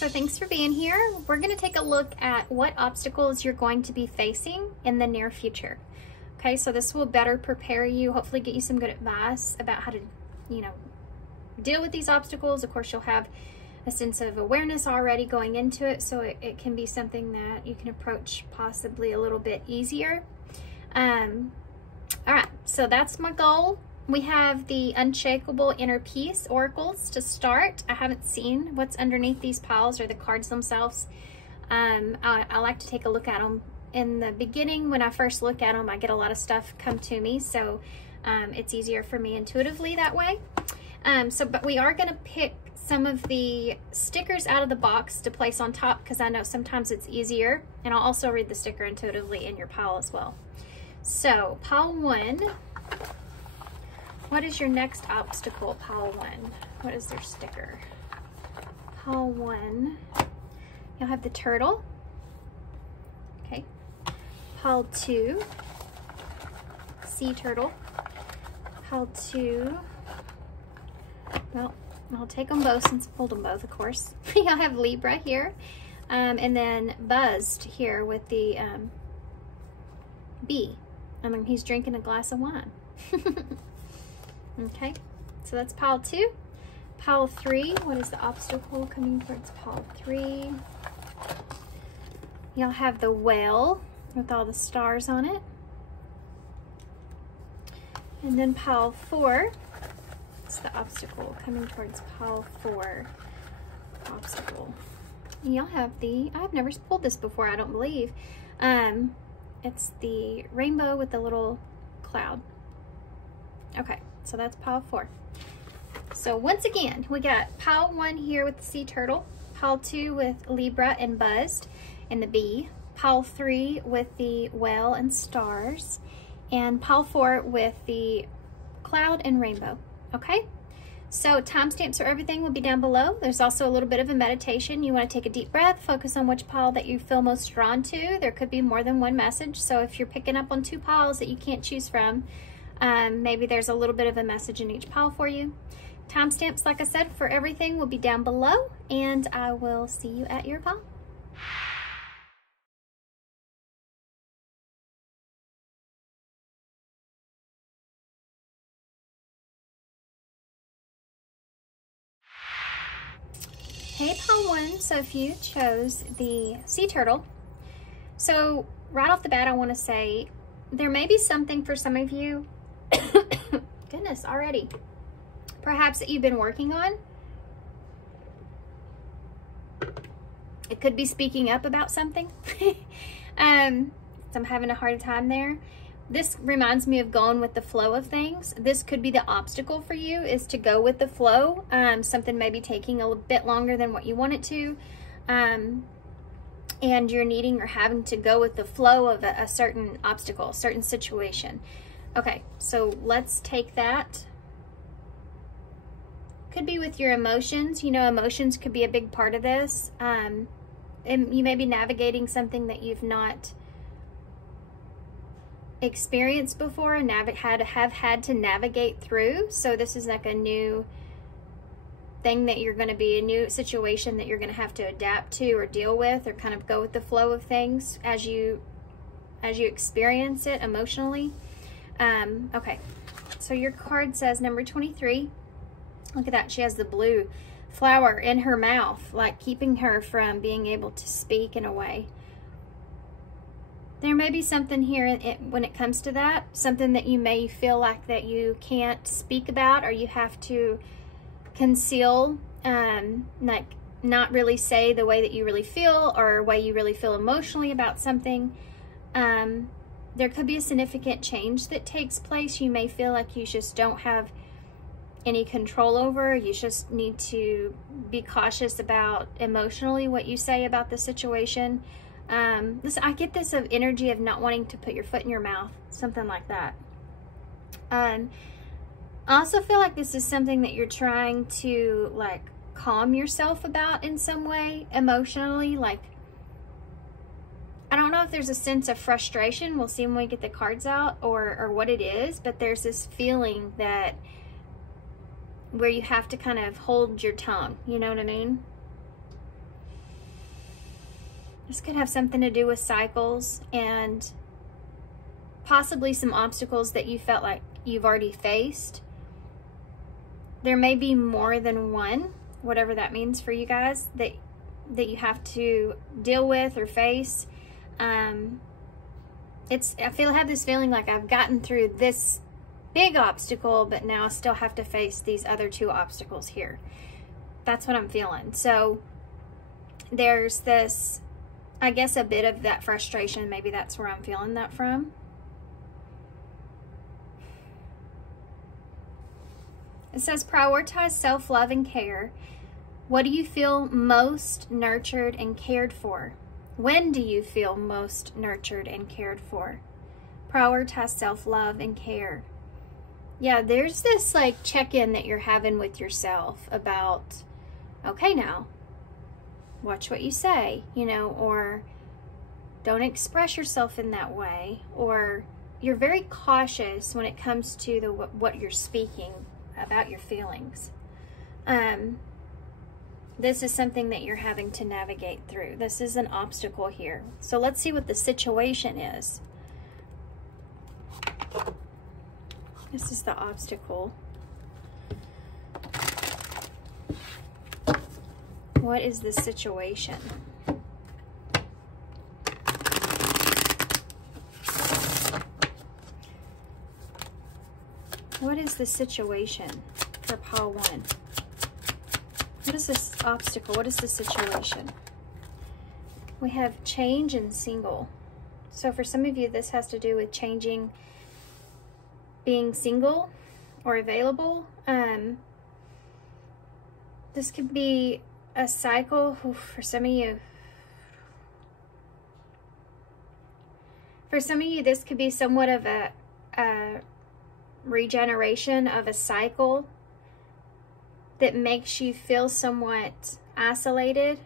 so thanks for being here. We're going to take a look at what obstacles you're going to be facing in the near future. Okay, so this will better prepare you, hopefully get you some good advice about how to, you know, deal with these obstacles. Of course, you'll have a sense of awareness already going into it, so it can be something that you can approach possibly a little bit easier. All right, so that's my goal. We have the Unshakable Inner Peace oracles to start. I haven't seen what's underneath these piles or the cards themselves. I like to take a look at them in the beginning. When I first look at them, I get a lot of stuff come to me, so it's easier for me intuitively that way. But we are going to pick some of the stickers out of the box to place on top, because I know sometimes it's easier, and I'll also read the sticker intuitively in your pile as well. So pile 1, what is your next obstacle? Pile 1, what is their sticker? Pile 1, you'll have the turtle. Okay. Pile 2, sea turtle. Pile 2, well, I'll take them both since I pulled them both, of course. You'll have Libra here, and then buzzed here with the bee. I mean, he's drinking a glass of wine. Okay, so that's pile 2. Pile 3, what is the obstacle coming towards pile 3? You'll have the whale with all the stars on it. And then pile 4, it's the obstacle coming towards pile 4. Obstacle. You'll have the, I've never pulled this before, I don't believe. It's the rainbow with the little cloud. Okay, so that's pile 4. So once again, we got pile 1 here with the sea turtle, pile 2 with Libra and buzzed and the bee, pile 3 with the whale and stars, and pile 4 with the cloud and rainbow. Okay, so timestamps for everything will be down below. There's also a little bit of a meditation. You want to take a deep breath, focus on which pile that you feel most drawn to. There could be more than one message, so if you're picking up on 2 piles that you can't choose from, maybe there's a little bit of a message in each pile for you. Timestamps, like I said, for everything will be down below, and I will see you at your pile. Hey, pile 1, so if you chose the sea turtle, so right off the bat I want to say there may be something for some of you, goodness, already, perhaps that you've been working on. It could be speaking up about something. So I'm having a hard time there. This reminds me of going with the flow of things. This could be the obstacle for you, is to go with the flow. Something may be taking a little bit longer than what you want it to. And you're needing or having to go with the flow of a certain obstacle, a certain situation. Okay, so let's take that. Could be with your emotions. You know, emotions could be a big part of this. And you may be navigating something that you've not experienced before and have had to navigate through. So this is like a new thing that you're going to be, a new situation that you're going to have to adapt to or deal with, or kind of go with the flow of things as you experience it emotionally. Okay, so your card says number 23. Look at that, she has the blue flower in her mouth, like keeping her from being able to speak in a way. There may be something here when it comes to that, something that you may feel like that you can't speak about, or you have to conceal, like not really say the way that you really feel, or way you really feel emotionally about something. There could be a significant change that takes place. You may feel like you just don't have any control over. You just need to be cautious about emotionally what you say about the situation. I get this of energy of not wanting to put your foot in your mouth, something like that. I also feel like this is something that you're trying to like calm yourself about in some way emotionally. Like, I don't know if there's a sense of frustration. We'll see when we get the cards out, or what it is, but there's this feeling that where you have to kind of hold your tongue, you know what I mean? This could have something to do with cycles and possibly some obstacles that you felt like you've already faced. There may be more than one, whatever that means for you guys, that you have to deal with or face. I have this feeling like I've gotten through this big obstacle, but now I still have to face these other two obstacles here. That's what I'm feeling. So there's this, I guess, a bit of that frustration. Maybe that's where I'm feeling that from. It says prioritize self-love and care. What do you feel most nurtured and cared for? When do you feel most nurtured and cared for? Prioritize self-love and care. Yeah, there's this like check-in that you're having with yourself about, okay, now watch what you say, you know, or don't express yourself in that way, or you're very cautious when it comes to what you're speaking about your feelings. This is something that you're having to navigate through. This is an obstacle here. So let's see what the situation is. This is the obstacle. What is the situation? What is the situation for pile 1? What is this obstacle? What is the situation? We have change and single. So for some of you, this has to do with changing, being single or available. This could be a cycle for some of you. For some of you, this could be somewhat of a regeneration of a cycle that makes you feel somewhat isolated,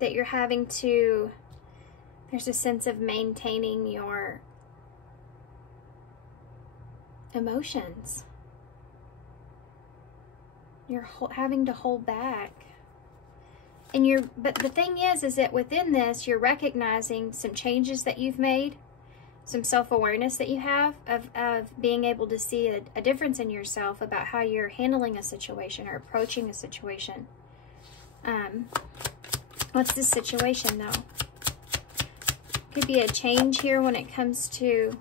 that you're having to, there's a sense of maintaining your emotions. You're having to hold back. And but the thing is that within this, you're recognizing some changes that you've made, some self-awareness that you have of being able to see a difference in yourself about how you're handling a situation or approaching a situation. What's the situation though? Could be a change here when it comes to,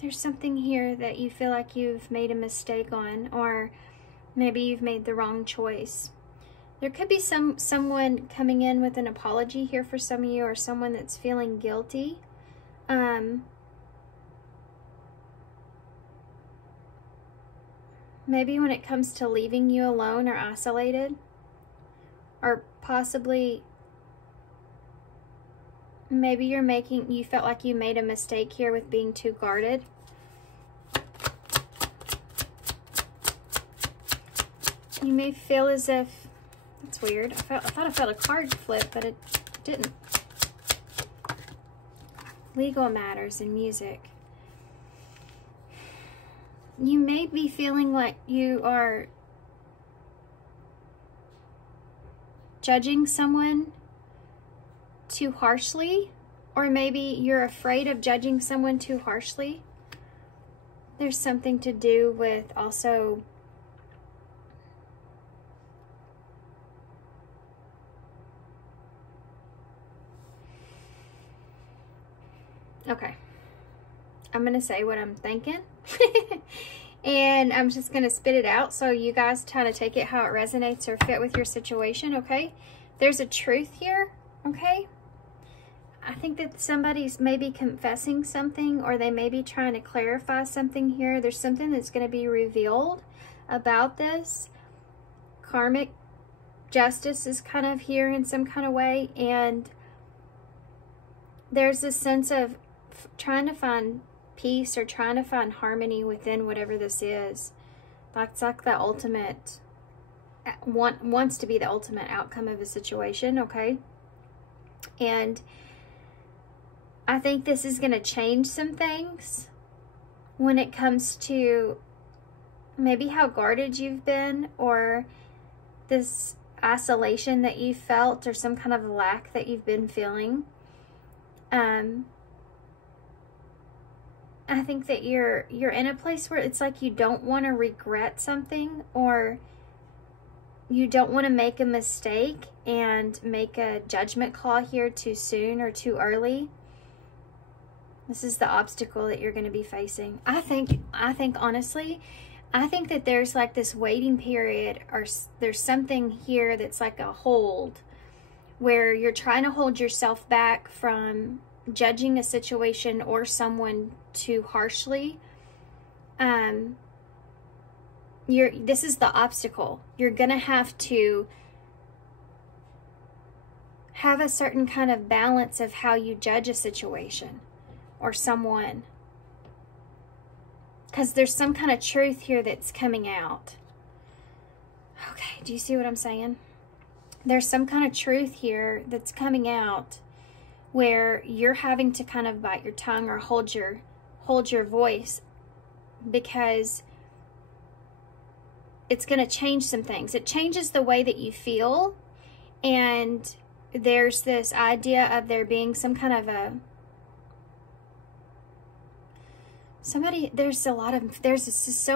there's something here that you feel like you've made a mistake on, or maybe you've made the wrong choice. There could be someone coming in with an apology here for some of you, or someone that's feeling guilty. Maybe when it comes to leaving you alone or isolated, or possibly maybe you felt like you made a mistake here with being too guarded. You may feel as if, that's weird, I thought I felt a card flip, but it didn't. Legal matters and music. You may be feeling like you are judging someone too harshly, or maybe you're afraid of judging someone too harshly. There's something to do with also okay, I'm gonna say what I'm thinking and I'm just gonna spit it out so you guys kind of take it how it resonates or fit with your situation. Okay, there's a truth here. Okay, I think that somebody's maybe confessing something, or they may be trying to clarify something here. There's something that's going to be revealed about this. Karmic justice is kind of here in some kind of way, and there's this sense of trying to find peace or trying to find harmony within whatever this is. That's like the ultimate, wants to be the ultimate outcome of a situation, okay? And I think this is going to change some things when it comes to maybe how guarded you've been, or this isolation that you felt, or some kind of lack that you've been feeling. I think that you're in a place where it's like you don't want to regret something, or you don't want to make a mistake and make a judgment call here too soon or too early. This is the obstacle that you're going to be facing. I think honestly, I think that there's like this waiting period, or there's something here that's like a hold, where you're trying to hold yourself back from judging a situation or someone too harshly. This is the obstacle. You're gonna have to have a certain kind of balance of how you judge a situation or someone, because there's some kind of truth here that's coming out. Okay, do you see what I'm saying? There's some kind of truth here that's coming out where you're having to kind of bite your tongue or hold your voice, because it's going to change some things. It changes the way that you feel, and there's this idea of there being some kind of there's so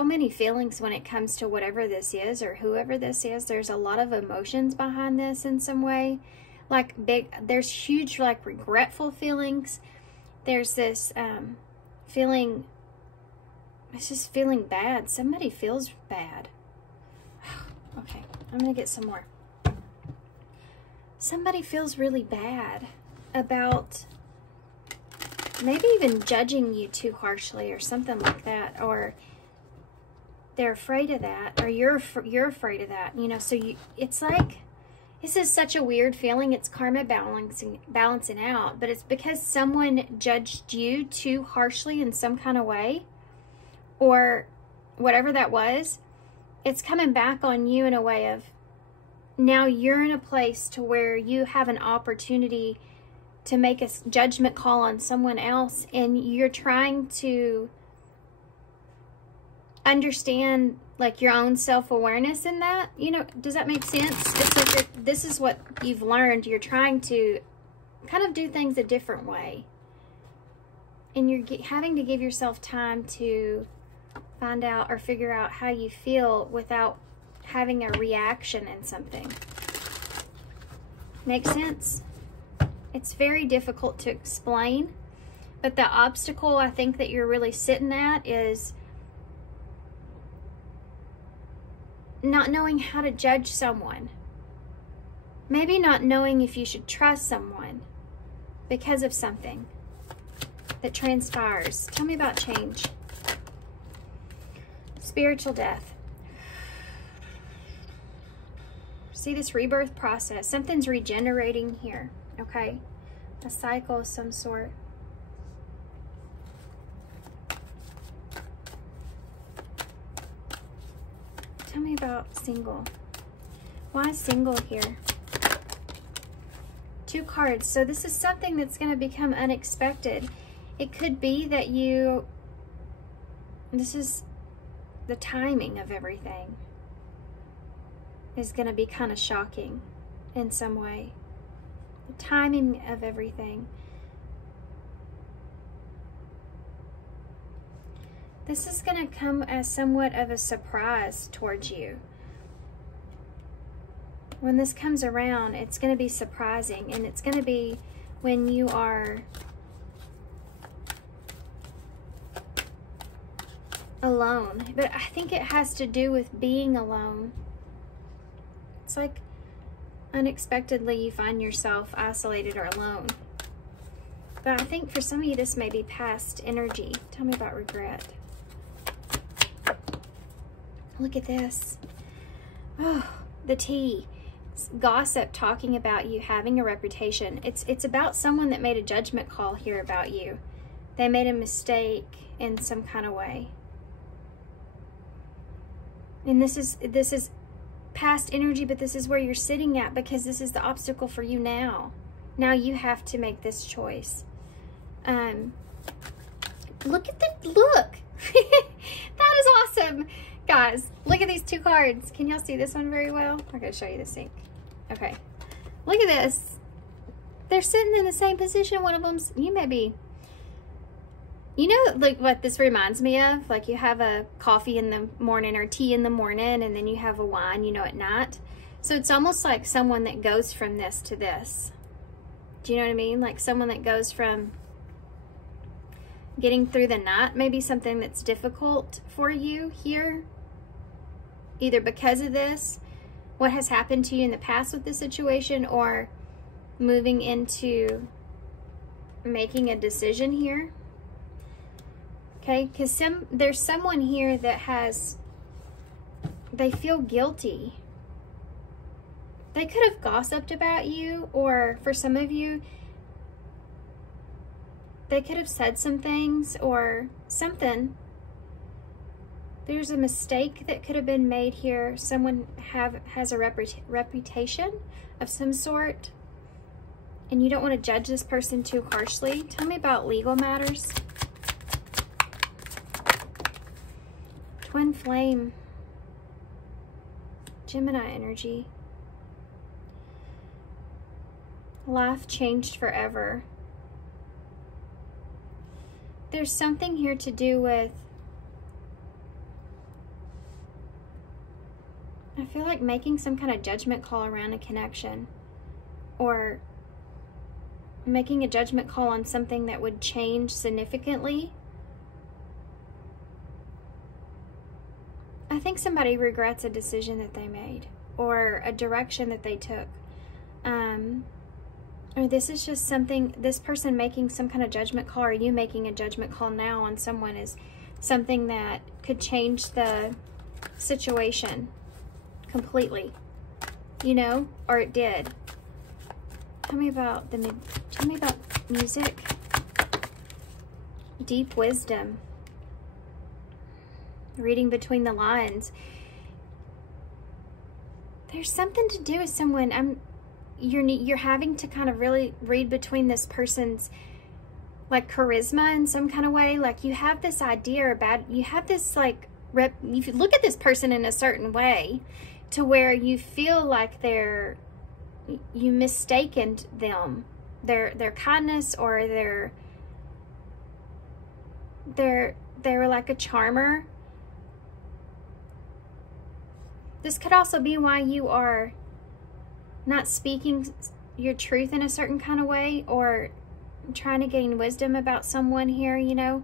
many feelings when it comes to whatever this is or whoever this is. There's a lot of emotions behind this in some way. Like there's huge like regretful feelings. There's this feeling, it's just feeling bad. Somebody feels bad. Okay, I'm gonna get some more. Somebody feels really bad about maybe even judging you too harshly or something like that, or they're afraid of that, or you're afraid of that, you know. So it's like, this is such a weird feeling. It's karma balancing out, but it's because someone judged you too harshly in some kind of way, or whatever that was. It's coming back on you in a way of, now you're in a place to where you have an opportunity to make a judgment call on someone else, and you're trying to understand like your own self-awareness in that, you know. Does that make sense? It's like this is what you've learned. You're trying to kind of do things a different way, and you're having to give yourself time to find out or figure out how you feel without having a reaction in something. Make sense? It's very difficult to explain, but the obstacle I think that you're really sitting at is not knowing how to judge someone. Maybe not knowing if you should trust someone because of something that transpires. Tell me about change. Spiritual death. See this rebirth process. Something's regenerating here. Okay, a cycle of some sort. Tell me about single. Why single here? 2 cards. So this is something that's going to become unexpected. It could be that this is the timing of everything is going to be kind of shocking in some way. The timing of everything. This is going to come as somewhat of a surprise towards you. When this comes around, it's going to be surprising, and it's going to be when you are alone. But I think it has to do with being alone. It's like unexpectedly you find yourself isolated or alone. But I think for some of you this may be past energy. Tell me about regret. Look at this. Oh, the tea. It's gossip talking about you having a reputation. It's about someone that made a judgment call here about you. They made a mistake in some kind of way. And this is past energy, but this is where you're sitting at, because this is the obstacle for you now. Now you have to make this choice. Look at the look. That is awesome. Guys, look at these two cards. Can y'all see this one very well? I'm going to show you the sync. Okay. Look at this. They're sitting in the same position. One of them's, you may be, you know, like what this reminds me of? Like you have a coffee in the morning or tea in the morning, and then you have a wine, you know, at night. So it's almost like someone that goes from this to this. Do you know what I mean? Like someone that goes from getting through the night, maybe something that's difficult for you here, either because of this, what has happened to you in the past with this situation, or moving into making a decision here. Okay, because there's someone here that has, they feel guilty. They could have gossiped about you, or for some of you, they could have said some things or something. There's a mistake that could have been made here. Someone has a reputation of some sort, and you don't want to judge this person too harshly. Tell me about legal matters. Twin flame. Gemini energy. Life changed forever. There's something here to do with, I feel like making some kind of judgment call around a connection, or making a judgment call on something that would change significantly. I think somebody regrets a decision that they made, or a direction that they took. Or this is just something, this person making some kind of judgment call, or you making a judgment call now on someone, is something that could change the situation completely, you know, or it did. Tell me about music. Deep wisdom. Reading between the lines. There's something to do with someone. You're having to kind of really read between this person's like charisma in some kind of way. Like you have this idea about, you have this like you look at this person in a certain way to where you feel like you mistaken them, their kindness, or they were like a charmer. This could also be why you are not speaking your truth in a certain kind of way, or trying to gain wisdom about someone here, you know,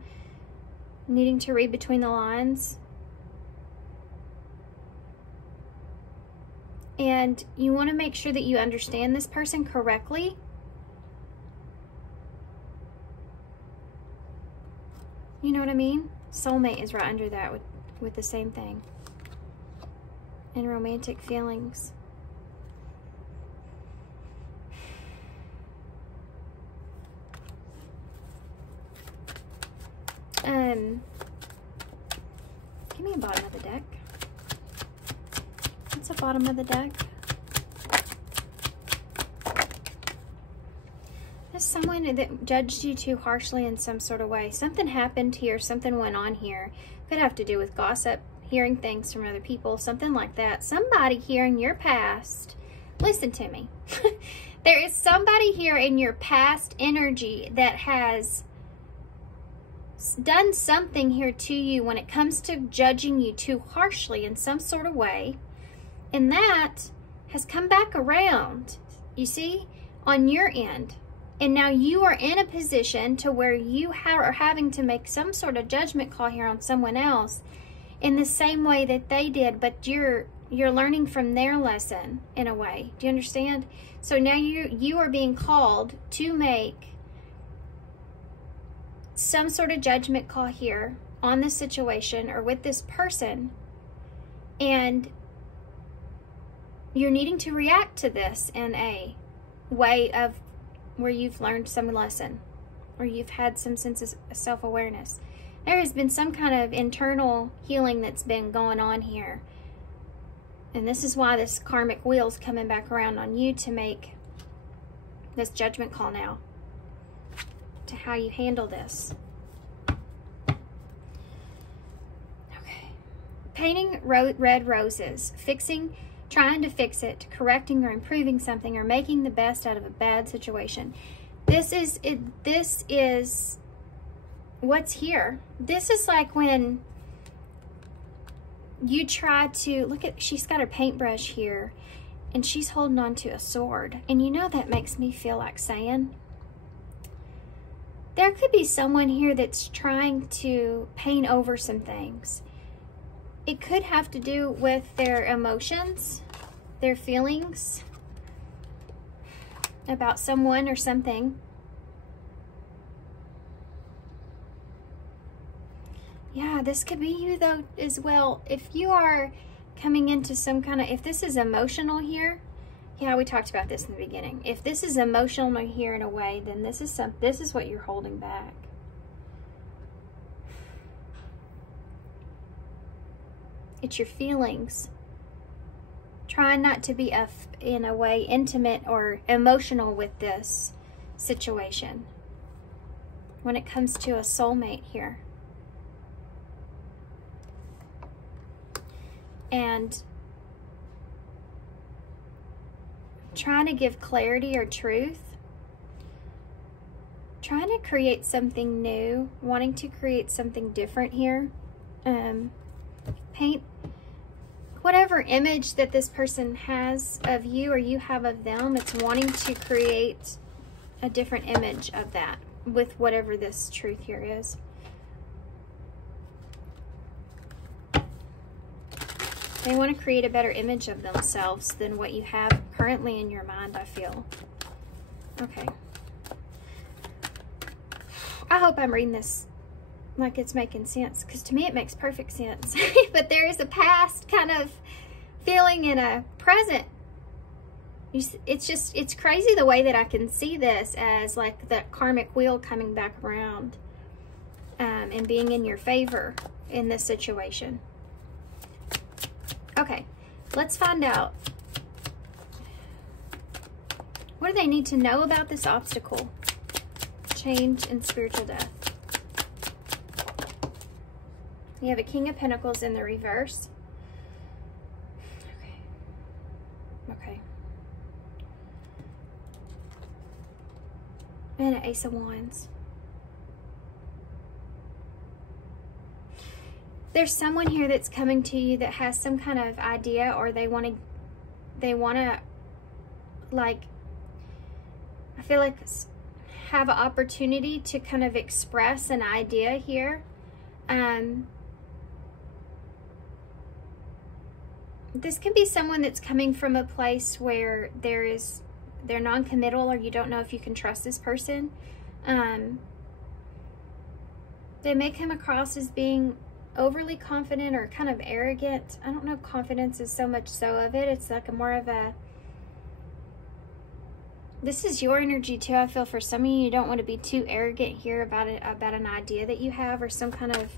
needing to read between the lines. And you want to make sure that you understand this person correctly. You know what I mean? Soulmate is right under that with the same thing. And romantic feelings. Give me a bottom of the deck. What's the bottom of the deck? There's someone that judged you too harshly in some sort of way. Something happened here, something went on here. Could have to do with gossip, hearing things from other people, something like that. Somebody here in your past, listen to me. There is somebody here in your past energy that has done something here to you when it comes to judging you too harshly in some sort of way, and that has come back around, you see, on your end. And now you are in a position to where you are having to make some sort of judgment call here on someone else in the same way that they did, but you're learning from their lesson in a way. Do you understand? So now you are being called to make some sort of judgment call here on this situation or with this person, and you're needing to react to this in a way of where you've learned some lesson, or you've had some sense of self-awareness. There has been some kind of internal healing that's been going on here, and this is why this karmic wheel's coming back around on you to make this judgment call now. to how you handle this. Okay. Painting red roses, trying to fix it, correcting or improving something, or making the best out of a bad situation. This is what's here. This is like when you try to, look at, she's got her paintbrush here, and she's holding on to a sword. And you know that makes me feel like saying, there could be someone here that's trying to paint over some things. It could have to do with their emotions, their feelings about someone or something. Yeah, this could be you though as well. If you are coming into some kind of, if this is emotional here, yeah, we talked about this in the beginning. If this is emotional here in a way, then this is what you're holding back. It's your feelings. Try not to be in a way intimate or emotional with this situation when it comes to a soulmate here. And trying to give clarity or truth, trying to create something new, wanting to create something different here. Paint whatever image that this person has of you or you have of them. It's wanting to create a different image of that with whatever this truth here is. They want to create a better image of themselves than what you have currently in your mind, I feel. Okay. I hope I'm reading this like it's making sense, because to me it makes perfect sense. But there is a past kind of feeling and a present. It's crazy the way that I can see this as like the karmic wheel coming back around and being in your favor in this situation. Okay, let's find out. What do they need to know about this obstacle? Change and spiritual death. You have a King of Pentacles in the reverse. Okay. And an Ace of Wands. There's someone here that's coming to you that has some kind of idea, or they want to like, I feel like have an opportunity to kind of express an idea here. This could be someone that's coming from a place where they're non-committal, or you don't know if you can trust this person. They may come across as being overly confident or kind of arrogant. I don't know if confidence is so much so of it. It's like a more of a, this is your energy too. I feel for some of you, you don't want to be too arrogant here about it, about an idea that you have, or some kind of,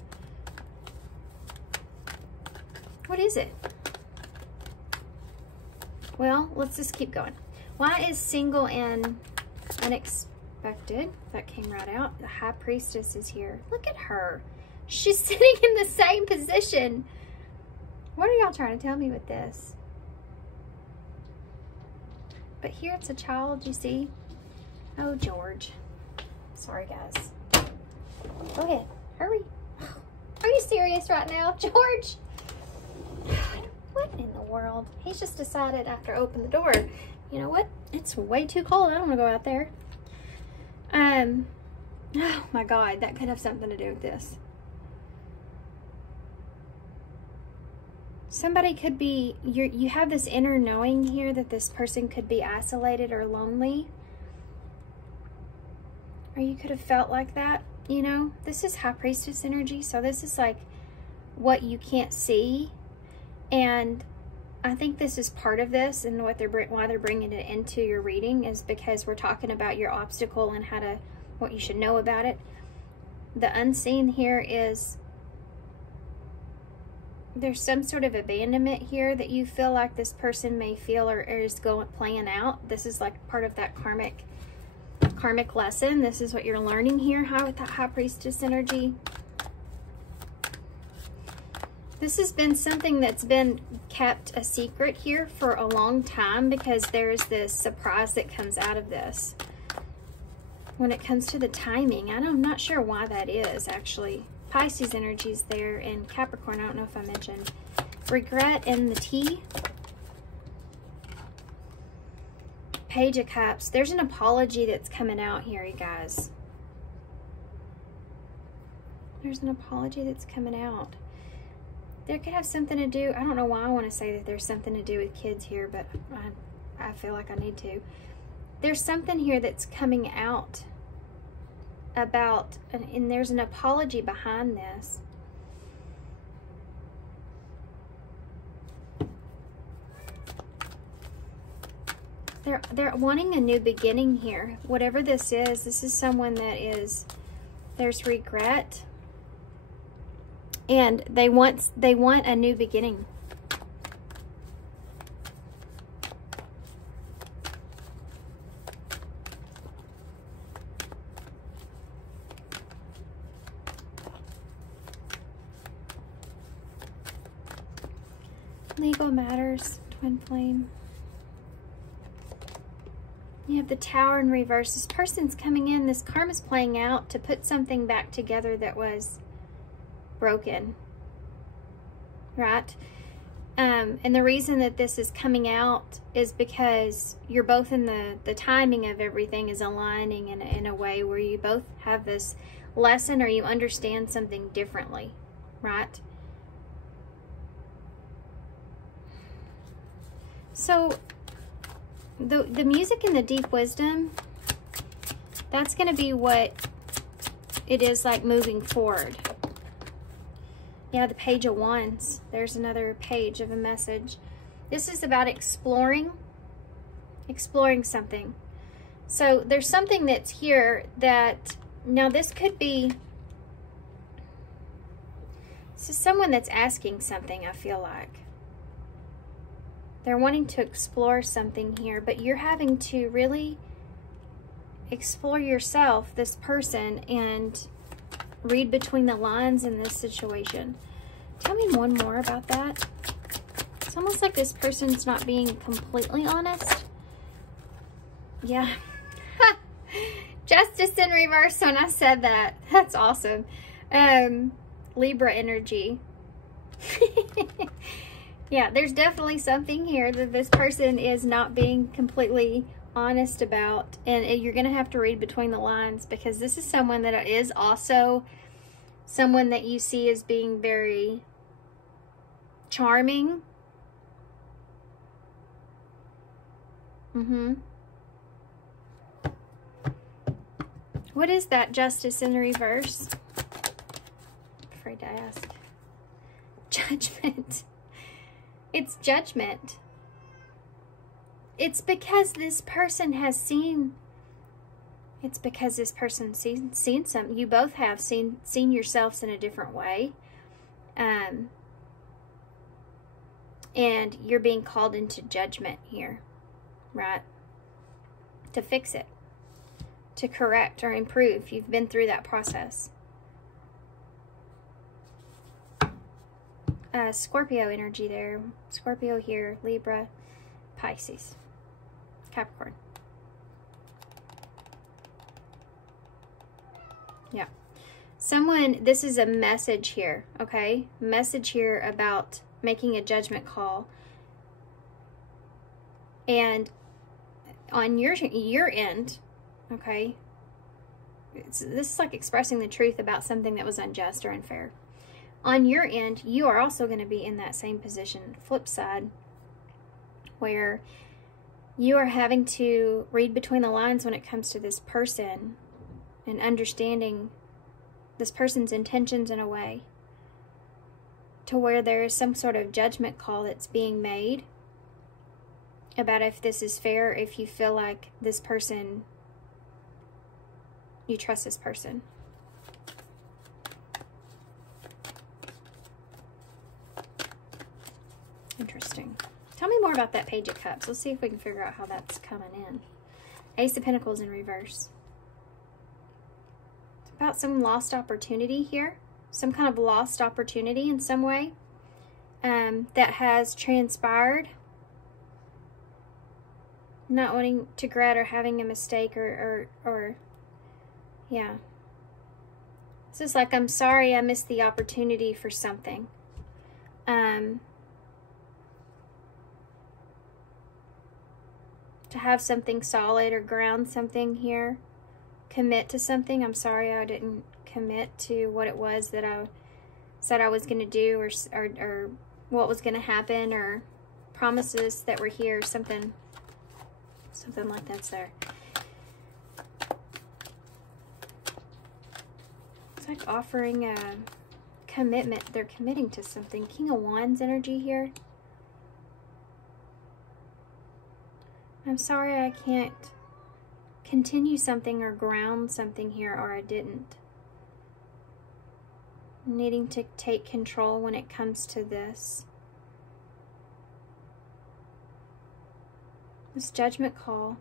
what is it? Well, let's just keep going. Why is single and unexpected? That came right out. The High Priestess is here. Look at her. She's sitting in the same position. What are y'all trying to tell me with this? But here it's a child, you see? Oh, George. Sorry, guys. Go ahead. Hurry. Are you serious right now, George? What in the world? He's just decided after I opened the door, you know what? It's way too cold. I don't want to go out there. Oh my God, that could have something to do with this. Somebody could be, you have this inner knowing here that this person could be isolated or lonely. Or you could have felt like that, you know. This is High Priestess energy, so this is like what you can't see. And I think this is part of this, and why they're bringing it into your reading is because we're talking about your obstacle and what you should know about it. The unseen here is, there's some sort of abandonment here that you feel like this person may feel or is playing out. This is like part of that karmic lesson. This is what you're learning here, with that High Priestess energy. This has been something that's been kept a secret here for a long time, because there's this surprise that comes out of this. When it comes to the timing, I'm not sure why that is, actually. Pisces energy is there, and Capricorn, I don't know if I mentioned. Regret and the T. Page of Cups. There's an apology that's coming out here, you guys. There's an apology that's coming out. There could have something to do, I don't know why I want to say that there's something to do with kids here, but I feel like I need to. There's something here that's coming out about, and there's an apology behind this. They're wanting a new beginning here. Whatever this is someone that is, there's regret. And they want a new beginning. Legal matters, twin flame. You have the Tower in reverse. This person's coming in. This karma's playing out to put something back together that was broken, right? And the reason that this is coming out is because you're both in the timing of everything is aligning in a way where you both have this lesson, or you understand something differently, right? So the music and the deep wisdom, that's going to be what it is like moving forward. Yeah, the Page of Wands. There's another page of a message. This is about exploring something. So there's something that's here that, now this could be, this is someone that's asking something, I feel like. They're wanting to explore something here, but you're having to really explore yourself, this person, and read between the lines in this situation. Tell me one more about that. It's almost like this person's not being completely honest. Yeah. Justice in reverse when I said that. That's awesome. Libra energy. Yeah, there's definitely something here that this person is not being completely honest about, and you're going to have to read between the lines, because this is someone that is also someone that you see as being very charming. What is that Justice in reverse? Afraid to ask. Judgment. It's judgment. It's because this person has seen, it's because this person's seen some, you both have seen yourselves in a different way. And you're being called into judgment here, right? To fix it, to correct or improve. You've been through that process. Scorpio energy there. Scorpio here, Libra, Pisces, Capricorn. Yeah. Someone, this is a message here, okay? Message here about making a judgment call. And on your end, okay? This is like expressing the truth about something that was unjust or unfair. On your end, you are also going to be in that same position, flip side, where you are having to read between the lines when it comes to this person and understanding this person's intentions in a way to where there is some sort of judgment call that's being made about if this is fair, if you feel like this person, you trust this person. Interesting. Tell me more about that Page of Cups. Let's see if we can figure out how that's coming in. Ace of Pentacles in reverse. about some lost opportunity here. Some kind of lost opportunity in some way that has transpired. Not wanting to regret or having a mistake or yeah. It's just like, I'm sorry I missed the opportunity for something. To have something solid or ground something here. Commit to something. I'm sorry I didn't commit to what it was that I said I was going to do, or what was going to happen, or promises that were here, something like that's there. It's like offering a commitment. They're committing to something. King of Wands energy here. I'm sorry I can't continue something or ground something here, or I didn't. Needing to take control when it comes to this. This judgment call.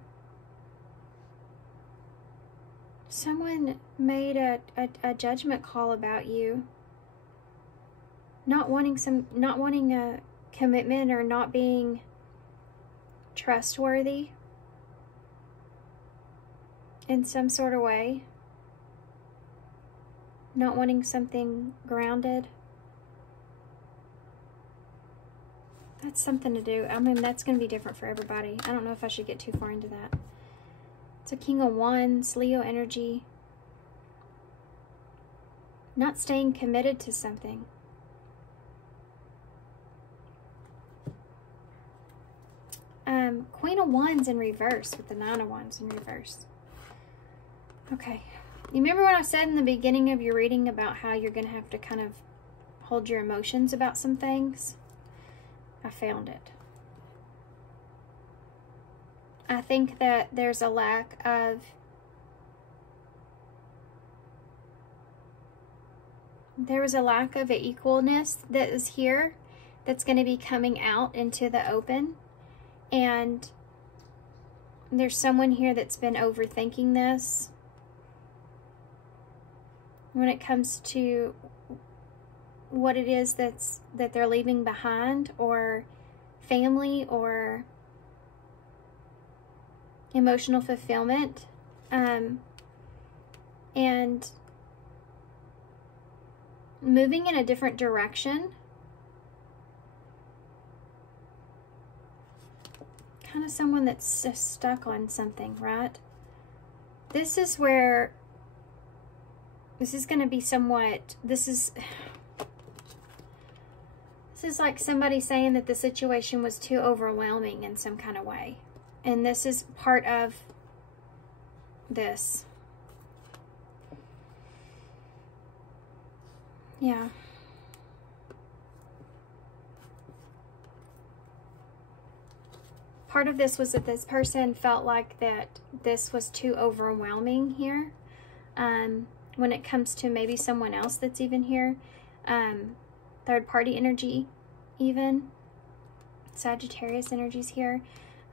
Someone made a judgment call about you. Not wanting a commitment, or not being trustworthy in some sort of way. Not wanting something grounded. That's something to do. I mean, that's going to be different for everybody. I don't know if I should get too far into that. It's a King of Wands, Leo energy. Not staying committed to something. Queen of Wands in reverse with the Nine of Wands in reverse. Okay. You remember what I said in the beginning of your reading about how you're going to have to kind of hold your emotions about some things? I found it. I think that there's a lack of equalness that is here, that's going to be coming out into the open. And there's someone here that's been overthinking this when it comes to what it is that they're leaving behind, or family, or emotional fulfillment, and moving in a different direction. Kind of someone that's just stuck on something, right? This is where this is going to be somewhat, this is like somebody saying that the situation was too overwhelming in some kind of way. And this is part of this. Yeah. Part of this was that this person felt like that this was too overwhelming here. When it comes to maybe someone else that's even here. Third party energy, even. Sagittarius energies here.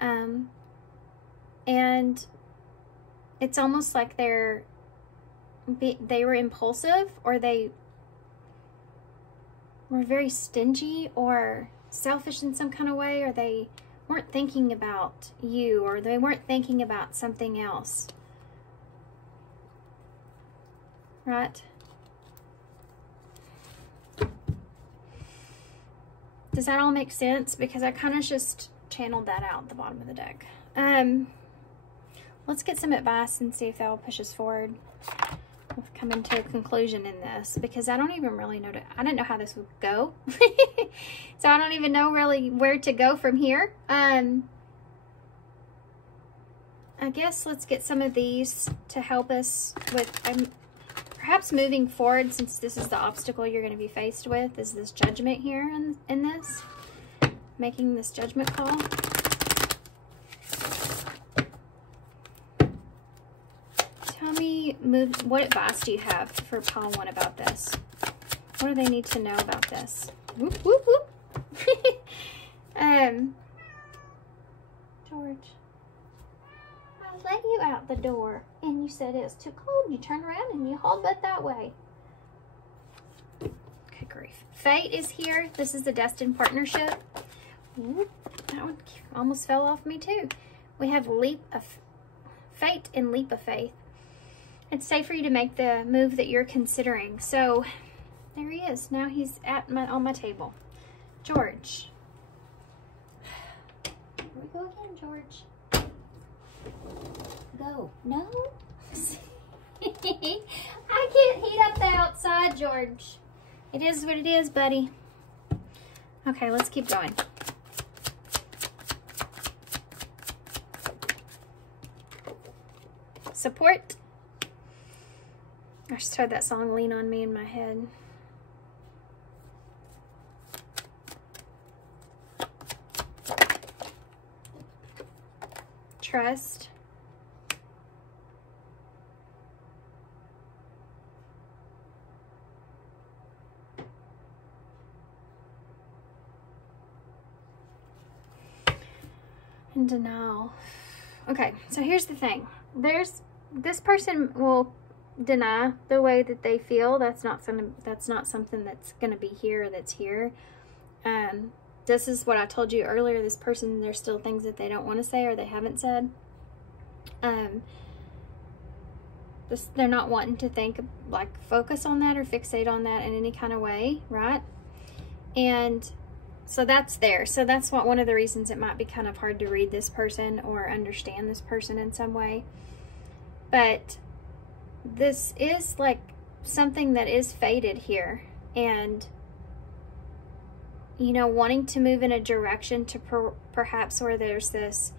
And it's almost like they were impulsive, or they were very stingy or selfish in some kind of way, or they weren't thinking about you, or they weren't thinking about something else. Right? Does that all make sense? Because I kind of just channeled that out at the bottom of the deck. Let's get some advice and see if that will push us forward. We'll come into a conclusion in this, because I don't even really know, I didn't know how this would go. So I don't even know really where to go from here. I guess let's get some of these to help us with perhaps moving forward, since this is the obstacle you're going to be faced with, is this judgment here in this. Making this judgment call. Tell me, what advice do you have for pile 1 about this? What do they need to know about this? Whoop, whoop, whoop. George, I let you out the door and you said it was too cold. You turn around and you haul butt that way. Good grief. Fate is here. This is the destined partnership. Ooh, that one almost fell off me too. We have leap of fate and leap of faith. It's safe for you to make the move that you're considering. So there he is. Now he's on my table. George. Here we go again, George. Go. No. I can't heat up the outside, George. It is what it is, buddy. Okay, let's keep going. Support. I just heard that song Lean on Me in my head. Trust. And denial. Okay, so here's the thing. This person will deny the way that they feel. That's not something that's gonna be here, that's here. This is what I told you earlier. This person, there's still things that they don't want to say or they haven't said. They're not wanting to think, like, focus on that or fixate on that in any kind of way, right? And so that's there. So that's one of the reasons it might be kind of hard to read this person or understand this person in some way. But this is like something that is fated here, and you know, wanting to move in a direction to perhaps where there's this,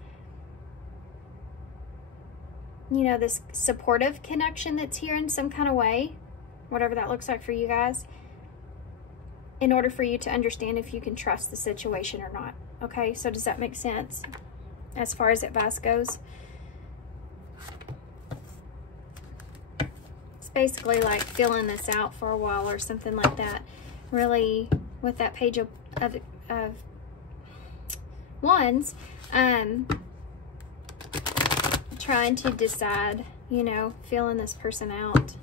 you know, this supportive connection that's here in some kind of way, whatever that looks like for you guys, in order for you to understand if you can trust the situation or not. Okay, so does that make sense as far as advice goes? It's basically like filling this out for a while or something like that. Really, with that page of wands, trying to decide, you know, feeling this person out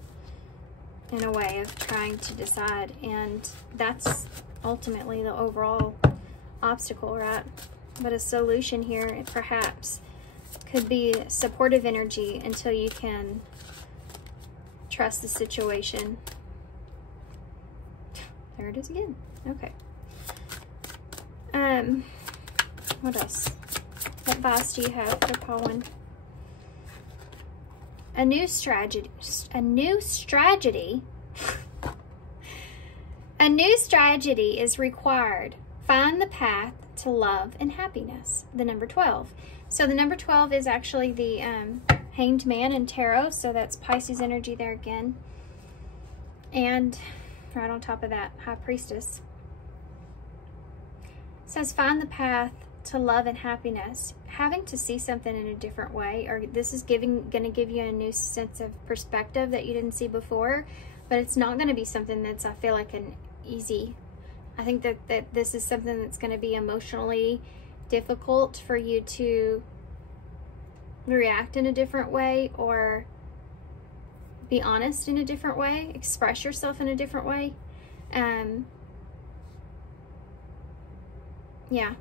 in a way of trying to decide, and that's ultimately the overall obstacle, right? But a solution here perhaps could be supportive energy until you can trust the situation. There it is again. Okay. What else? What advice do you have for Pawan? A new strategy is required. Find the path to love and happiness. The number 12. So the number 12 is actually the Hanged Man in Tarot. So that's Pisces energy there again. And right on top of that, High Priestess. It says find the path to love and happiness. Having to see something in a different way, or this is going to give you a new sense of perspective that you didn't see before, but it's not going to be something that's, I feel like, an easy. I think that this is something that's going to be emotionally difficult for you to react in a different way, or be honest in a different way, express yourself in a different way. Yeah.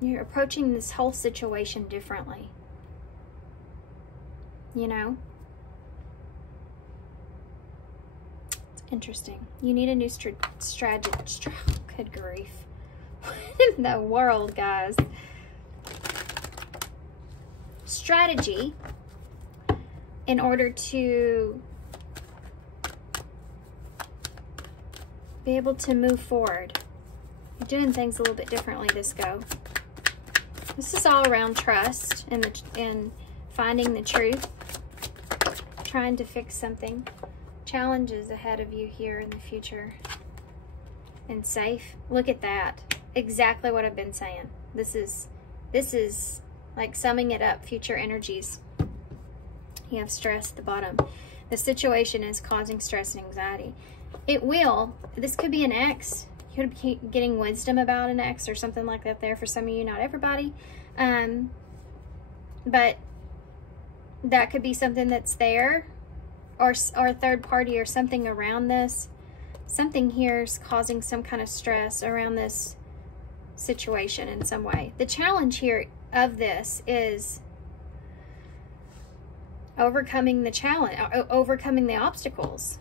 You're approaching this whole situation differently. You know? It's interesting. You need a new strategy. Good grief. What in the world, guys? Strategy in order to be able to move forward. You're doing things a little bit differently this go. This is all around trust and finding the truth, trying to fix something. Challenges ahead of you here in the future. And safe. Look at that. Exactly what I've been saying. This is like summing it up, future energies. You have stress at the bottom. The situation is causing stress and anxiety. It will. This could be an ex. You could be getting wisdom about an ex or something like that there for some of you, not everybody. But that could be something that's there, or a third party or something around this. Something here is causing some kind of stress around this situation in some way. The challenge here of this is overcoming the challenge, overcoming the obstacles.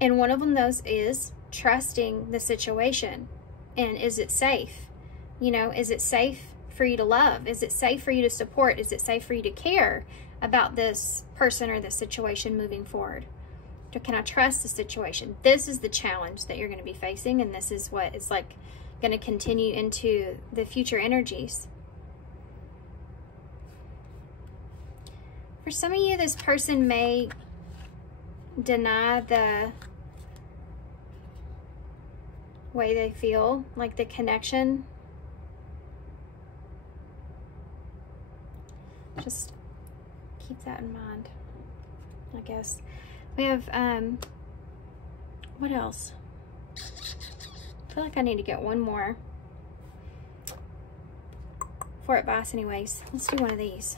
And one of them, those, is trusting the situation. And is it safe? You know, is it safe for you to love? Is it safe for you to support? Is it safe for you to care about this person or this situation moving forward? Can I trust the situation? This is the challenge that you're going to be facing, and this is what is like going to continue into the future energies. For some of you, this person may deny the way they feel, like the connection. Just keep that in mind, I guess. We have, what else? I feel like I need to get one more for advice anyways. Let's do one of these.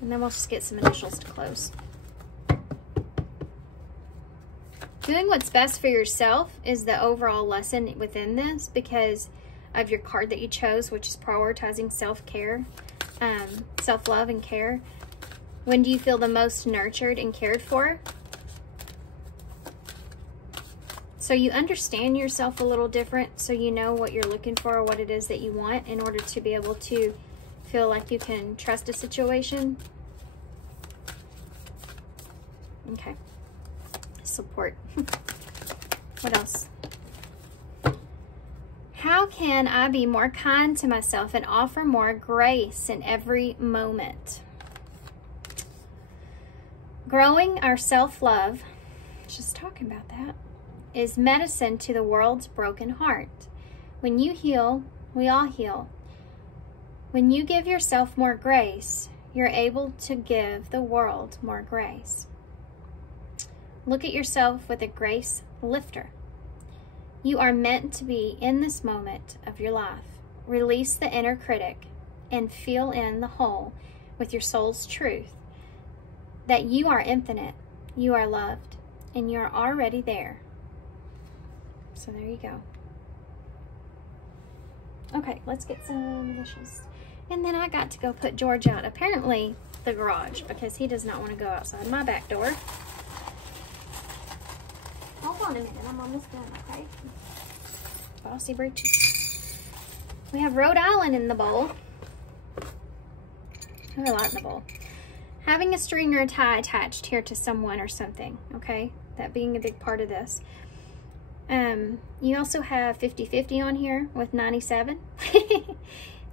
And then we'll just get some initials to close. Doing what's best for yourself is the overall lesson within this, because of your card that you chose, which is prioritizing self-care, self-love and care. When do you feel the most nurtured and cared for? So you understand yourself a little different, so you know what you're looking for or what it is that you want in order to be able to feel like you can trust a situation. Okay. Support. What else? How can I be more kind to myself and offer more grace in every moment? Growing our self-love, just talking about that, is medicine to the world's broken heart. When you heal, we all heal. When you give yourself more grace, you're able to give the world more grace. Look at yourself with a grace lifter. You are meant to be in this moment of your life. Release the inner critic and fill in the hole with your soul's truth. That you are infinite, you are loved, and you are already there. So there you go. Okay, let's get some initials. And then I got to go put George out, apparently the garage, because he does not want to go outside my back door. Hold on a minute, I'm almost done, okay? Bossy breeches. We have Rhode Island in the bowl. I have a lot in the bowl. Having a string or a tie attached here to someone or something, okay? That being a big part of this. You also have 50-50 on here with 97.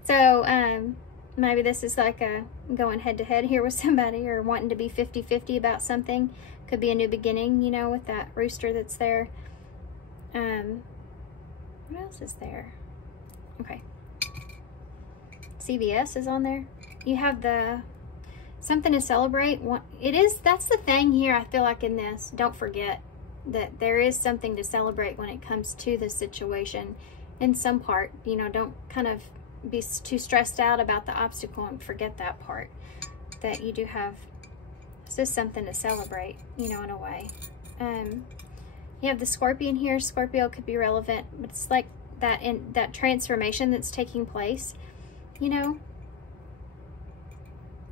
So, maybe this is like a going head-to-head here with somebody, or wanting to be 50-50 about something. Could be a new beginning, you know, with that rooster that's there. What else is there? Okay. CVS is on there. You have the something to celebrate. That's the thing here, I feel like, in this. Don't forget that there is something to celebrate when it comes to this situation in some part. You know, don't kind of be too stressed out about the obstacle and forget that part. That you do have, it's just something to celebrate, you know, in a way. You have the Scorpion here. Scorpio could be relevant, but it's like that transformation that's taking place, you know.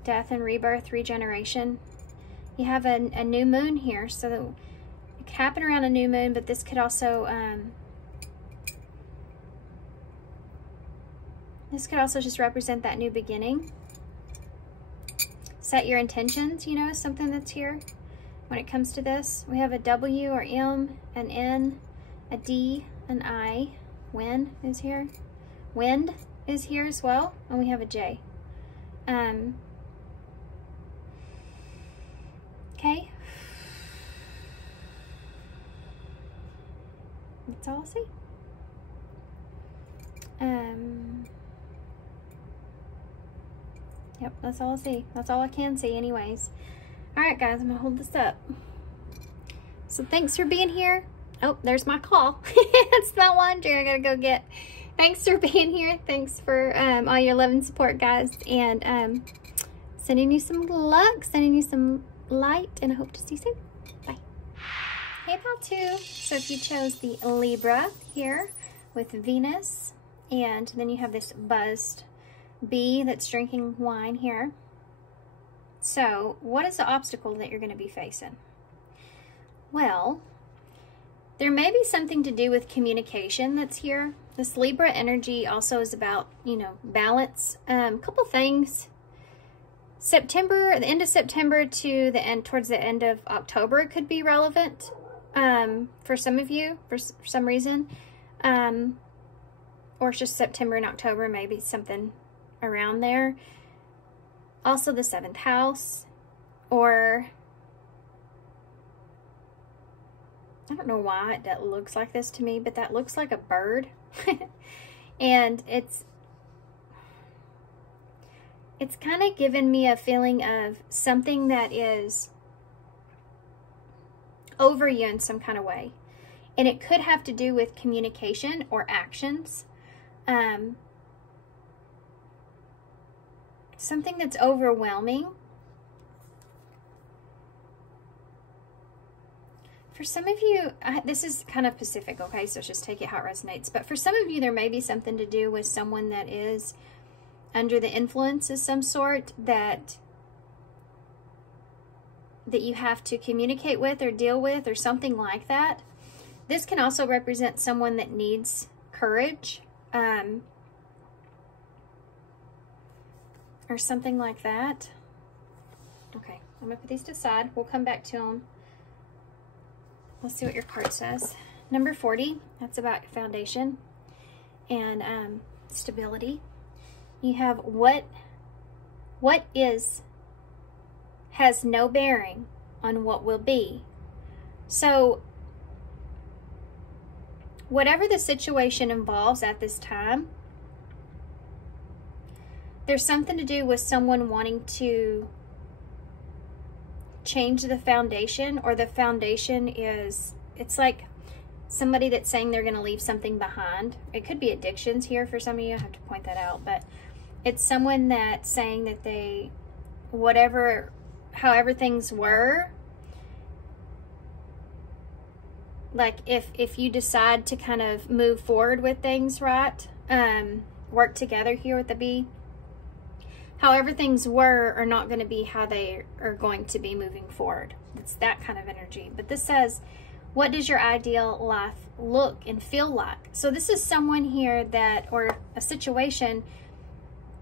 Death and rebirth, regeneration. You have a new moon here, so that it could happen around a new moon, but this could also just represent that new beginning. Set your intentions, you know, is something that's here when it comes to this. We have a W or M, an N, a D, an I. Wind is here. Wind is here as well, and we have a J. Okay. That's all I see. Yep, that's all I see. That's all I can see anyways. Alright guys, I'm gonna hold this up. So thanks for being here. Oh, there's my call. It's not laundry I gotta go get. Thanks for being here. Thanks for all your love and support, guys. And sending you some luck, sending you some light, and I hope to see you soon. Bye. Hey, pal, too. So if you chose the Libra here with Venus, and then you have this buzzed bee that's drinking wine here. So what is the obstacle that you're going to be facing? Well, there may be something to do with communication that's here. This Libra energy also is about, you know, balance. Couple things. September, the end of September to the end, towards the end of October could be relevant for some of you, for some reason. Or it's just September and October, maybe something around there. Also the 7th house, or I don't know why that looks like this to me, but that looks like a bird. And it's kind of given me a feeling of something that is over you in some kind of way. And it could have to do with communication or actions. Something that's overwhelming. For some of you, this is kind of specific, okay? So just take it how it resonates. But for some of you, there may be something to do with someone that is under the influence of some sort that you have to communicate with or deal with or something like that. This can also represent someone that needs courage. Or something like that. Okay, I'm going to put these to the side. We'll come back to them. Let's see what your card says. Number 40, that's about foundation and stability. You have what is has no bearing on what will be. So whatever the situation involves at this time, there's something to do with someone wanting to change the foundation, or the foundation is, it's like somebody that's saying they're going to leave something behind. It could be addictions here for some of you. I have to point that out, but it's someone that's saying that they, however things were, like if you decide to kind of move forward with things, right, work together here with the bee, however things were are not going to be how they are going to be moving forward. It's that kind of energy. But this says, what does your ideal life look and feel like? So this is someone here that, or a situation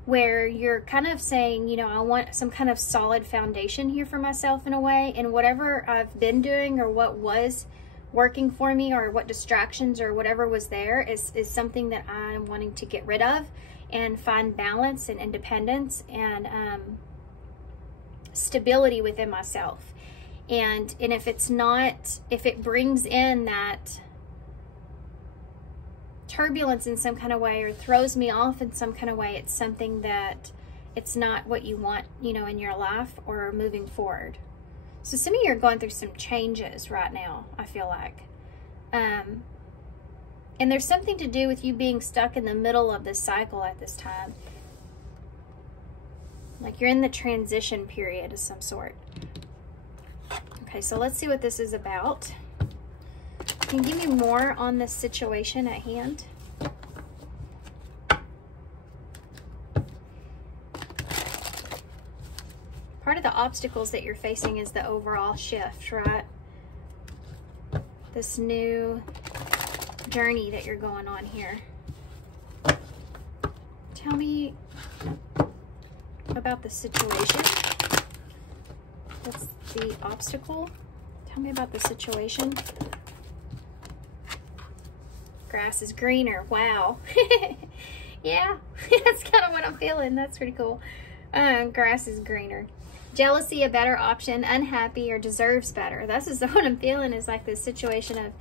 where you're kind of saying, you know, I want some kind of solid foundation here for myself in a way, and whatever I've been doing or what was working for me or what distractions or whatever was there is something that I'm wanting to get rid of and find balance and independence and stability within myself. And if it's not, if it brings in that turbulence in some kind of way or throws me off in some kind of way, it's something that it's not what you want, you know, in your life or moving forward. So some of you are going through some changes right now, I feel like. And there's something to do with you being stuck in the middle of this cycle at this time. Like you're in the transition period of some sort. Okay, so let's see what this is about. Can you give me more on this situation at hand? Part of the obstacles that you're facing is the overall shift, right? This new journey that you're going on here. Tell me about the situation. What's the obstacle? Tell me about the situation. Grass is greener. Wow. Yeah, that's kind of what I'm feeling. That's pretty cool. Grass is greener. Jealousy, a better option. Unhappy or deserves better. This is what I'm feeling, is like this situation of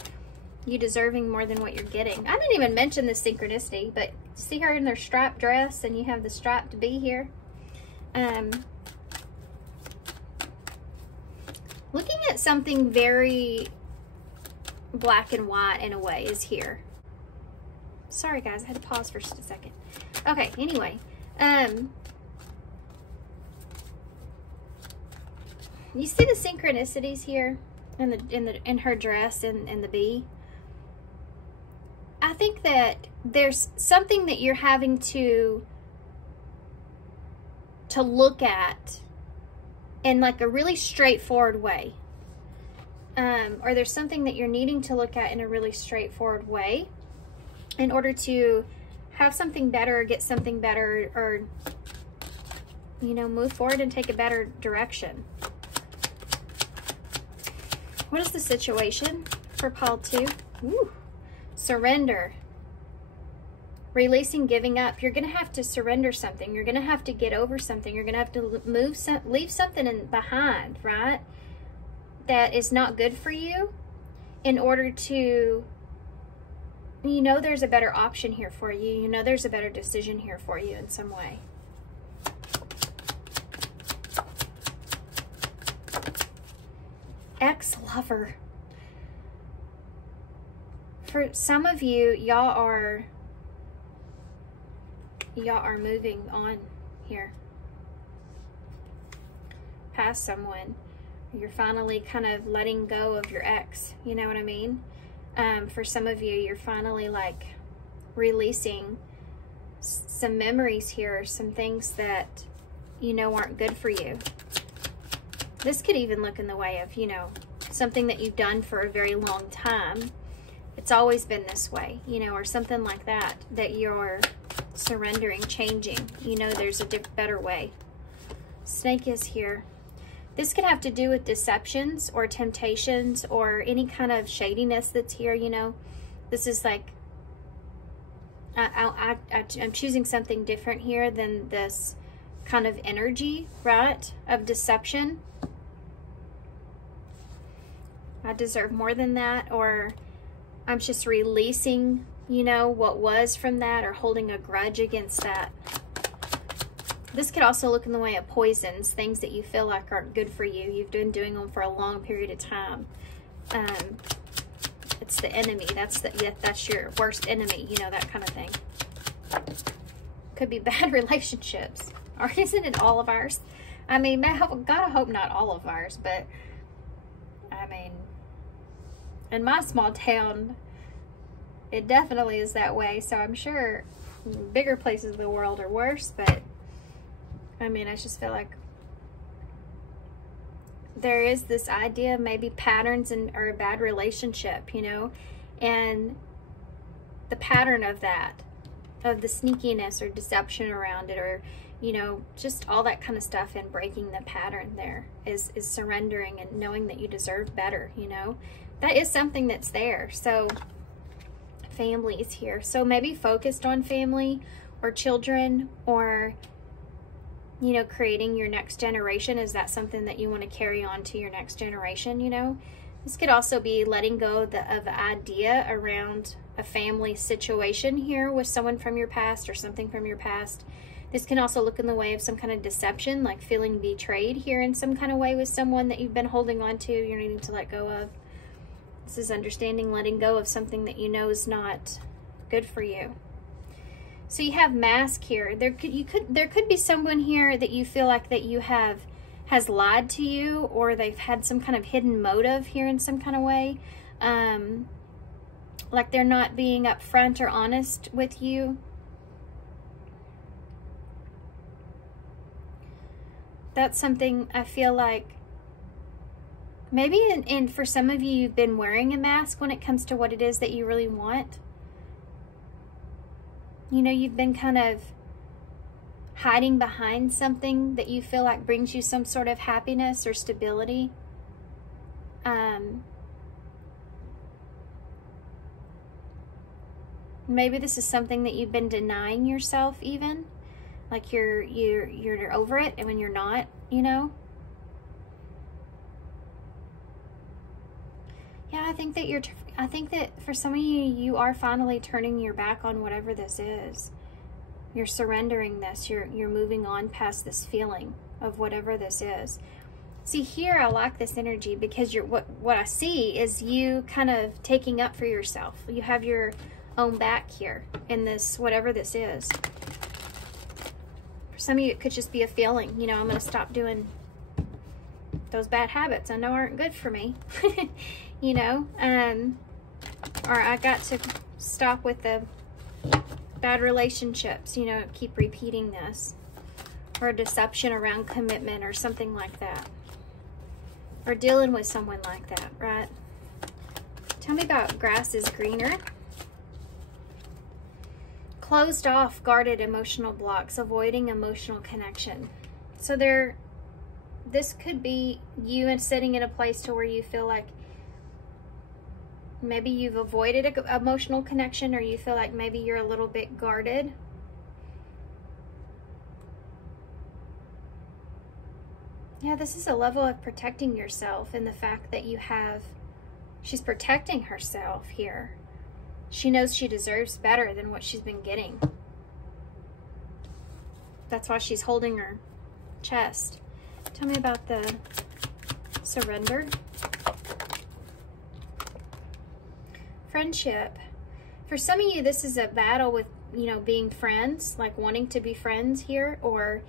you deserving more than what you're getting. I didn't even mention the synchronicity, but see her in their striped dress and you have the striped bee here. Looking at something very black and white in a way is here. Sorry guys, I had to pause for just a second. Okay, anyway. You see the synchronicities here in her dress and the bee? I think that there's something that you're having to look at in like a really straightforward way. Or there's something that you're needing to look at in a really straightforward way in order to have something better or get something better, or, you know, move forward and take a better direction. What is the situation for pile 2? Ooh. Surrender. Releasing, giving up. You're going to have to surrender something. You're going to have to get over something. You're going to have to leave something behind, right? That is not good for you, in order to, you know, there's a better option here for you. You know, there's a better decision here for you in some way. Ex-lover. For some of you, y'all are moving on here past someone. You're finally kind of letting go of your ex, you know what I mean? For some of you, you're finally like releasing some memories here, some things that, you know, aren't good for you. This could even look in the way of, you know, something that you've done for a very long time. It's always been this way, you know, or something like that, that you're surrendering, changing. You know, there's a better way. Snake is here. This could have to do with deceptions or temptations or any kind of shadiness that's here, you know. This is like, I'm choosing something different here than this kind of energy, right, of deception. I deserve more than that, or I'm just releasing, you know, what was from that, or holding a grudge against that. This could also look in the way of poisons, things that you feel like aren't good for you. You've been doing them for a long period of time. It's the enemy. That's your worst enemy, you know, that kind of thing. Could be bad relationships. Or isn't it all of ours? I mean, gotta hope not all of ours, but I mean, in my small town, it definitely is that way. So I'm sure bigger places of the world are worse, but I mean, I just feel like there is this idea of maybe patterns or a bad relationship, you know, and the pattern of that, of the sneakiness or deception around it, or, you know, just all that kind of stuff, and breaking the pattern there is surrendering and knowing that you deserve better, you know. That is something that's there. So family is here. So maybe focused on family or children, or, you know, creating your next generation. Is that something that you want to carry on to your next generation, you know? This could also be letting go of the idea around a family situation here with someone from your past or something from your past. This can also look in the way of some kind of deception, like feeling betrayed here in some kind of way with someone that you've been holding on to, you're needing to let go of. This is understanding, letting go of something that you know is not good for you. So you have mask here. There could be someone here that you feel like that has lied to you, or they've had some kind of hidden motive here in some kind of way. Like they're not being upfront or honest with you. That's something I feel like maybe and for some of you, you've been wearing a mask when it comes to what it is that you really want. You know, you've been kind of hiding behind something that you feel like brings you some sort of happiness or stability. Maybe this is something that you've been denying yourself, even. Like you're over it, and when you're not, you know. Yeah, I think that for some of you, you are finally turning your back on whatever this is. You're surrendering this. You're moving on past this feeling of whatever this is. See, here I like this energy because what I see is you kind of taking up for yourself. You have your own back here in this, whatever this is. For some of you, it could just be a feeling, you know, I'm going to stop doing those bad habits I know aren't good for me, you know, or I got to stop with the bad relationships, you know, keep repeating this, or deception around commitment or something like that, or dealing with someone like that, right? Tell me about grass is greener. Closed off, guarded emotional blocks, avoiding emotional connection. So this could be you and sitting in a place to where you feel like maybe you've avoided an emotional connection, or you feel like maybe you're a little bit guarded. Yeah, this is a level of protecting yourself, and the fact that you have, she's protecting herself here. She knows she deserves better than what she's been getting. That's why she's holding her chest. Tell me about the surrender. Friendship. For some of you, this is a battle with, you know, being friends, like wanting to be friends here, or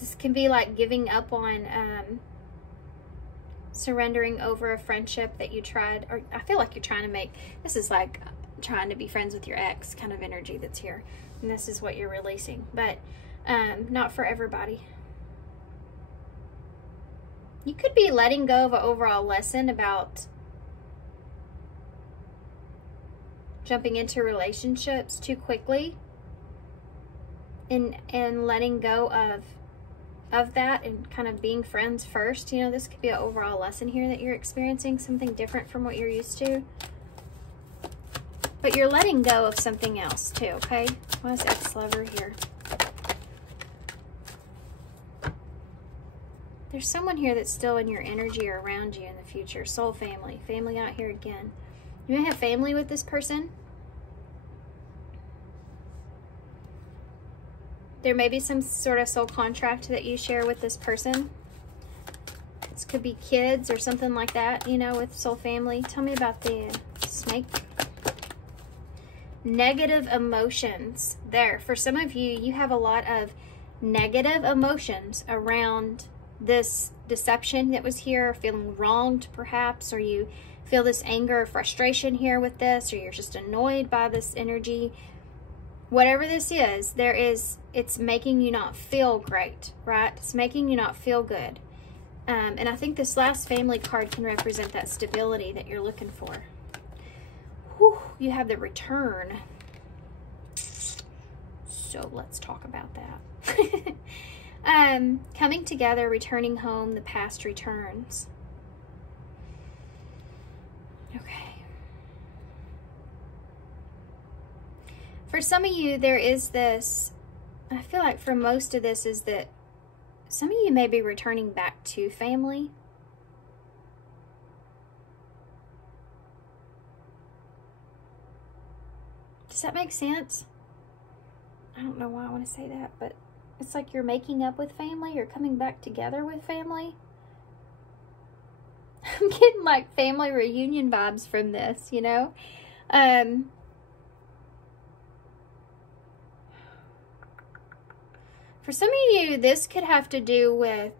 this can be like giving up on surrendering over a friendship that you tried, or I feel like you're trying to make, this is like trying to be friends with your ex kind of energy that's here, and this is what you're releasing, but not for everybody. You could be letting go of an overall lesson about jumping into relationships too quickly, and letting go of that and kind of being friends first. You know, this could be an overall lesson here that you're experiencing, something different from what you're used to. But you're letting go of something else too, okay? Why is ex-lover here? There's someone here that's still in your energy or around you in the future. Soul family. Family out here again. You may have family with this person. There may be some sort of soul contract that you share with this person. This could be kids or something like that, you know, with soul family. Tell me about the snake. Negative emotions. There, for some of you, you have a lot of negative emotions around this deception that was here, feeling wronged perhaps, or you feel this anger or frustration here with this, or you're just annoyed by this energy. Whatever this is, it's making you not feel great, right? It's making you not feel good. And I think this last family card can represent that stability that you're looking for. Whew, you have the return. So let's talk about that. Coming together, returning home, the past returns. Okay. For some of you, there is this, I feel like for most of this is that some of you may be returning back to family. Does that make sense? I don't know why I want to say that, but it's like you're making up with family, you're coming back together with family. I'm getting like family reunion vibes from this, you know? For some of you, this could have to do with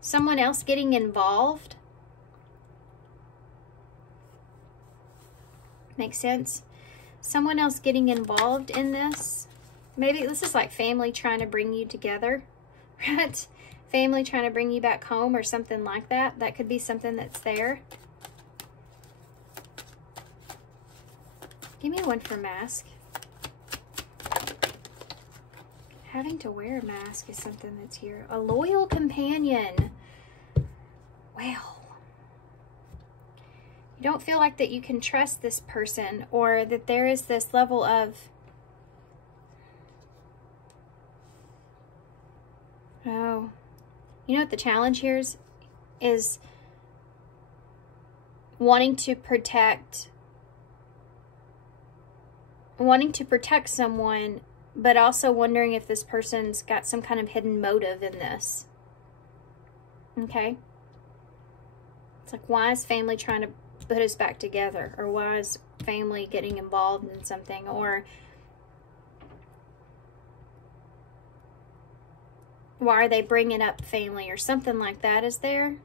someone else getting involved. Makes sense? Someone else getting involved in this. Maybe this is like family trying to bring you together, right? Family trying to bring you back home or something like that. That could be something that's there. Give me one for mask. Having to wear a mask is something that's here. A loyal companion. Well, you don't feel like that you can trust this person, or that there is this level of, oh, you know what the challenge here is wanting to protect someone, but also wondering if this person's got some kind of hidden motive in this. Okay? It's like, why is family trying to put us back together? Or why is family getting involved in something? Or why are they bringing up family or something like that is there?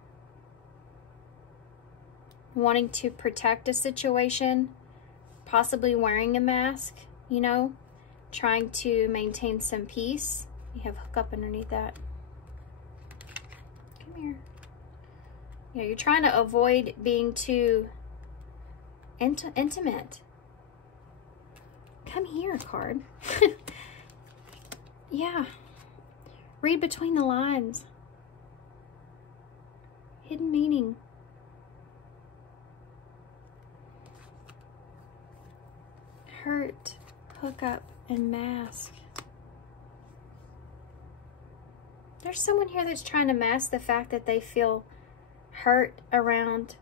Wanting to protect a situation, possibly wearing a mask, you know, trying to maintain some peace. You have hook up underneath that. Come here. You know, you're trying to avoid being too intimate. Come here, card. Yeah. Read between the lines. Hidden meaning. Hurt, hook up, and mask. There's someone here that's trying to mask the fact that they feel hurt around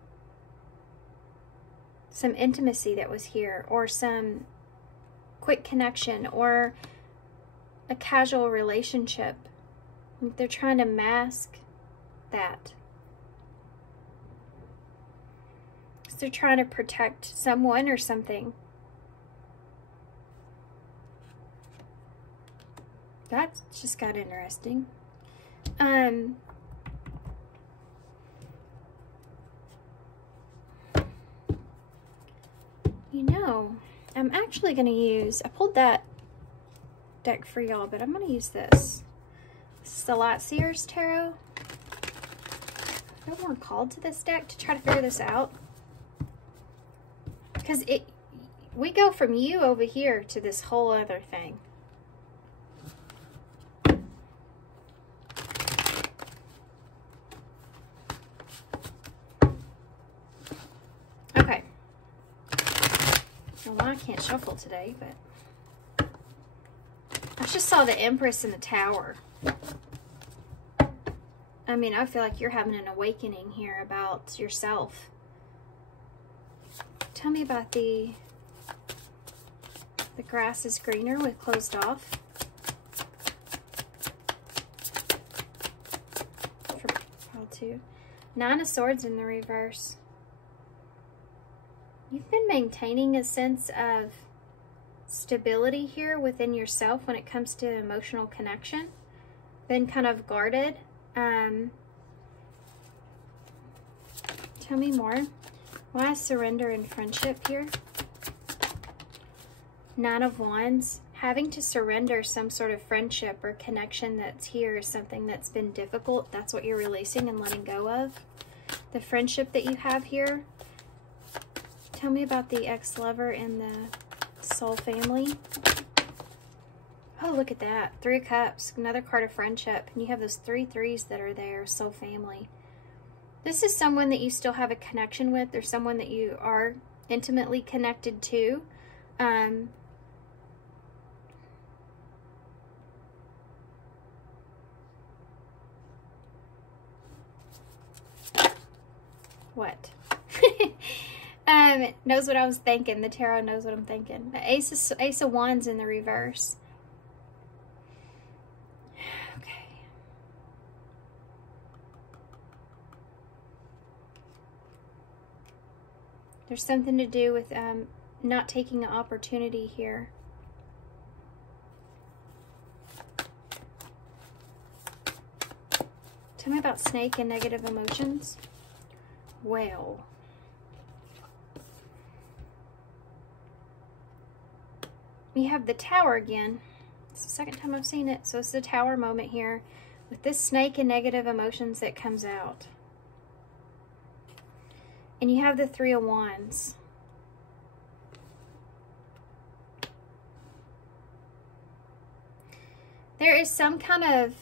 some intimacy that was here, or some quick connection, or a casual relationship. They're trying to mask that. So they're trying to protect someone or something. That's just got interesting. You know, I'm actually going to use, I pulled that deck for y'all, but I'm going to use this. This is the Lightseers Tarot. I'm more called to this deck to try to figure this out. Because we go from you over here to this whole other thing. Okay. Well, I can't shuffle today, but I just saw the Empress in the Tower. I mean, I feel like you're having an awakening here about yourself. Tell me about the grass is greener with closed off. For pile 2. 9 of Swords in the reverse. You've been maintaining a sense of stability here within yourself when it comes to emotional connection. Been kind of guarded. Tell me more. Why surrender and friendship here? 9 of Wands. Having to surrender some sort of friendship or connection that's here is something that's been difficult. That's what you're releasing and letting go of. The friendship that you have here. Tell me about the ex-lover and the soul family. Oh, look at that. 3 of Cups. Another card of friendship. And you have those 3 threes that are there. Soul family. This is someone that you still have a connection with. Or someone that you are intimately connected to. What? Knows what I was thinking. The tarot knows what I'm thinking. Ace of Wands in the reverse. Okay. There's something to do with not taking an opportunity here. Tell me about snake and negative emotions. Well. We have the Tower again. It's the second time I've seen it. So it's the Tower moment here with this snake and negative emotions that comes out. And you have the 3 of Wands. There is some kind of,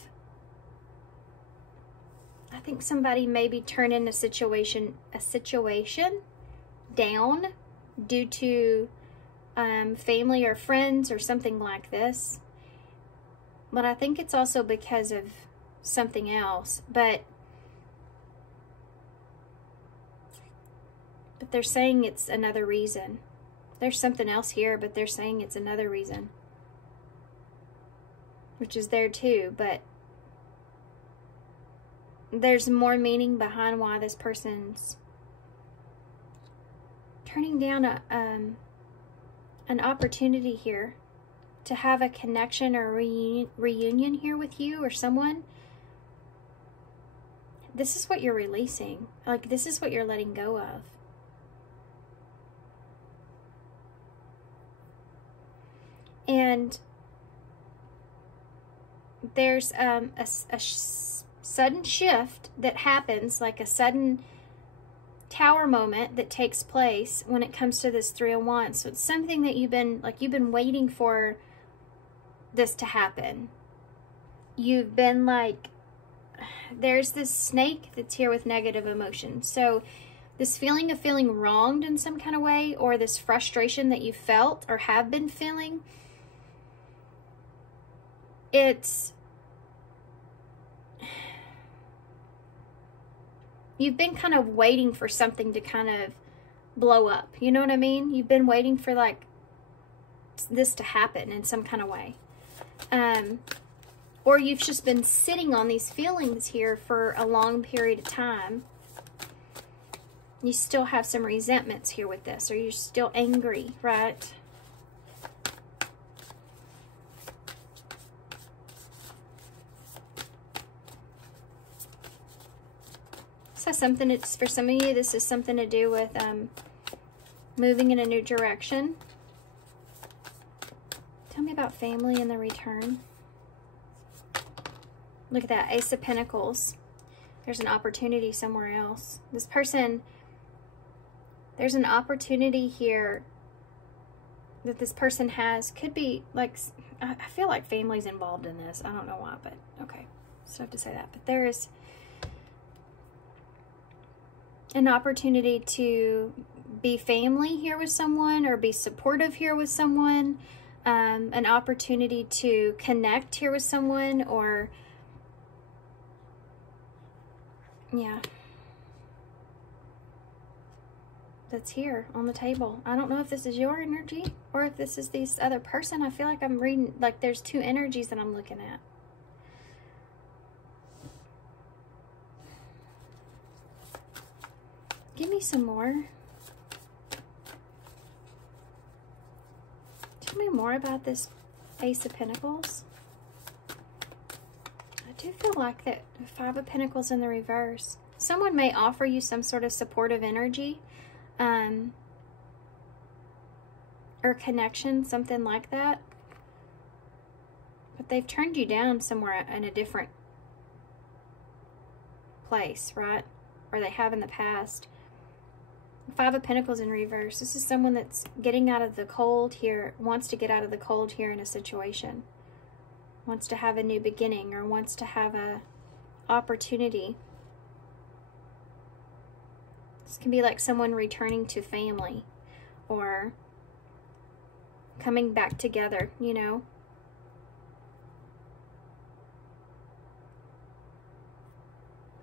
I think somebody maybe turning a situation down due to family or friends or something like this. But I think it's also because of something else. But they're saying it's another reason. There's something else here, but they're saying it's another reason. Which is there too, but there's more meaning behind why this person's turning down an opportunity here to have a connection or a reunion here with you or someone. This is what you're releasing. Like, this is what you're letting go of. And there's a sudden shift that happens, like a sudden tower moment that takes place when it comes to this Three of Wands. So it's something that you've been waiting for this to happen. You've been like, there's this snake that's here with negative emotions. So this feeling of feeling wronged in some kind of way, or this frustration that you felt or have been feeling, you've been kind of waiting for something to kind of blow up. You know what I mean? You've been waiting for like this to happen in some kind of way. Or you've just been sitting on these feelings here for a long period of time. You still have some resentments here with this, or you're still angry, right? This has something, it's for some of you, this is something to do with moving in a new direction. Tell me about family and the return. Look at that, Ace of Pentacles. There's an opportunity somewhere else. This person, there's an opportunity here that this person has. Could be like, I feel like family's involved in this. I don't know why, but okay. Still have to say that. But there is an opportunity to be family here with someone, or be supportive here with someone. An opportunity to connect here with someone, or yeah, that's here on the table. I don't know if this is your energy or if this is this other person. I feel like I'm reading, like there's two energies that I'm looking at. Give me some more. Tell me more about this Ace of Pentacles. I do feel like that Five of Pentacles in the reverse. Someone may offer you some sort of supportive energy, or connection, something like that. But they've turned you down somewhere in a different place, right? Or they have in the past. Five of Pentacles in reverse. This is someone that's getting out of the cold here, wants to get out of the cold here in a situation. Wants to have a new beginning, or wants to have a opportunity. This can be like someone returning to family, or coming back together, you know.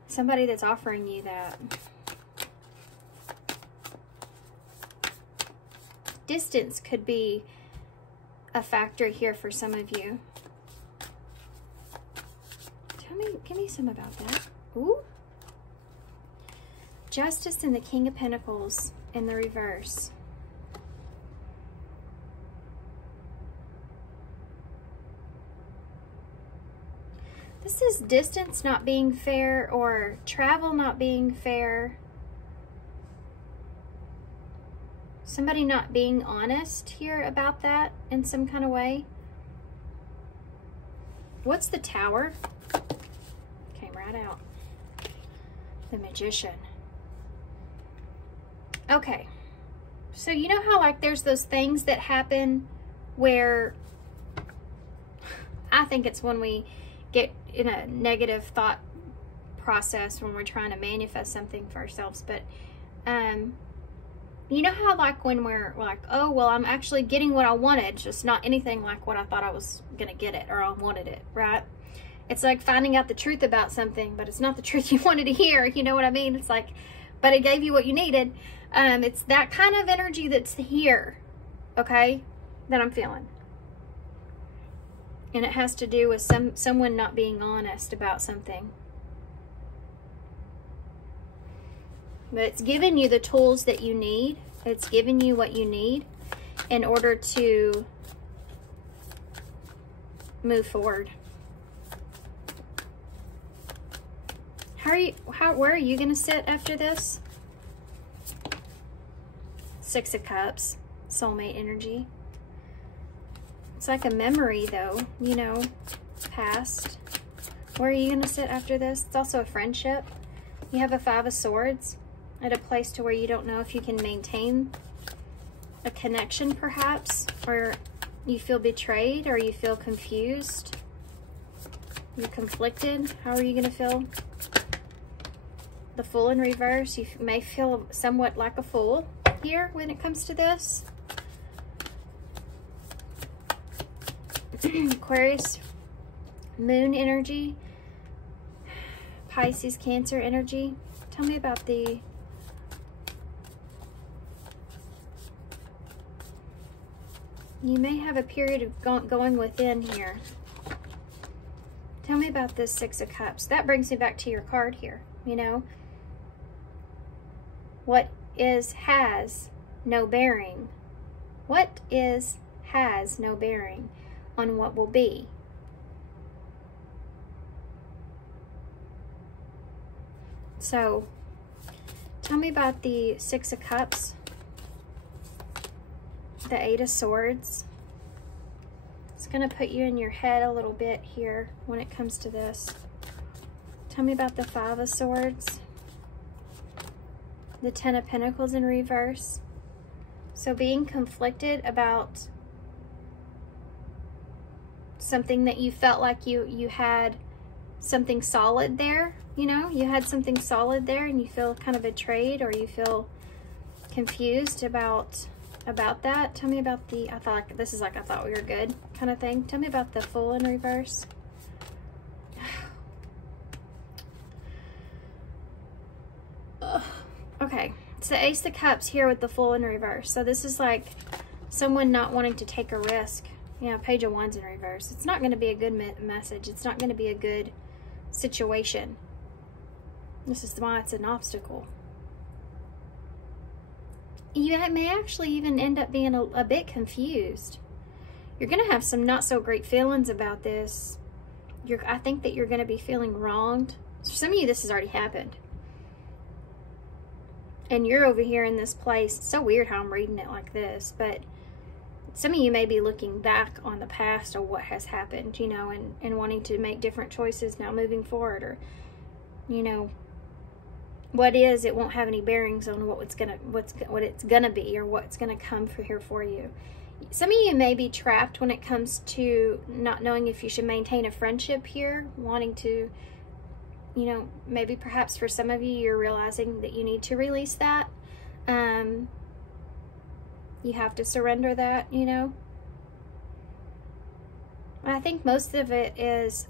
Somebody that's offering you that. Distance could be a factor here for some of you. Give me some about that. Ooh. Justice and the King of Pentacles in the reverse. This is distance not being fair, or travel not being fair. Somebody not being honest here about that in some kind of way. What's the Tower? Came right out. The Magician. Okay. So you know how like there's those things that happen where, I think it's when we get in a negative thought process when we're trying to manifest something for ourselves, but you know how like when we're like, oh, well, I'm actually getting what I wanted, just not anything like what I thought I was gonna get it, or I wanted it, right? It's like finding out the truth about something, but it's not the truth you wanted to hear, you know what I mean? It's like, but it gave you what you needed. It's that kind of energy that's here, okay, that I'm feeling. And it has to do with someone not being honest about something. But it's giving you the tools that you need It's giving you what you need in order to move forward. Where are you going to sit after this? Six of Cups, soulmate energy. It's like a memory though, you know, past. Where are you going to sit after this? It's also a friendship. You have a Five of Swords at a place to where you don't know if you can maintain a connection perhaps, or you feel betrayed, or you feel confused. You're conflicted. How are you going to feel? The Fool in reverse. You may feel somewhat like a fool here when it comes to this. Aquarius, Moon energy, Pisces, Cancer energy. Tell me about the you may have a period of going within here. Tell me about this Six of Cups. That brings me back to your card here, you know. What is has no bearing. What is has no bearing on what will be. So, tell me about the Six of Cups, the Eight of Swords. It's going to put you in your head a little bit here when it comes to this. Tell me about the Five of Swords, the Ten of Pentacles in reverse. So being conflicted about something that you felt like you had something solid there, you know, you had something solid there and you feel kind of betrayed, or you feel confused about that. Tell me about the, I thought this is like I thought we were good kind of thing. Tell me about the Fool in reverse. Okay, it's the Ace of Cups here with the Fool in reverse. So this is like someone not wanting to take a risk. You know, Page of Wands in reverse. It's not going to be a good message. It's not going to be a good situation. This is why it's an obstacle. You may actually even end up being a bit confused. You're going to have some not so great feelings about this. I think that you're going to be feeling wronged. For some of you, this has already happened. And you're over here in this place. It's so weird how I'm reading it like this, but some of you may be looking back on the past or what has happened, you know, and wanting to make different choices now moving forward, or, you know, what is, it won't have any bearings on what it's gonna be, or what's gonna come for you. Some of you may be trapped when it comes to not knowing if you should maintain a friendship here, wanting to, you know, maybe perhaps for some of you, you're realizing that you need to release that. You have to surrender that, you know. I think most of it is,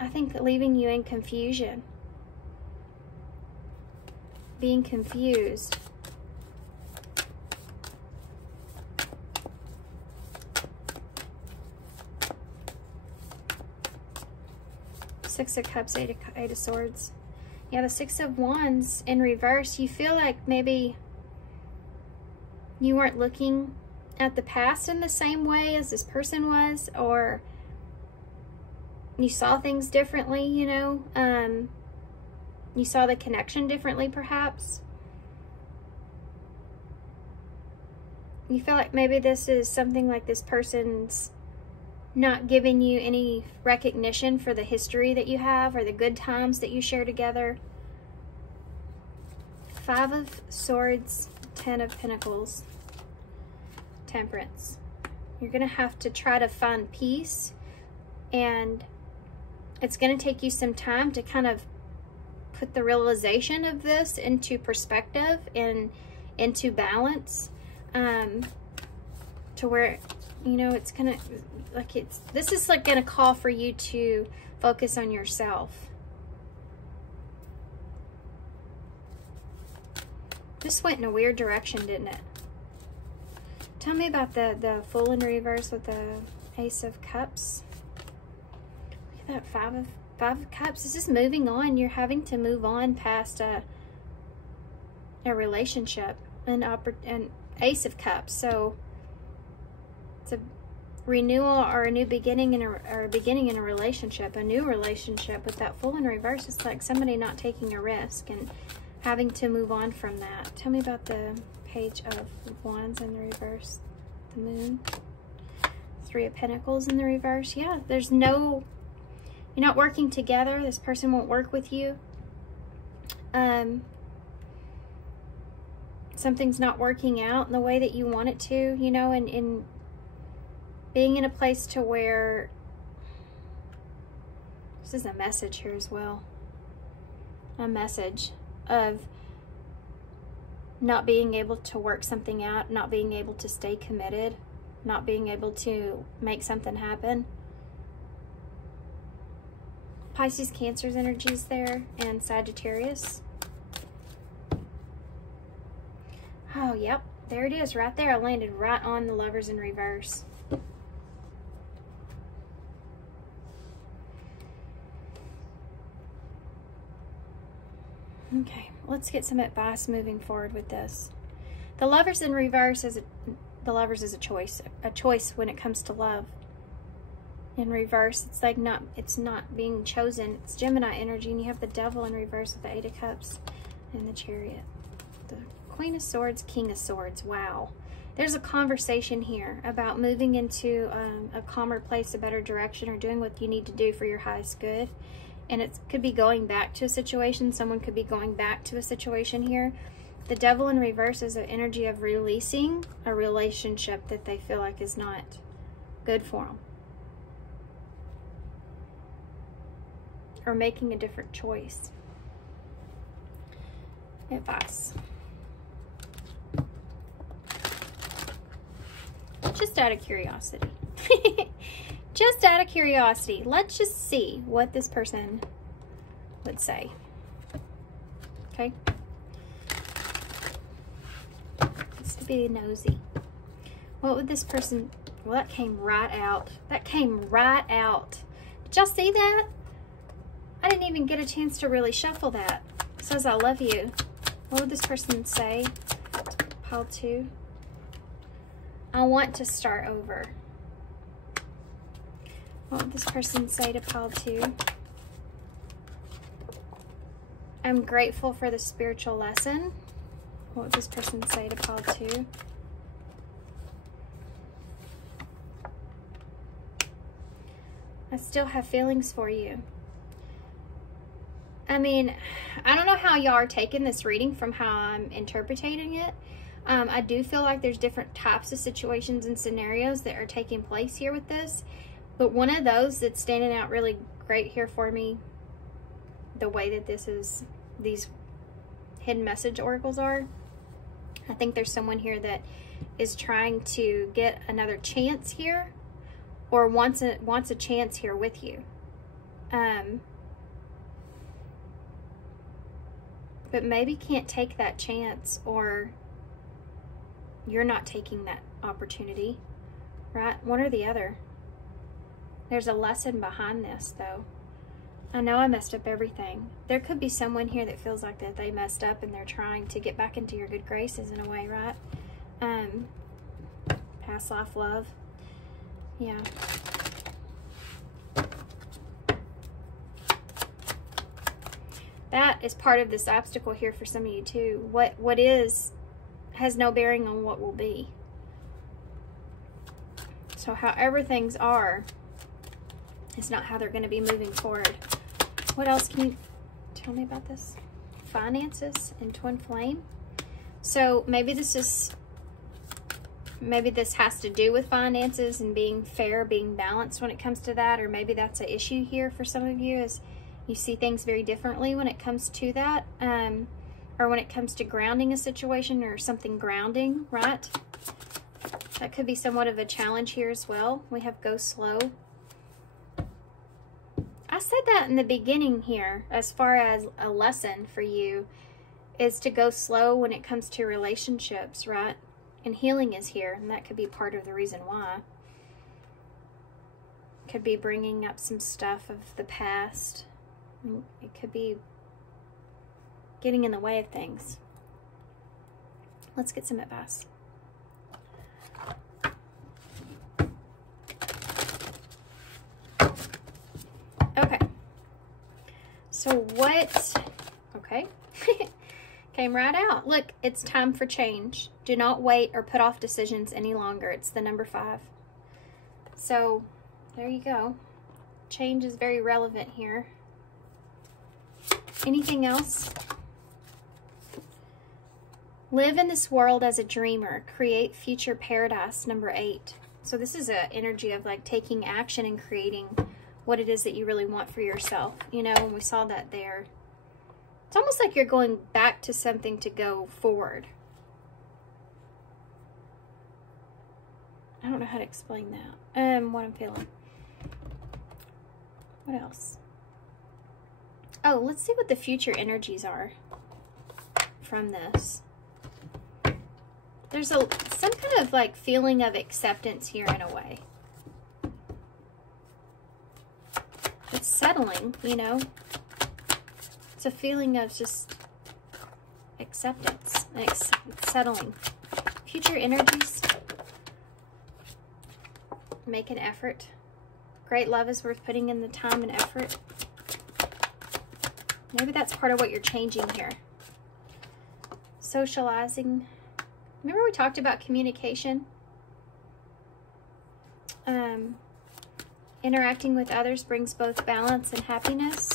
I think, leaving you in confusion. Being confused. Six of Cups, Eight of Swords. Yeah, the Six of Wands in reverse. You feel like maybe you weren't looking at the past in the same way as this person was, or you saw things differently, you know. You saw the connection differently, perhaps. You feel like maybe this is something like this person's not giving you any recognition for the history that you have, or the good times that you share together. Five of Swords, Ten of Pentacles, Temperance. You're going to have to try to find peace, and it's going to take you some time to kind of put the realization of this into perspective and into balance, to where, you know, it's gonna, like, this is like gonna call for you to focus on yourself. This went in a weird direction, didn't it? Tell me about the Fool in reverse with the Ace of Cups. Look at that Five of Cups. This is moving on. You're having to move on past a relationship. an Ace of Cups. So it's a renewal or a new beginning or a beginning in a relationship, a new relationship. With that Fool in reverse, it's like somebody not taking a risk and having to move on from that. Tell me about the Page of Wands in the reverse. The Moon. Three of Pentacles in the reverse. Yeah, there's no, you're not working together. This person won't work with you. Something's not working out in the way that you want it to, you know, and being in a place to where, this is a message here as well. A message of not being able to work something out, not being able to stay committed, not being able to make something happen. Pisces, Cancer's energies there, and Sagittarius. Oh, yep. There it is right there. I landed right on the Lovers in reverse. Okay, let's get some advice moving forward with this. The Lovers in reverse is the Lovers is a choice when it comes to love. In reverse, it's like it's not being chosen. It's Gemini energy, and you have the Devil in reverse with the Eight of Cups and the Chariot. The Queen of Swords, King of Swords. Wow. There's a conversation here about moving into a calmer place, a better direction, or doing what you need to do for your highest good. And it could be going back to a situation. Someone could be going back to a situation here. The Devil in reverse is an energy of releasing a relationship that they feel like is not good for them. Or making a different choice. Advice. Just out of curiosity. Just out of curiosity. Let's just see what this person would say. Okay? Let's be nosy. What would this person... Well, that came right out. That came right out. Did y'all see that? I didn't even get a chance to really shuffle that. It says, I love you. What would this person say? Pile 2. I want to start over. What would this person say to pile 2? I'm grateful for the spiritual lesson. What would this person say to pile 2? I still have feelings for you. I mean, I don't know how y'all are taking this reading from how I'm interpreting it. I do feel like there's different types of situations and scenarios that are taking place here with this. But one of those that's standing out really great here for me, the way that these hidden message oracles are, I think there's someone here that is trying to get another chance here, or wants a chance here with you. But maybe can't take that chance, or you're not taking that opportunity, right? One or the other. There's a lesson behind this, though. I know I messed up everything. There could be someone here that feels like that they messed up and they're trying to get back into your good graces in a way, right? Past life love. Yeah. That is part of this obstacle here for some of you too. What is has no bearing on what will be. So however things are, it's not how they're going to be moving forward. What else can you tell me about this? Finances and twin flame. So maybe this has to do with finances and being fair, being balanced when it comes to that, or maybe that's an issue here for some of you, is you see things very differently when it comes to that, or when it comes to grounding a situation or something grounding, right? That could be somewhat of a challenge here as well. We have go slow. I said that in the beginning here, as far as a lesson for you, is to go slow when it comes to relationships, right? And healing is here, and that could be part of the reason why. Could be bringing up some stuff of the past. It could be getting in the way of things. Let's get some advice. Okay. So what, okay, came right out. Look, it's time for change. Do not wait or put off decisions any longer. It's the number 5. So there you go. Change is very relevant here. Anything else? Live in this world as a dreamer. Create future paradise, number 8. So this is an energy of like taking action and creating what it is that you really want for yourself. You know, when we saw that there, it's almost like you're going back to something to go forward. I don't know how to explain that. What I'm feeling. What else? Oh, let's see what the future energies are from this. There's some kind of like feeling of acceptance here in a way. It's settling, you know. It's a feeling of just acceptance and settling. Future energies. Make an effort. Great love is worth putting in the time and effort. Maybe that's part of what you're changing here. Socializing. Remember we talked about communication? Interacting with others brings both balance and happiness.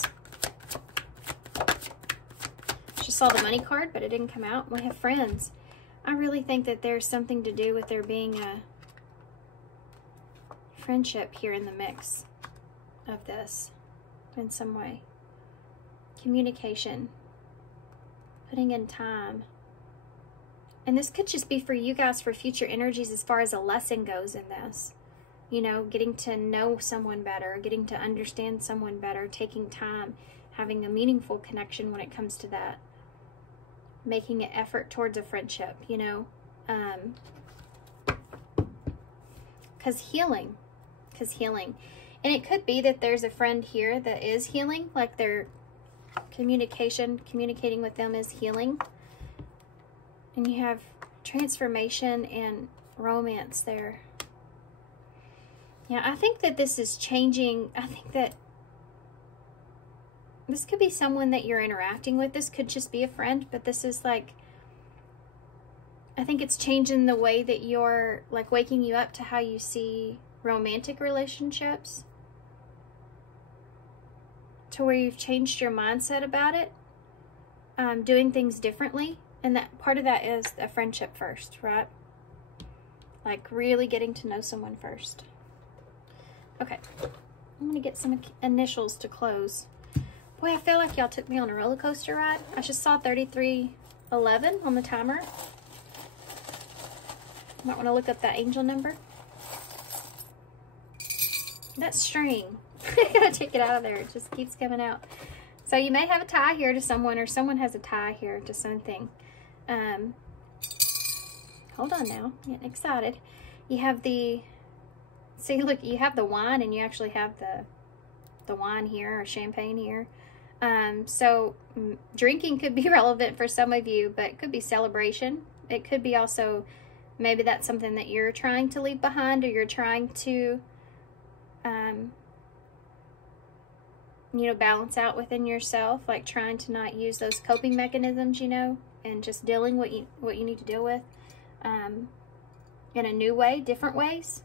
Just saw the money card, but it didn't come out. We have friends. I really think that there's something to do with there being a friendship here in the mix of this in some way. Communication. Putting in time. And this could just be for you guys for future energies as far as a lesson goes in this. You know, getting to know someone better, getting to understand someone better, taking time, having a meaningful connection when it comes to that. Making an effort towards a friendship, you know. Because healing. And it could be that there's a friend here that is healing, like their communicating with them is healing. And you have transformation and romance there. Yeah, I think that this is changing. I think that this could be someone that you're interacting with. This could just be a friend, but this is like, I think it's changing the way that you're, like, waking you up to how you see romantic relationships. To where you've changed your mindset about it. Doing things differently. And that part of that is a friendship first, right? Like really getting to know someone first. Okay. I'm going to get some initials to close. Boy, I feel like y'all took me on a roller coaster ride. I just saw 3311 on the timer. Might want to look up that angel number. That string. I gotta take it out of there. It just keeps coming out. So you may have a tie here to someone, or someone has a tie here to something. Hold on now. I'm getting excited. You have the, see, look, you have the wine, and you actually have the wine here, or champagne here. So drinking could be relevant for some of you, but it could be celebration. It could be also, maybe that's something that you're trying to leave behind, or you're trying to, you know, balance out within yourself, like trying to not use those coping mechanisms, you know, and just dealing what you need to deal with in a new way, different ways.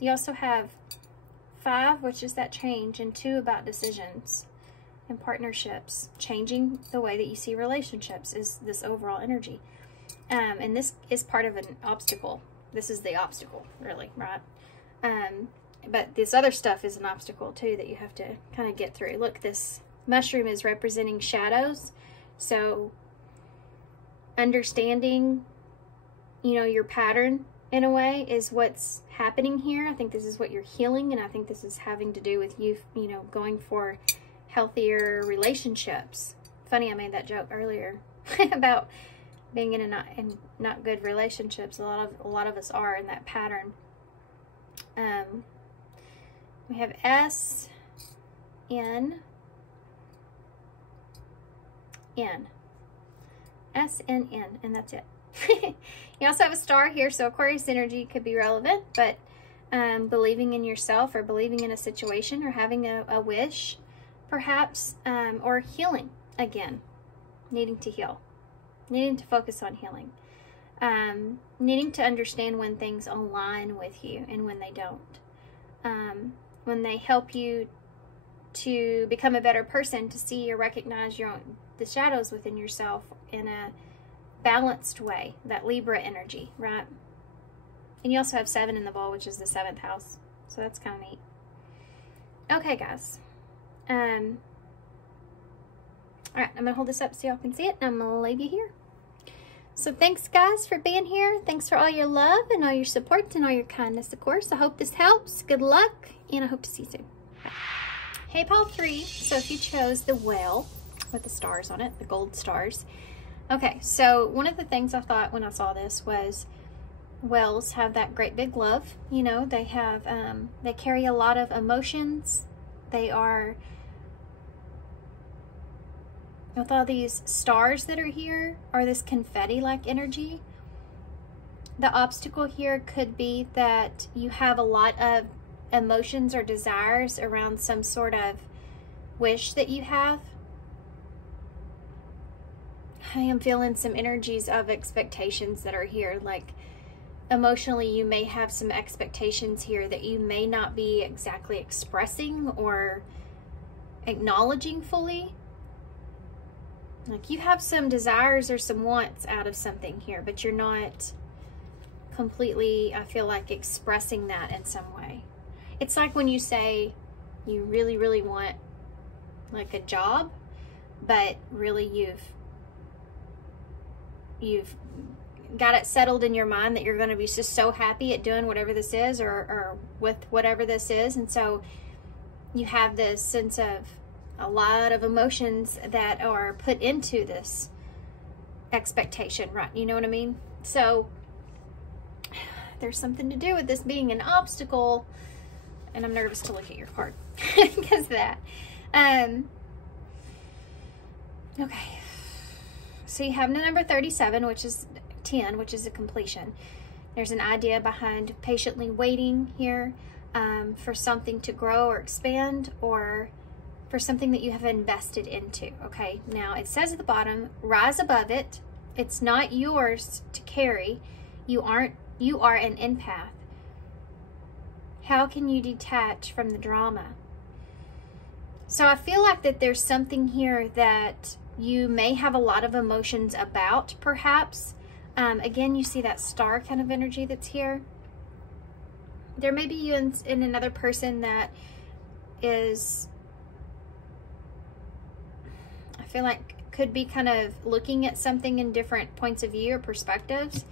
You also have 5, which is that change, and 2 about decisions and partnerships. Changing the way that you see relationships is this overall energy. And this is part of an obstacle. This is the obstacle, really, right? But this other stuff is an obstacle too that you have to kind of get through. Look, this mushroom is representing shadows. So understanding, you know, your pattern in a way is what's happening here. I think this is what you're healing, and I think this is having to do with you, you know, going for healthier relationships. Funny, I made that joke earlier about being in not good relationships. A lot of us are in that pattern. We have S, N, N. S, N, N, and that's it. You also have a star here, so Aquarius energy could be relevant, but believing in yourself or believing in a situation or having a wish, perhaps, or healing again, needing to heal, needing to focus on healing, needing to understand when things align with you and when they don't, when they help you to become a better person, to see or recognize the shadows within yourself in a balanced way, that Libra energy, right? And you also have 7 in the ball, which is the 7th house, so that's kind of neat. Okay, guys. All right, I'm gonna hold this up so y'all can see it, and I'm gonna leave you here. So thanks, guys, for being here. Thanks for all your love and all your support and all your kindness, of course. I hope this helps. Good luck, and I hope to see you soon. Bye. Hey, pile 3. So if you chose the whale with the stars on it, the gold stars. Okay, so one of the things I thought when I saw this was whales have that great big love. You know, they have, they carry a lot of emotions. They are, with all these stars that are here, or this confetti-like energy, the obstacle here could be that you have a lot of emotions or desires around some sort of wish that you have. I am feeling some energies of expectations that are here. Like emotionally, you may have some expectations here that you may not be exactly expressing or acknowledging fully. Like you have some desires or some wants out of something here, but you're not completely, I feel like, expressing that in some way. It's like when you say you really, really want like a job, but really you've got it settled in your mind that you're going to be just so happy at doing whatever this is, or with whatever this is. And so you have this sense of a lot of emotions that are put into this expectation, right? You know what I mean? So there's something to do with this being an obstacle, and I'm nervous to look at your card because of that. Okay. So you have the number 37, which is 10, which is a completion. There's an idea behind patiently waiting here for something to grow or expand, or for something that you have invested into. Okay, now it says at the bottom, rise above it. It's not yours to carry. You are an empath. How can you detach from the drama? So I feel like that there's something here that you may have a lot of emotions about, perhaps. Again, you see that star kind of energy that's here. There may be you and another person that is, I feel like, could be kind of looking at something in different points of view or perspectives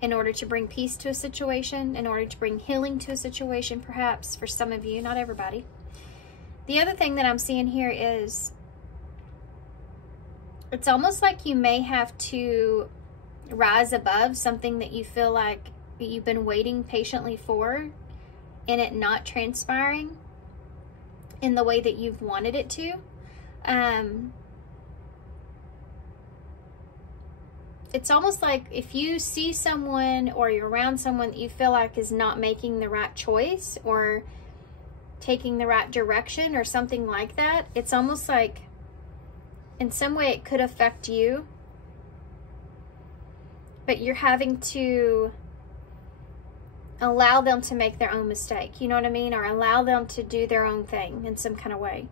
in order to bring peace to a situation, in order to bring healing to a situation, perhaps, for some of you, not everybody. The other thing that I'm seeing here is it's almost like you may have to rise above something that you feel like you've been waiting patiently for, and it not transpiring in the way that you've wanted it to. It's almost like if you see someone or you're around someone that you feel like is not making the right choice or taking the right direction or something like that, it's almost like in some way it could affect you, but you're having to allow them to make their own mistake, you know what I mean? Or allow them to do their own thing in some kind of way.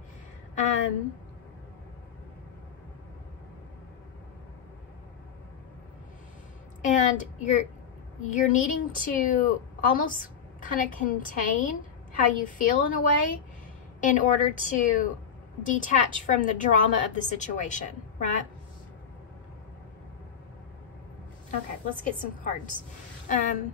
And you're needing to almost kind of contain how you feel in a way in order to detach from the drama of the situation, right? Okay, let's get some cards. So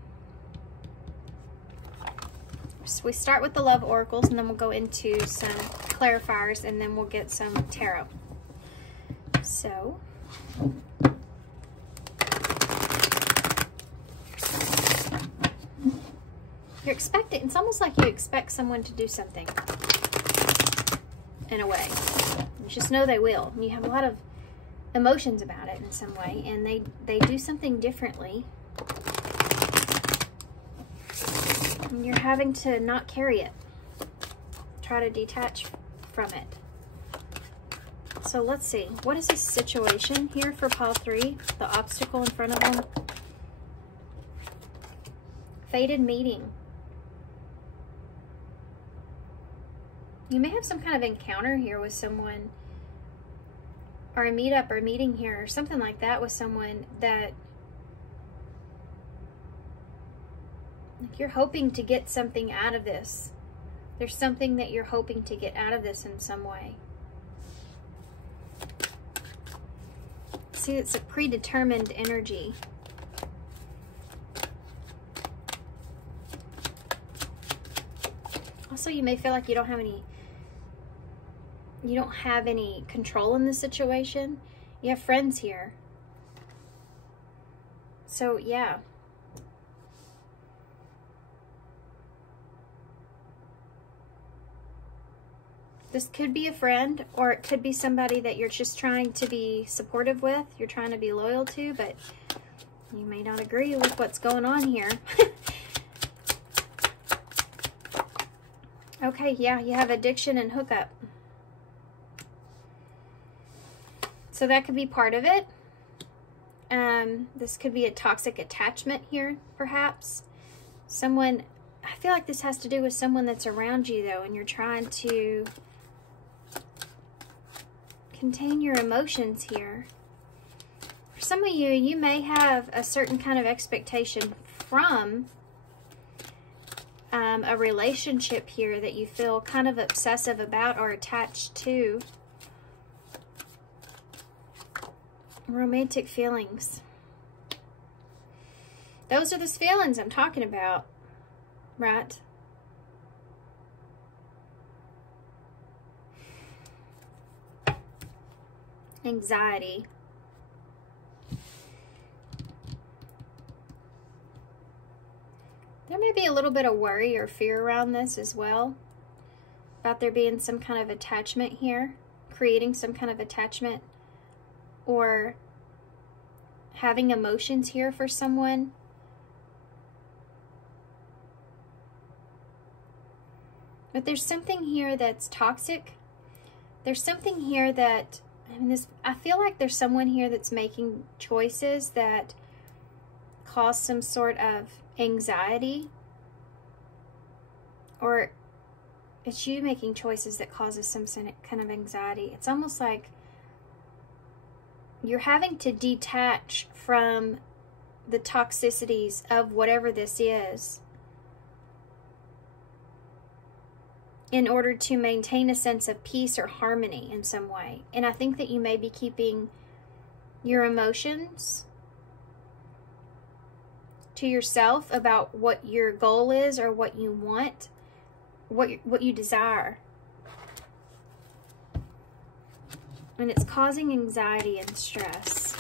we start with the love oracles, and then we'll go into some clarifiers, and then we'll get some tarot. So you're expecting, it's almost like you expect someone to do something in a way. You just know they will. You have a lot of emotions about it in some way, and they do something differently. And you're having to not carry it. Try to detach from it. So let's see. What is this situation here for pile 3? The obstacle in front of them. Fated meeting. You may have some kind of encounter here with someone, or a meetup or meeting here or something like that with someone that like you're hoping to get something out of this. There's something that you're hoping to get out of this in some way. See, it's a predetermined energy. Also, you may feel like you don't have any control in the situation. You have friends here. So, yeah. This could be a friend, or it could be somebody that you're just trying to be supportive with, you're trying to be loyal to, but you may not agree with what's going on here. Okay, yeah, you have addiction and hookup. So that could be part of it. This could be a toxic attachment here, perhaps. Someone, I feel like this has to do with someone that's around you, though, and you're trying to contain your emotions here. For some of you, you may have a certain kind of expectation from a relationship here that you feel kind of obsessive about or attached to. Romantic feelings. Those are the feelings I'm talking about, right? Anxiety. There may be a little bit of worry or fear around this as well, about there being some kind of attachment here, creating some kind of attachment, or having emotions here for someone. But there's something here that's toxic. There's something here that, I feel like there's someone here that's making choices that cause some sort of anxiety, or it's you making choices that causes some kind of anxiety. It's almost like you're having to detach from the toxicities of whatever this is in order to maintain a sense of peace or harmony in some way. And I think that you may be keeping your emotions to yourself about what your goal is or what you want, what you desire. And it's causing anxiety and stress.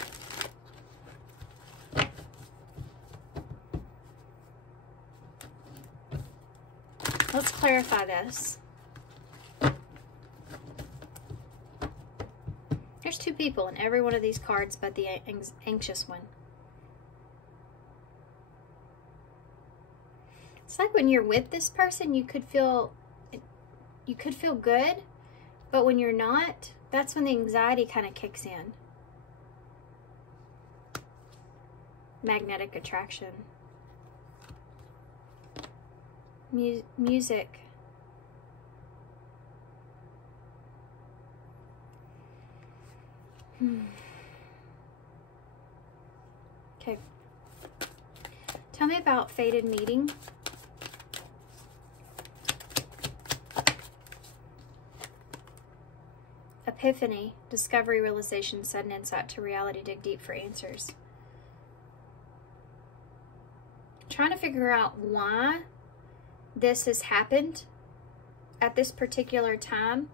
Let's clarify this. There's two people in every one of these cards but the anxious one. It's like when you're with this person, you could feel good, but when you're not, that's when the anxiety kind of kicks in. Magnetic attraction. Music. Okay. Tell me about fated meeting. Epiphany, discovery, realization, sudden insight to reality, dig deep for answers. Trying to figure out why this has happened at this particular time,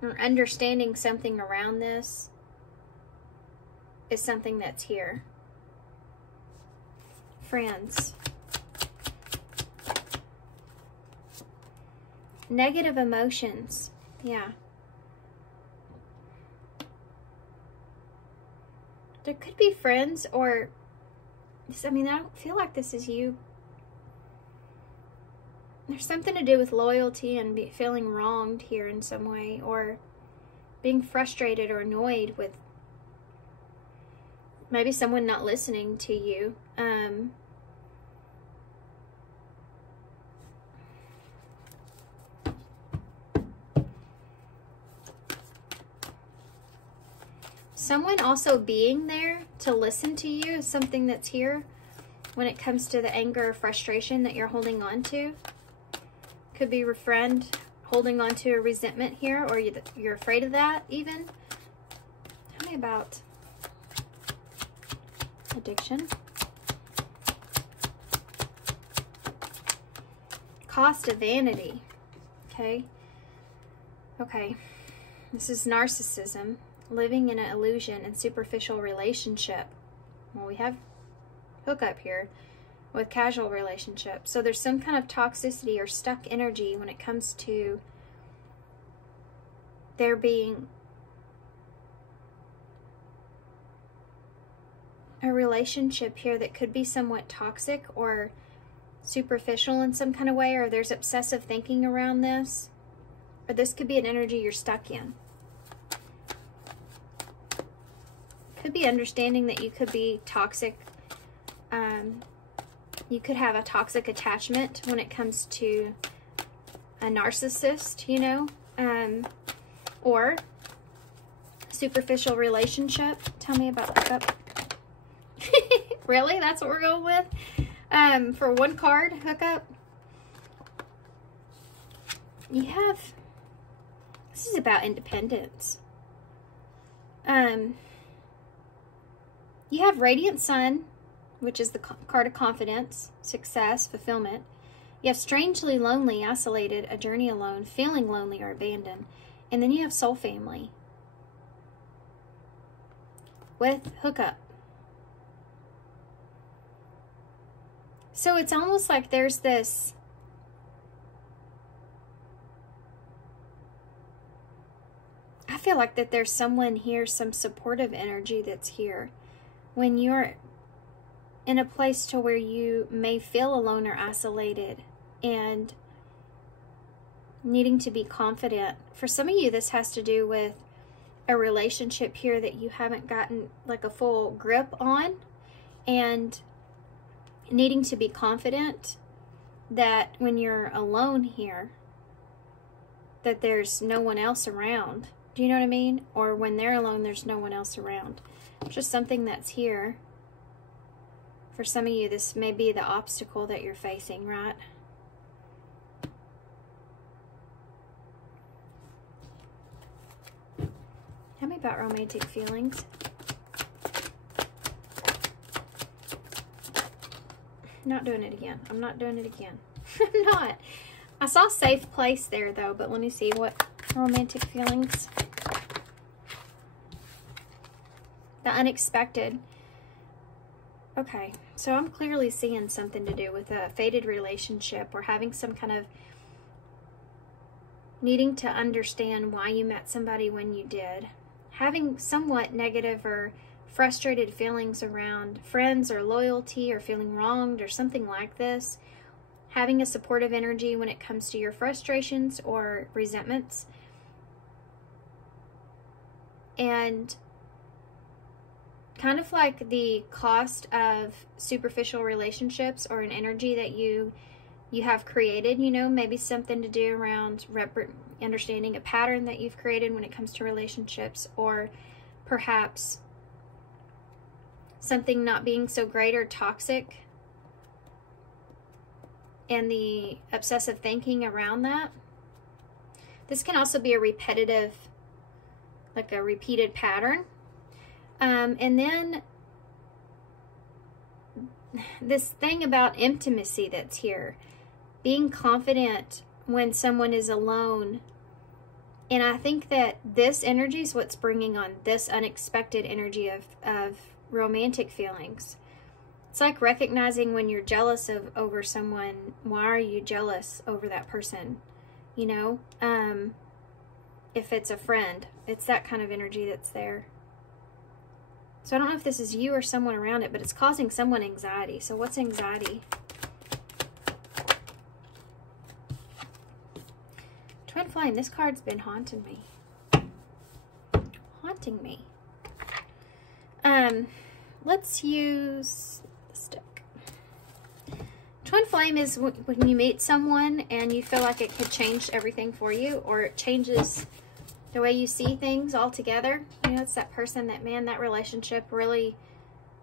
or understanding something around this is something that's here. Friends. Negative emotions. Yeah. There could be friends, or, I mean, I don't feel like this is you. There's something to do with loyalty and feeling wronged here in some way, or being frustrated or annoyed with maybe someone not listening to you. Someone also being there to listen to you is something that's here when it comes to the anger or frustration that you're holding on to. Could be a friend holding on to a resentment here, or you're afraid of that even. Tell me about addiction. Cost of vanity. Okay. Okay. This is narcissism. Living in an illusion and superficial relationship. Well, we have hookup here with casual relationships. So there's some kind of toxicity or stuck energy when it comes to there being a relationship here that could be somewhat toxic or superficial in some kind of way, or there's obsessive thinking around this, or this could be an energy you're stuck in. Could be understanding that you could be toxic. You could have a toxic attachment when it comes to a narcissist, you know, or superficial relationship. Tell me about hookup. Really? That's what we're going with? For one card, hookup. You have, this is about independence. You have Radiant Sun, which is the card of confidence, success, fulfillment. You have Strangely Lonely, Isolated, A Journey Alone, Feeling Lonely or Abandoned. And then you have Soul Family with hookup. So it's almost like there's this I feel like that there's someone here, some supportive energy that's here. When you're in a place to where you may feel alone or isolated and needing to be confident. For some of you, this has to do with a relationship here that you haven't gotten like a full grip on, and needing to be confident that when you're alone here, that there's no one else around. Do you know what I mean? Or when they're alone, there's no one else around. Just something that's here. For some of you, this may be the obstacle that you're facing, right? Tell me about romantic feelings. Not doing it again. I'm not doing it again. I'm not. I saw safe place there, though, but let me see what romantic feelings. The unexpected. Okay, so I'm clearly seeing something to do with a faded relationship, or having some kind of needing to understand why you met somebody when you did. Having somewhat negative or frustrated feelings around friends or loyalty or feeling wronged or something like this. Having a supportive energy when it comes to your frustrations or resentments. And kind of like the cost of superficial relationships, or an energy that you have created, you know, maybe something to do around understanding a pattern that you've created when it comes to relationships, or perhaps something not being so great or toxic, and the obsessive thinking around that. This can also be a repetitive, like a repeated pattern. And then this thing about intimacy that's here. Being confident when someone is alone. And I think that this energy is what's bringing on this unexpected energy of romantic feelings. It's like recognizing when you're jealous over someone. Why are you jealous over that person? You know, if it's a friend, it's that kind of energy that's there. So I don't know if this is you or someone around it, but it's causing someone anxiety. So what's anxiety? Twin Flame, this card's been haunting me. Haunting me. Let's use the stick. Twin Flame is when you meet someone and you feel like it could change everything for you, or it changes the way you see things altogether. You know, it's that person that, man, that relationship really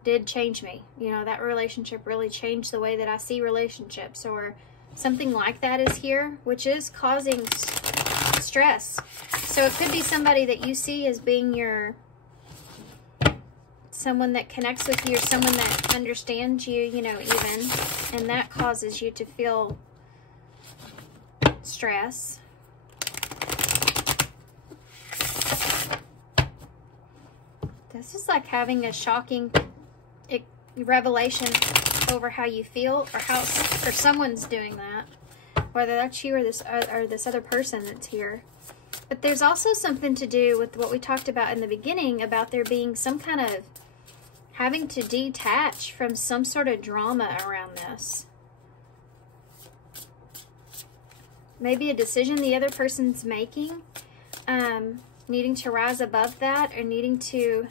did change me. You know, that relationship really changed the way that I see relationships, or something like that is here, which is causing stress. So it could be somebody that you see as being your, someone that connects with you, or someone that understands you, you know, even, and that causes you to feel stress. This is like having a shocking revelation over how you feel, or someone's doing that, whether that's you or this other person that's here. But there's also something to do with what we talked about in the beginning, about there being some kind of having to detach from some sort of drama around this. Maybe a decision the other person's making, needing to rise above that, or needing to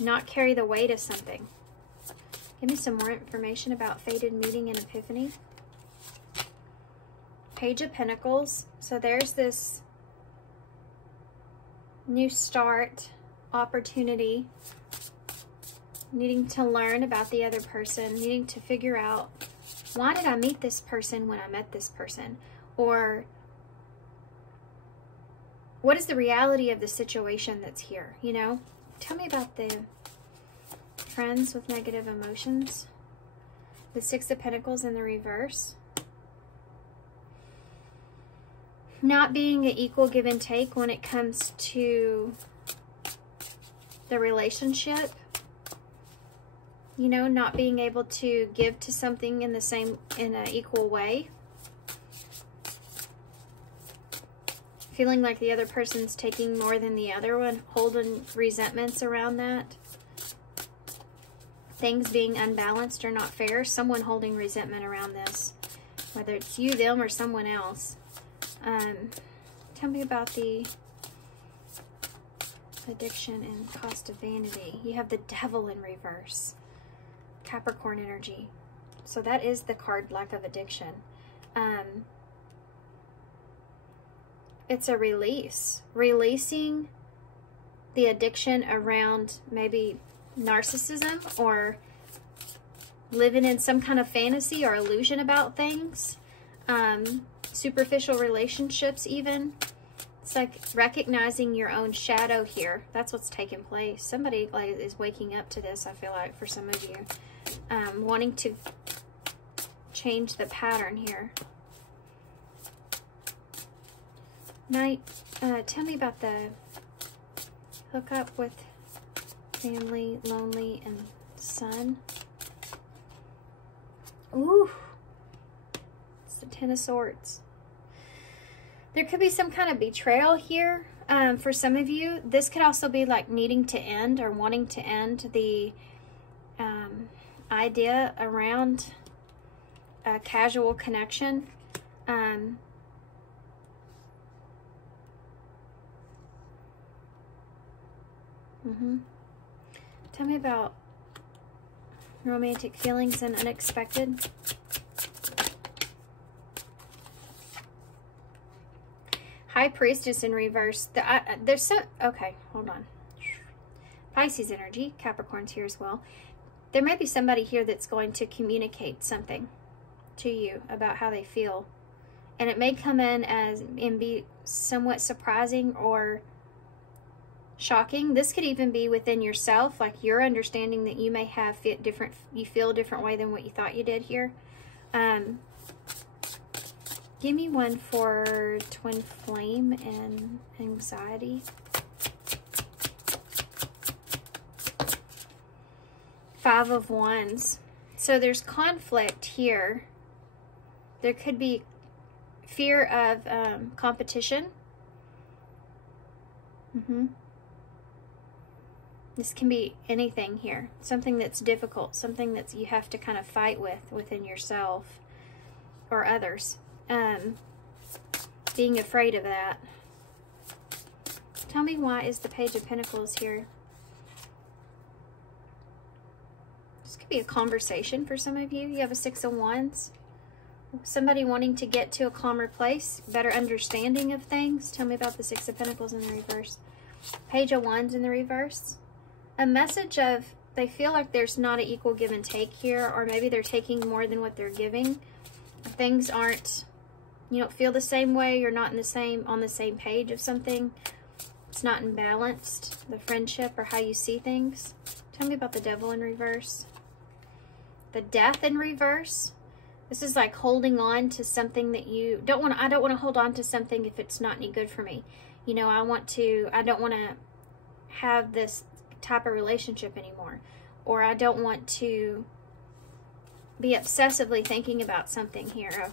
not carry the weight of something. Give me some more information about fated meeting and epiphany. Page of Pentacles. So there's this new start, opportunity, needing to learn about the other person, needing to figure out, why did I meet this person when I met this person? Or what is the reality of the situation that's here, you know? Tell me about the friends with negative emotions. The Six of Pentacles in the reverse. Not being an equal give and take when it comes to the relationship. You know, not being able to give to something in an equal way. Feeling like the other person's taking more than the other one, holding resentments around that. Things being unbalanced or not fair. Someone holding resentment around this. Whether it's you, them, or someone else. Tell me about the addiction and cost of vanity. You have the Devil in reverse. Capricorn energy. So that is the card, lack of addiction. It's a release. Releasing the addiction around maybe narcissism, or living in some kind of fantasy or illusion about things. Superficial relationships even. It's like recognizing your own shadow here. That's what's taking place. Somebody is waking up to this, I feel like, for some of you. Wanting to change the pattern here. Knight, tell me about the hookup with family, lonely, and son. Ooh. It's the Ten of Swords. There could be some kind of betrayal here. For some of you, this could also be like needing to end, or wanting to end the idea around a casual connection. Tell me about romantic feelings and unexpected. High Priestess in reverse. There's some... Okay, hold on. Pisces energy. Capricorn's here as well. There may be somebody here that's going to communicate something to you about how they feel. And it may come in and be somewhat surprising or shocking. This could even be within yourself, like you're understanding that you may have you feel a different way than what you thought you did here. Give me one for Twin Flame and anxiety. Five of Wands. So there's conflict here. There could be fear of competition. This can be anything here. Something that's difficult, something that you have to kind of fight with within yourself or others. Being afraid of that. Tell me, why is the Page of Pentacles here? This could be a conversation for some of you. You have a Six of Wands. Somebody wanting to get to a calmer place, better understanding of things. Tell me about the Six of Pentacles in the reverse. Page of Wands in the reverse. A message of, they feel like there's not an equal give and take here, or maybe they're taking more than what they're giving. Things aren't, you don't feel the same way, you're not on the same page of something. It's not imbalanced, the friendship or how you see things. Tell me about the Devil in reverse. The Death in reverse. This is like holding on to something that you don't want. I don't want to hold on to something if it's not any good for me. You know, I don't want to have this type of relationship anymore, or I don't want to be obsessively thinking about something here of,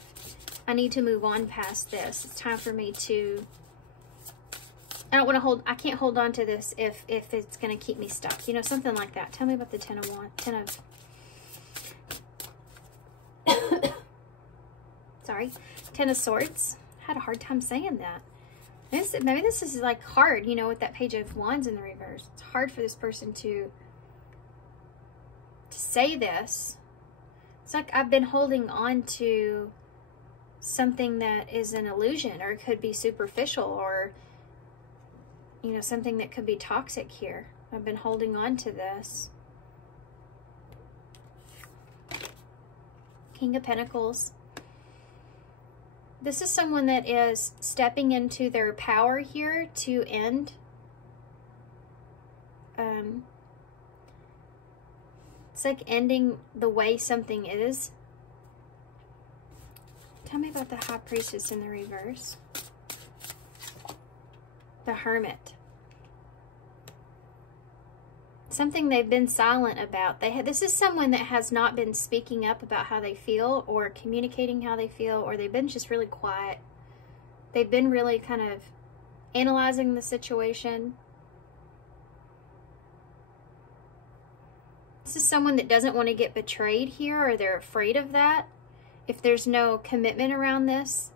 I need to move on past this. It's time for me to, I can't hold on to this if it's going to keep me stuck, you know, something like that. Tell me about the Ten of Swords. I had a hard time saying that. Maybe this is like hard, you know, with that Page of Wands in the reverse. It's hard for this person to say this. It's like I've been holding on to something that is an illusion, or it could be superficial, or, you know, something that could be toxic here. I've been holding on to this. King of Pentacles. This is someone that is stepping into their power here to end. It's like ending the way something is. Tell me about the High Priestess in the reverse. The Hermit. Something they've been silent about. This is someone that has not been speaking up about how they feel, or communicating how they feel, or they've been just really quiet. They've been really kind of analyzing the situation. This is someone that doesn't want to get betrayed here, or they're afraid of that. If there's no commitment around this.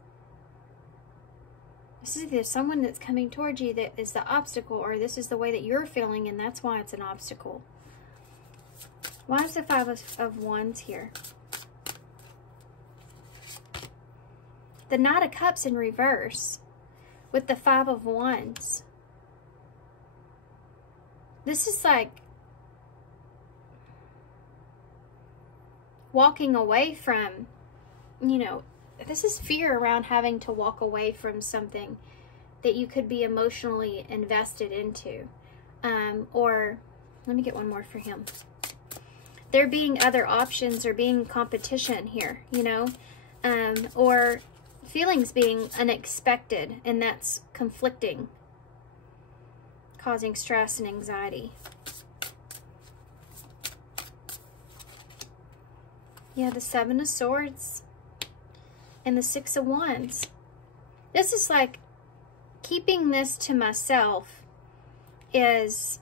This is either someone that's coming towards you that is the obstacle, or this is the way that you're feeling and that's why it's an obstacle. Why is the Five of Wands here? The Knight of Cups in reverse with the Five of Wands. This is like walking away from, you know, this is fear around having to walk away from something that you could be emotionally invested into. Or, let me get one more for him. There being other options, or being competition here, you know. Or feelings being unexpected, and that's conflicting, causing stress and anxiety. Yeah, the Seven of Swords. And the Six of Wands. This is like keeping this to myself is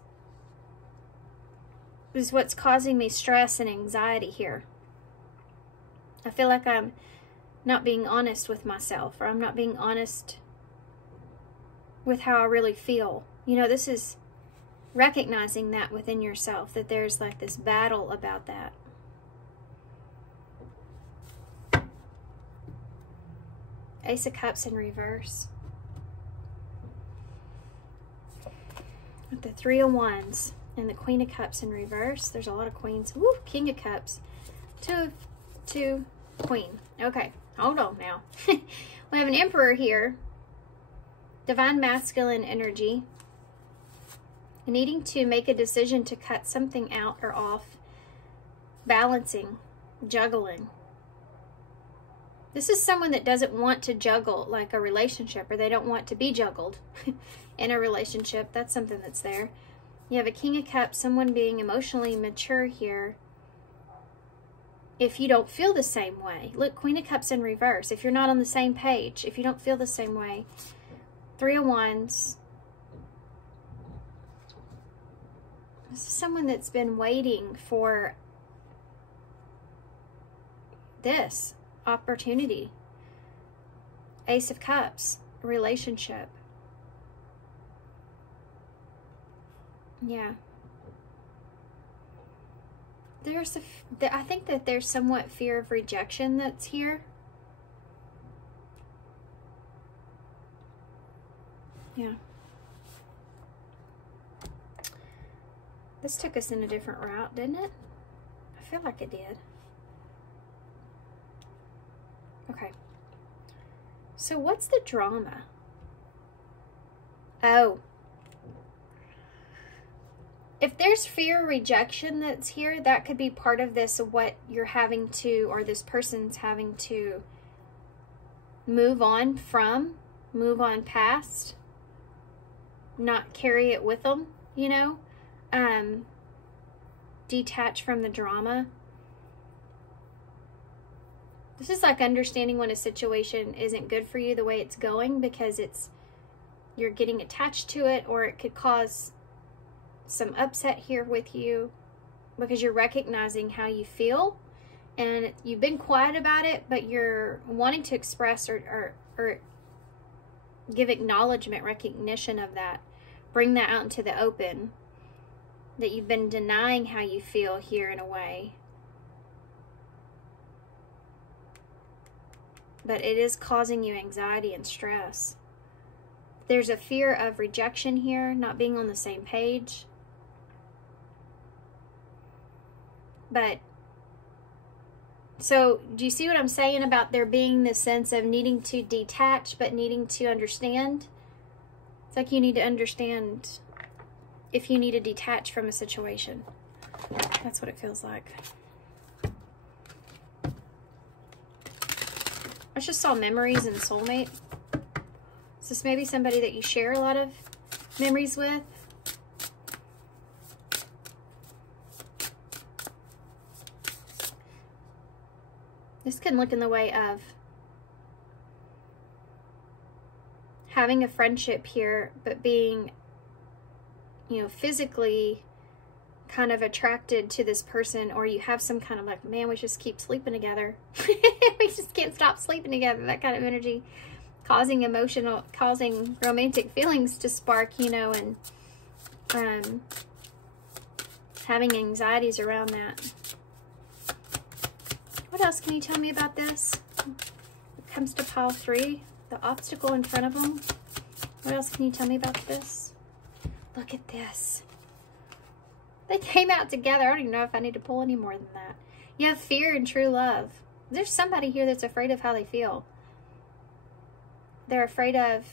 what's causing me stress and anxiety here. I feel like I'm not being honest with myself, or I'm not being honest with how I really feel. You know, this is recognizing that within yourself, that there's like this battle about that. Ace of Cups in reverse. With the Three of Wands and the Queen of Cups in reverse. There's a lot of queens. Woo, King of Cups. Two, Queen. Okay, hold on now. We have an Emperor here. Divine Masculine energy. Needing to make a decision to cut something out or off. Balancing. Juggling. This is someone that doesn't want to juggle like a relationship, or they don't want to be juggled in a relationship. That's something that's there. You have a King of Cups, someone being emotionally mature here. If you don't feel the same way. Look, Queen of Cups in reverse. If you're not on the same page, if you don't feel the same way. Three of Wands. This is someone that's been waiting for this opportunity. Ace of Cups, relationship. Yeah. I think that there's somewhat fear of rejection that's here. Yeah. This took us in a different route, didn't it? I feel like it did. Okay. So what's the drama? Oh. If there's fear of rejection that's here, that could be part of this, what you're having to, or this person's having to move on from, move on past, not carry it with them, you know? Detach from the drama. This is like understanding when a situation isn't good for you the way it's going, because you're getting attached to it, or it could cause some upset here with you because you're recognizing how you feel and you've been quiet about it, but you're wanting to express or give acknowledgement, recognition of that. Bring that out into the open, that you've been denying how you feel here in a way. But it is causing you anxiety and stress. There's a fear of rejection here, not being on the same page. But, so do you see what I'm saying about there being this sense of needing to detach, but needing to understand? It's like you need to understand if you need to detach from a situation. That's what it feels like. I just saw memories and soulmate. Is this maybe somebody that you share a lot of memories with? This can look in the way of having a friendship here, but being, you know, physically kind of attracted to this person, or you have some kind of like, man, we just keep sleeping together. We just can't stop sleeping together. That kind of energy, causing romantic feelings to spark, you know, and having anxieties around that. What else can you tell me about this? It comes to pile 3, the obstacle in front of them. What else can you tell me about this? Look at this. They came out together. I don't even know if I need to pull any more than that. You have fear and true love. There's somebody here that's afraid of how they feel. They're afraid of,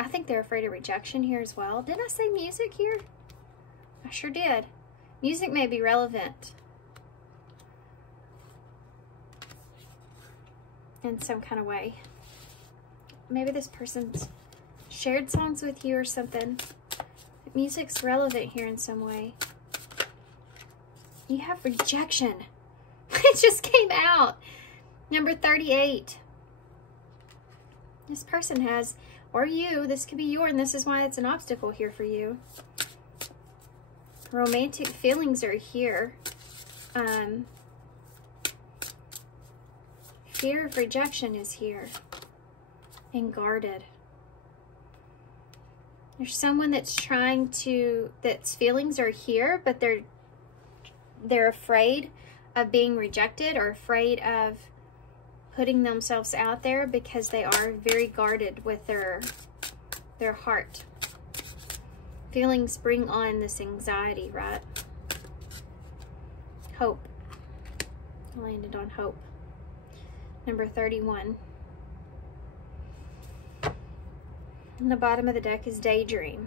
I think they're afraid of rejection here as well. Didn't I say music here? I sure did. Music may be relevant in some kind of way. Maybe this person's shared songs with you or something. Music's relevant here in some way. You have rejection. It just came out. Number 38. This person has, or you, this could be you, and this is why it's an obstacle here for you. Romantic feelings are here. Fear of rejection is here. And guarded. There's someone that's trying to, that's feelings are here, but they're afraid of being rejected, or afraid of putting themselves out there, because they are very guarded with their heart. Feelings bring on this anxiety, right? Hope. I landed on hope. Number 31. And the bottom of the deck is daydream.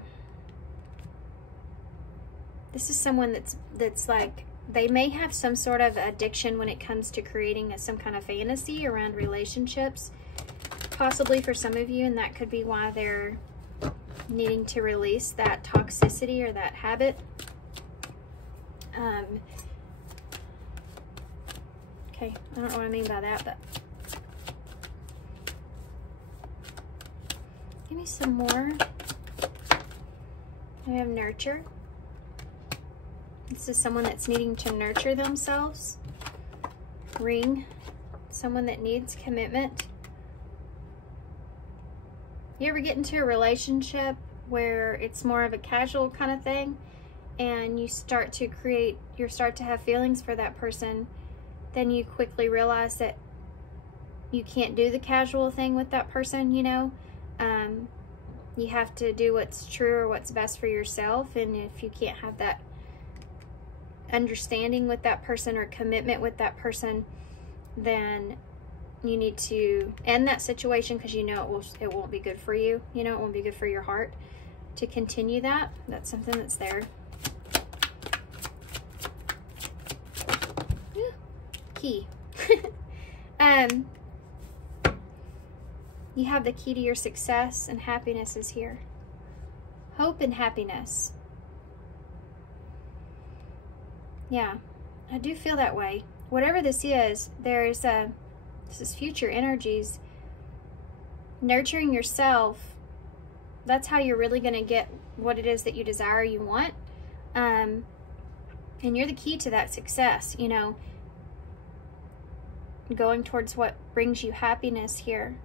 This is someone that's like, they may have some sort of addiction when it comes to creating some kind of fantasy around relationships, possibly for some of you, and that could be why they're needing to release that toxicity or that habit. Okay, I don't know what I mean by that, but give me some more. We have nurture. This is someone that's needing to nurture themselves. Ring. Someone that needs commitment. You ever get into a relationship where it's more of a casual kind of thing, and you start to have feelings for that person, then you quickly realize that you can't do the casual thing with that person, you know? You have to do what's true or what's best for yourself, and if you can't have that understanding with that person or commitment with that person, then you need to end that situation, because you know it won't be good for you. You know, it won't be good for your heart to continue that. That's something that's there. Key. You have the key to your success, and happiness is here. Hope and happiness. Yeah, I do feel that way. Whatever this is, this is future energies. Nurturing yourself, that's how you're really going to get what it is that you desire, you want. And you're the key to that success, you know. Going towards what brings you happiness here.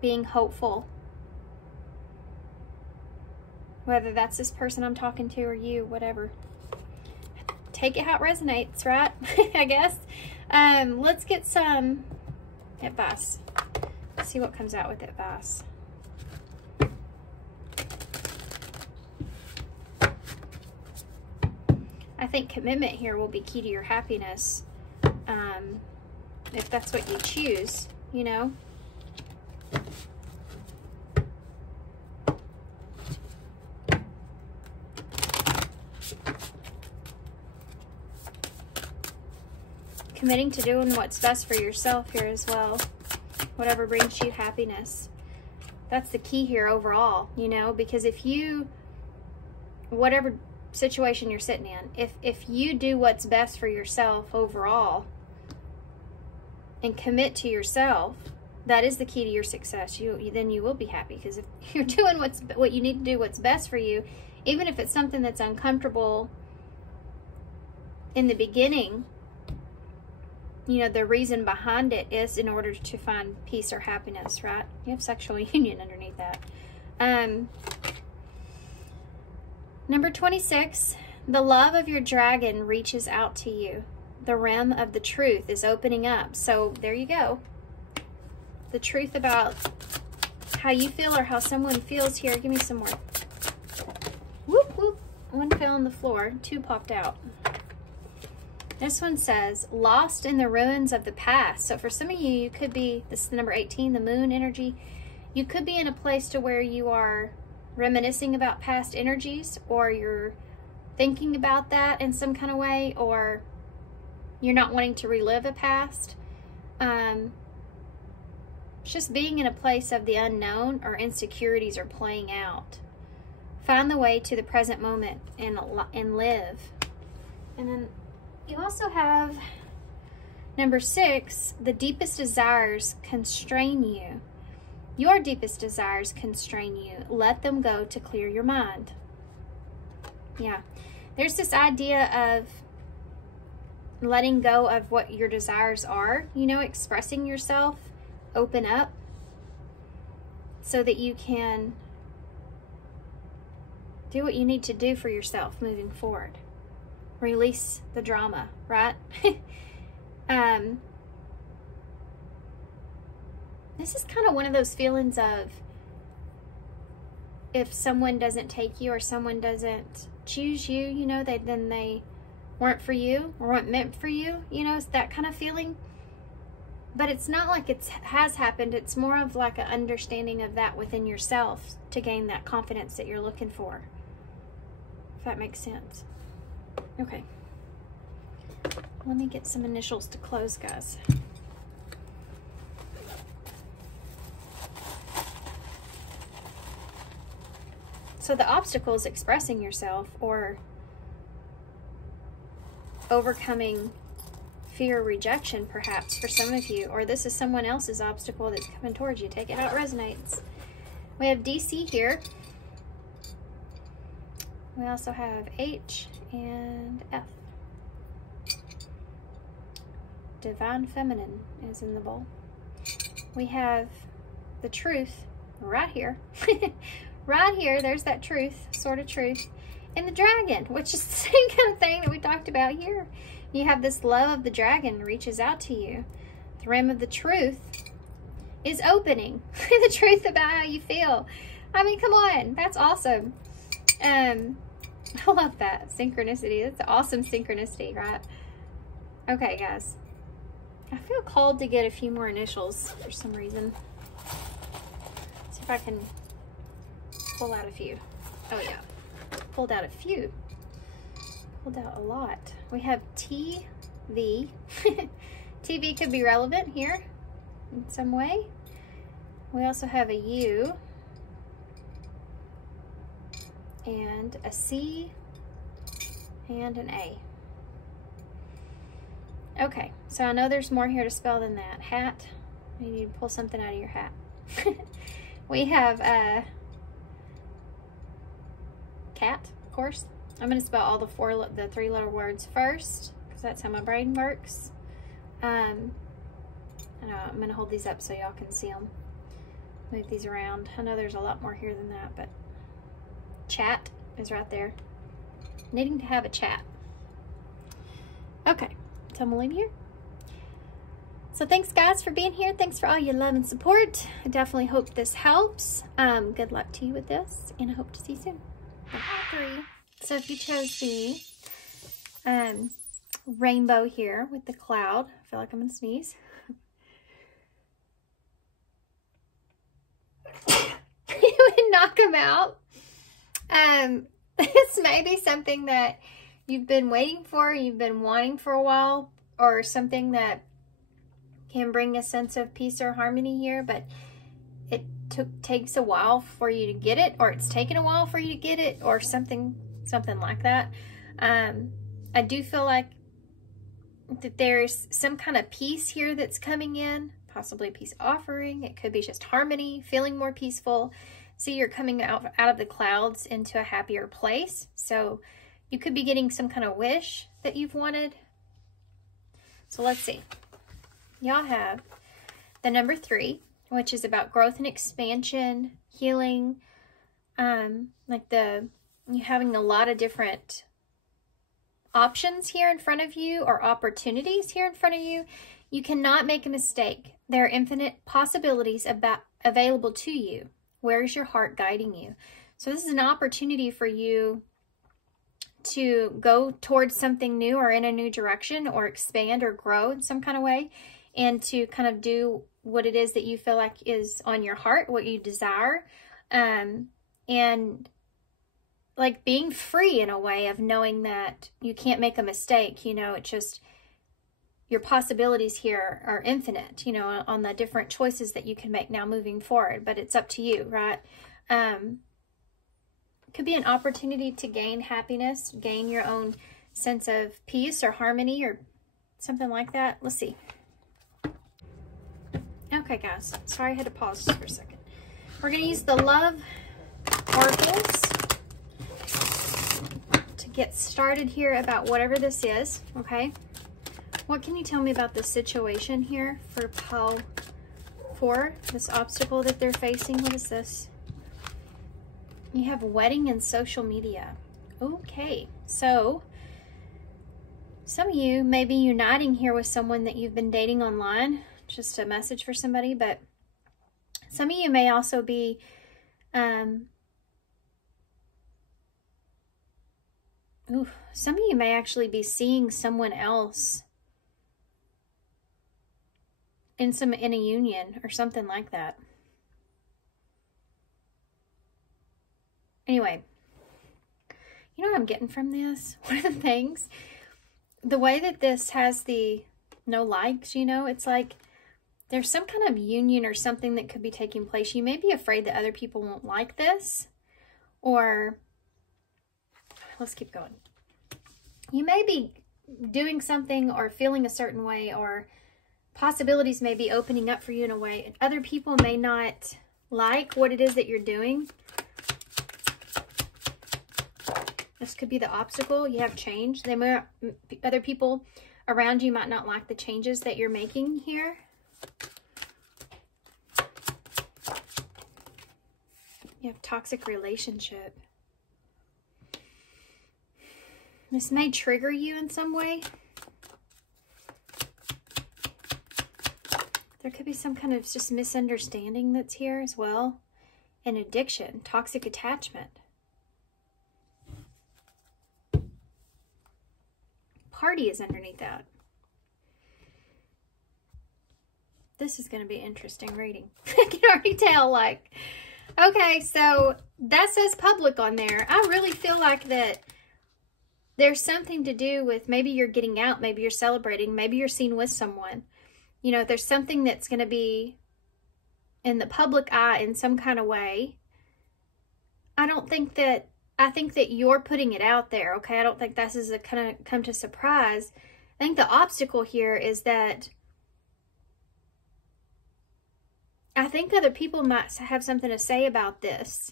Being hopeful. Whether that's this person I'm talking to or you, whatever. Take it how it resonates, right? I guess. Let's get some advice. Let's see what comes out with advice. I think commitment here will be key to your happiness. If that's what you choose, you know. Committing to doing what's best for yourself here as well. Whatever brings you happiness. That's the key here overall, you know, because if you, whatever situation you're sitting in, if you do what's best for yourself overall and commit to yourself, that is the key to your success. Then you will be happy, because if you're doing what you need to do, what's best for you, even if it's something that's uncomfortable in the beginning, you know, the reason behind it is in order to find peace or happiness, right? You have sexual union underneath that. Number 26, the love of your dragon reaches out to you. The realm of the truth is opening up. So there you go. The truth about how you feel or how someone feels here. Give me some more. Whoop, whoop. One fell on the floor. Two popped out. This one says, lost in the ruins of the past. So for some of you, you could be, this is number 18, the moon energy. You could be in a place to where you are reminiscing about past energies, or you're thinking about that in some kind of way, or you're not wanting to relive a past. Just being in a place of the unknown, or insecurities are playing out. Find the way to the present moment and live. And then you also have number 6, the deepest desires constrain you. Your deepest desires constrain you. Let them go to clear your mind. Yeah. There's this idea of letting go of what your desires are, you know, expressing yourself, open up, so that you can do what you need to do for yourself moving forward. Release the drama, right? This is kind of one of those feelings of, if someone doesn't take you or someone doesn't choose you, you know, then they weren't for you or weren't meant for you, you know, it's that kind of feeling. But it's not like it has happened. It's more of like an understanding of that within yourself to gain that confidence that you're looking for. If that makes sense. Okay. Let me get some initials to close, guys. So the obstacle is expressing yourself or overcoming fear or rejection, perhaps, for some of you. Or this is someone else's obstacle that's coming towards you. Take it how it resonates. We have DC here. We also have H and F. Divine Feminine is in the bowl. We have the Truth right here. Right here, there's that truth, sort of truth. And the Dragon, which is the same kind of thing that we talked about here. You have this love of the Dragon reaches out to you. The Rim of the Truth is opening. The truth about how you feel. I mean, come on, that's awesome. I love that synchronicity. That's awesome synchronicity, right? Okay, guys. I feel called to get a few more initials for some reason. Let's see if I can pull out a few. Oh yeah, pulled out a few. Pulled out a lot. We have TV. TV could be relevant here in some way. We also have a U and a C and an A. Okay, so I know there's more here to spell than that. Hat. You need to pull something out of your hat. We have cat, of course. I'm going to spell all the 3-letter words first, because that's how my brain works. I'm going to hold these up so y'all can see them. Move these around. I know there's a lot more here than that, but chat is right there. Needing to have a chat. Okay, so I'm going to leave here. So thanks guys for being here. Thanks for all your love and support. I definitely hope this helps. Good luck to you with this, and I hope to see you soon. Bye. 3. So if you chose the rainbow here with the cloud, I feel like I'm going to sneeze. You would knock them out. This may be something that you've been waiting for, you've been wanting for a while, or something that can bring a sense of peace or harmony here, but it takes a while for you to get it, or it's taken a while for you to get it, or something like that. I do feel like that there's some kind of peace here that's coming in, possibly a peace offering. It could be just harmony, feeling more peaceful. See, you're coming out of the clouds into a happier place. So you could be getting some kind of wish that you've wanted. So let's see. Y'all have the number 3, which is about growth and expansion, healing, like you having a lot of different options here in front of you, or opportunities here in front of you. You cannot make a mistake. There are infinite possibilities available to you. Where is your heart guiding you? So this is an opportunity for you to go towards something new, or in a new direction, or expand or grow in some kind of way, and to kind of do what it is that you feel like is on your heart, what you desire, and like being free in a way of knowing that you can't make a mistake. You know, it's just your possibilities here are infinite, you know, on the different choices that you can make now moving forward, but it's up to you, right? Could be an opportunity to gain happiness, gain your own sense of peace or harmony or something like that. Let's see. Okay, guys. Sorry I had to pause just for a second. We're going to use the Love Oracles to get started here about whatever this is, okay? What can you tell me about the situation here for pile 4, this obstacle that they're facing? What is this? You have wedding and social media. Okay, so some of you may be uniting here with someone that you've been dating online. Just a message for somebody, but some of you may also be some of you may actually be seeing someone else in a union or something like that. Anyway, you know what I'm getting from this? One of the things, the way that this has the no likes, you know, it's like there's some kind of union or something that could be taking place. You may be afraid that other people won't like this, or let's keep going. You may be doing something or feeling a certain way, or possibilities may be opening up for you in a way, and other people may not like what it is that you're doing. This could be the obstacle. You have change. Other people around you might not like the changes that you're making here. You have toxic relationship. This may trigger you in some way. There could be some kind of just misunderstanding that's here as well. And addiction, toxic attachment. Party is underneath that. This is going to be interesting reading. I can already tell, like, okay, so that says public on there. I really feel like that there's something to do with maybe you're getting out, maybe you're celebrating, maybe you're seen with someone. You know, there's something that's going to be in the public eye in some kind of way. I think that you're putting it out there, okay? I don't think this is a kind of come to surprise. I think the obstacle here is that I think other people might have something to say about this.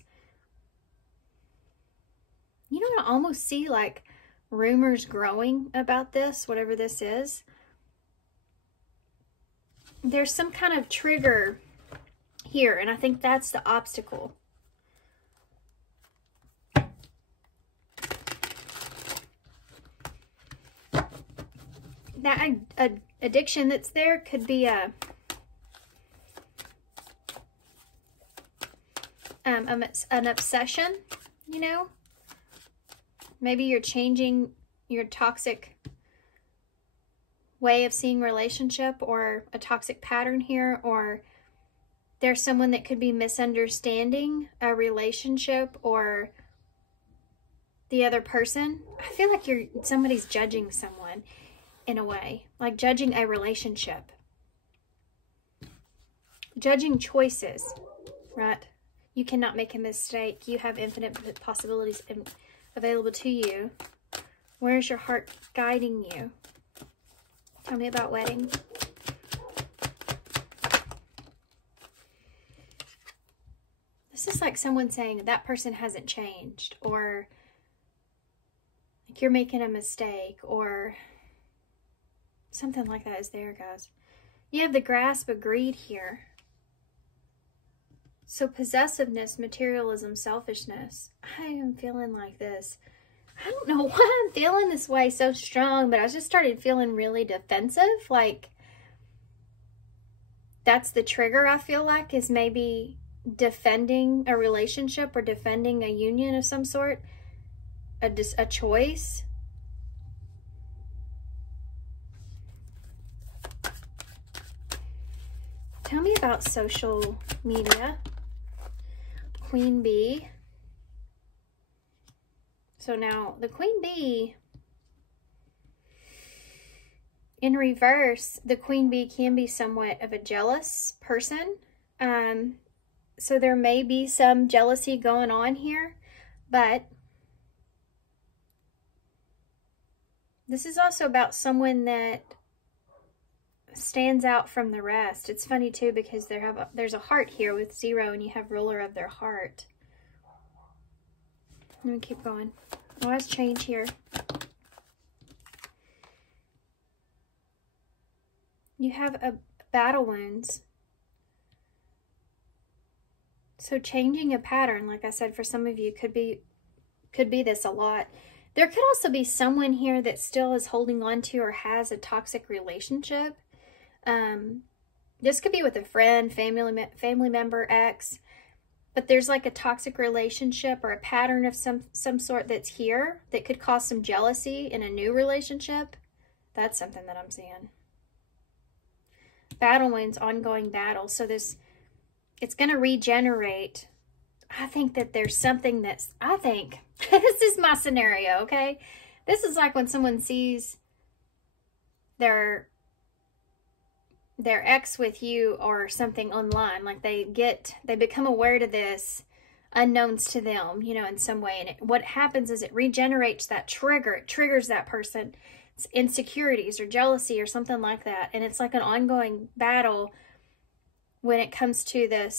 You know, I almost see like rumors growing about this, whatever this is. There's some kind of trigger here, and I think that's the obstacle. That addiction that's there could be an obsession, you know? Maybe you're changing your toxic way of seeing relationship, or a toxic pattern here, or there's someone that could be misunderstanding a relationship or the other person. I feel like somebody's judging someone in a way, like judging a relationship, judging choices, right? You cannot make a mistake. You have infinite possibilities available to you. Where's your heart guiding you? Tell me about wedding. This is like someone saying that person hasn't changed, or like you're making a mistake, or something like that is there, guys. You have the grasp of greed here. So possessiveness, materialism, selfishness. I am feeling like this. I don't know why I'm feeling this way so strong, but I just started feeling really defensive. Like, that's the trigger, I feel like, is maybe defending a relationship or defending a union of some sort, a choice. Tell me about social media. Queen Bee. So now the Queen Bee, in reverse, the Queen Bee can be somewhat of a jealous person. So there may be some jealousy going on here, but this is also about someone that stands out from the rest. It's funny too, because there's a heart here with 0, and you have ruler of their heart. Let me keep going. Oh, let's change here. You have a battle wounds. So changing a pattern, like I said, for some of you could be this a lot. There could also be someone here that still is holding on to or has a toxic relationship. This could be with a friend, family member, ex, but there's like a toxic relationship or a pattern of some sort that's here that could cause some jealousy in a new relationship. That's something that I'm seeing. Battle wounds, ongoing battle. So it's going to regenerate. I think that there's something this is my scenario, okay? This is like when someone sees their ex with you or something online, like they become aware to this unknowns to them, you know, in some way. And what happens is it regenerates that trigger. It triggers that person. It's insecurities or jealousy or something like that. And it's like an ongoing battle when it comes to the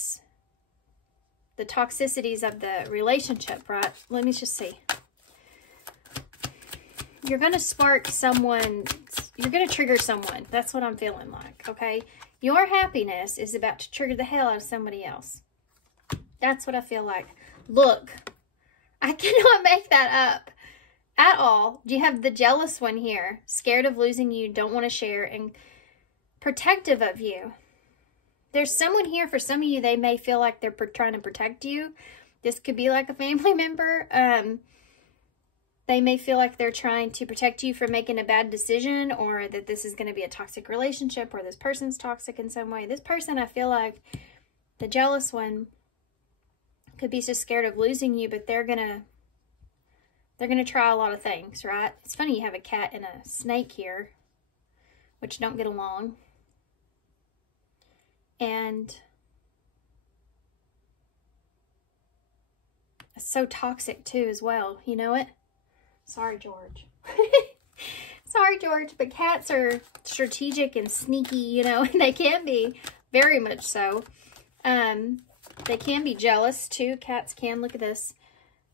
toxicities of the relationship, right? Let me just see. you're going to spark someone, you're going to trigger someone. That's what I'm feeling like, okay? Your happiness is about to trigger the hell out of somebody else. That's what I feel like. Look, I cannot make that up at all. You have the jealous one here, scared of losing you, don't want to share, and protective of you. There's someone here, for some of you, they may feel like they're trying to protect you. This could be like a family member. They may feel like they're trying to protect you from making a bad decision, or that this is going to be a toxic relationship, or this person's toxic in some way. This person, I feel like, the jealous one, could be so scared of losing you, but they're gonna try a lot of things, right? It's funny you have a cat and a snake here, which don't get along. And it's so toxic too as well. You know it? Sorry, George. Sorry, George, but cats are strategic and sneaky, you know, and they can be very much so. They can be jealous too. Cats can. Look at this.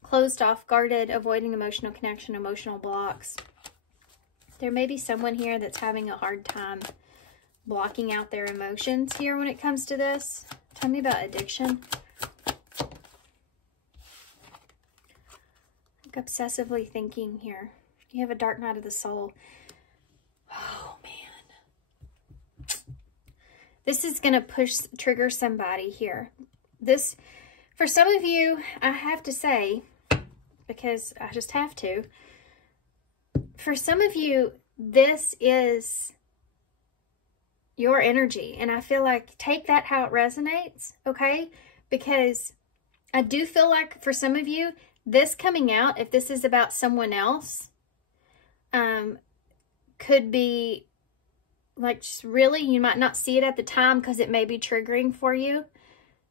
Closed off, guarded, avoiding emotional connection, emotional blocks. There may be someone here that's having a hard time blocking out their emotions here when it comes to this. Tell me about addiction. Like obsessively thinking here. You have a dark night of the soul. Oh, man. This is going to trigger somebody here. This, for some of you, I have to say, because I just have to, for some of you, this is your energy. And I feel like, take that how it resonates, okay? Because I do feel like for some of you, this coming out, if this is about someone else, could be like, just really, you might not see it at the time because it may be triggering for you.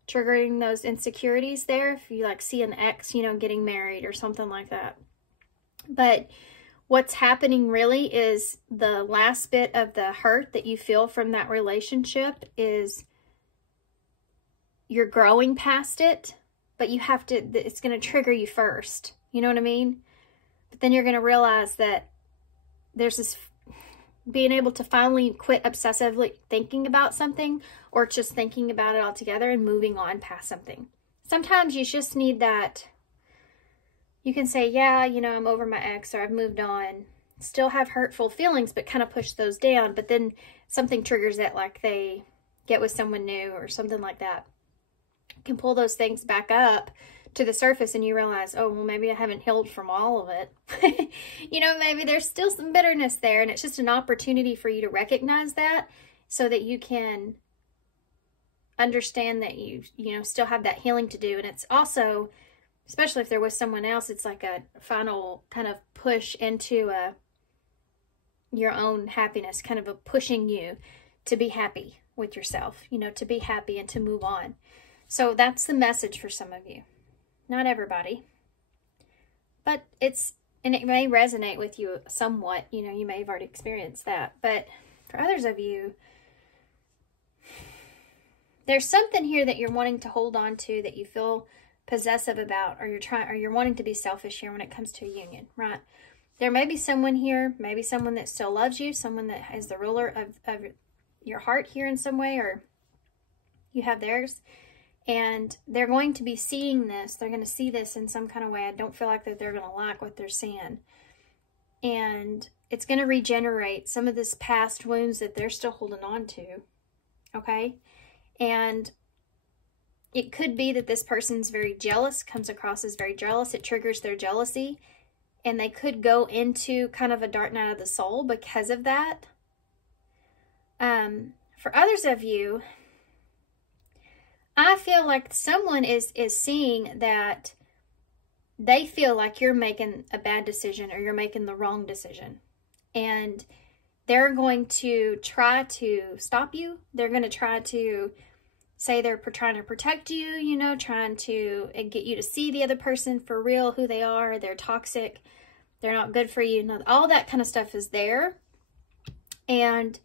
Triggering those insecurities there. If you like see an ex, you know, getting married or something like that. But what's happening really is the last bit of the hurt that you feel from that relationship is you're growing past it, but you have to, it's going to trigger you first. You know what I mean? But then you're going to realize that there's this being able to finally quit obsessively thinking about something, or just thinking about it altogether and moving on past something. Sometimes you just need that. You can say, yeah, you know, I'm over my ex, or I've moved on. Still have hurtful feelings, but kind of push those down. But then something triggers it, like they get with someone new or something like that. You can pull those things back up to the surface and you realize, oh, well, maybe I haven't healed from all of it. You know, maybe there's still some bitterness there, and it's just an opportunity for you to recognize that so that you can understand that you know, still have that healing to do. And it's also, especially if they're with someone else, it's like a final kind of push into your own happiness, kind of a pushing you to be happy with yourself, you know, to be happy and to move on. So that's the message for some of you. Not everybody, but and it may resonate with you somewhat. You know, you may have already experienced that, but for others of you, there's something here that you're wanting to hold on to, that you feel possessive about, or you're wanting to be selfish here when it comes to a union, right? There may be someone here, maybe someone that still loves you, someone that is the ruler of your heart here in some way, or you have theirs. And they're going to be seeing this. They're going to see this in some kind of way. I don't feel like that they're going to like what they're seeing. And it's going to regenerate some of this past wounds that they're still holding on to. Okay? And it could be that this person's very jealous, comes across as very jealous. It triggers their jealousy. And they could go into kind of a dark night of the soul because of that. For others of you, I feel like someone is seeing that they feel like you're making a bad decision, or you're making the wrong decision. And they're going to try to stop you. They're going to try to say they're trying to protect you, you know, trying to get you to see the other person for real, who they are. They're toxic. They're not good for you. No, all that kind of stuff is there. And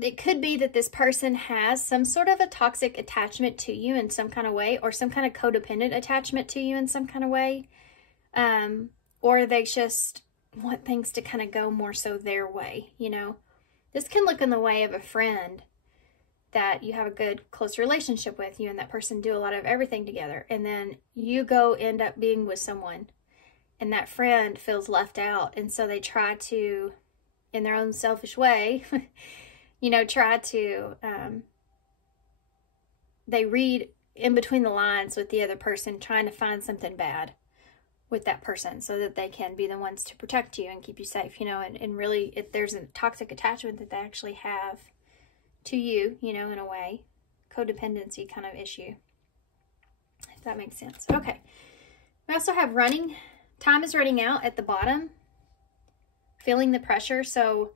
it could be that this person has some sort of a toxic attachment to you in some kind of way, or some kind of codependent attachment to you in some kind of way. or they just want things to kind of go more so their way, you know. This can look in the way of a friend that you have a good, close relationship with. You and that person do a lot of everything together, and then you go end up being with someone, and that friend feels left out, and so they try to, in their own selfish way, you know, try to, they read in between the lines with the other person, trying to find something bad with that person so that they can be the ones to protect you and keep you safe, you know. And really, if there's a toxic attachment that they actually have to you, you know, in a way, codependency kind of issue, if that makes sense. Okay. We also have running. Time is running out at the bottom. Feeling the pressure. So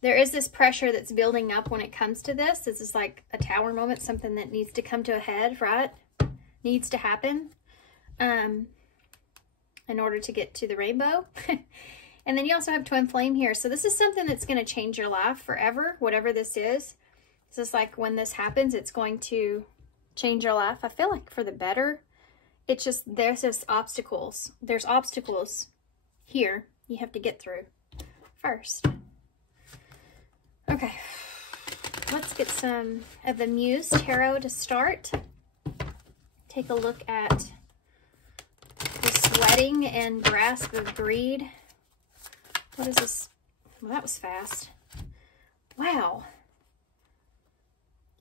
there is this pressure that's building up when it comes to this. This is like a tower moment, something that needs to come to a head, right? Needs to happen in order to get to the rainbow. And then you also have TwinFlame here. So this is something that's going to change your life forever, whatever this is. It's just like when this happens, it's going to change your life. I feel like for the better. It's just, there's just obstacles. There's obstacles here you have to get through first. Okay, let's get some of the Muse Tarot to start. Take a look at this wedding and grasp of greed. What is this? Well, that was fast. Wow.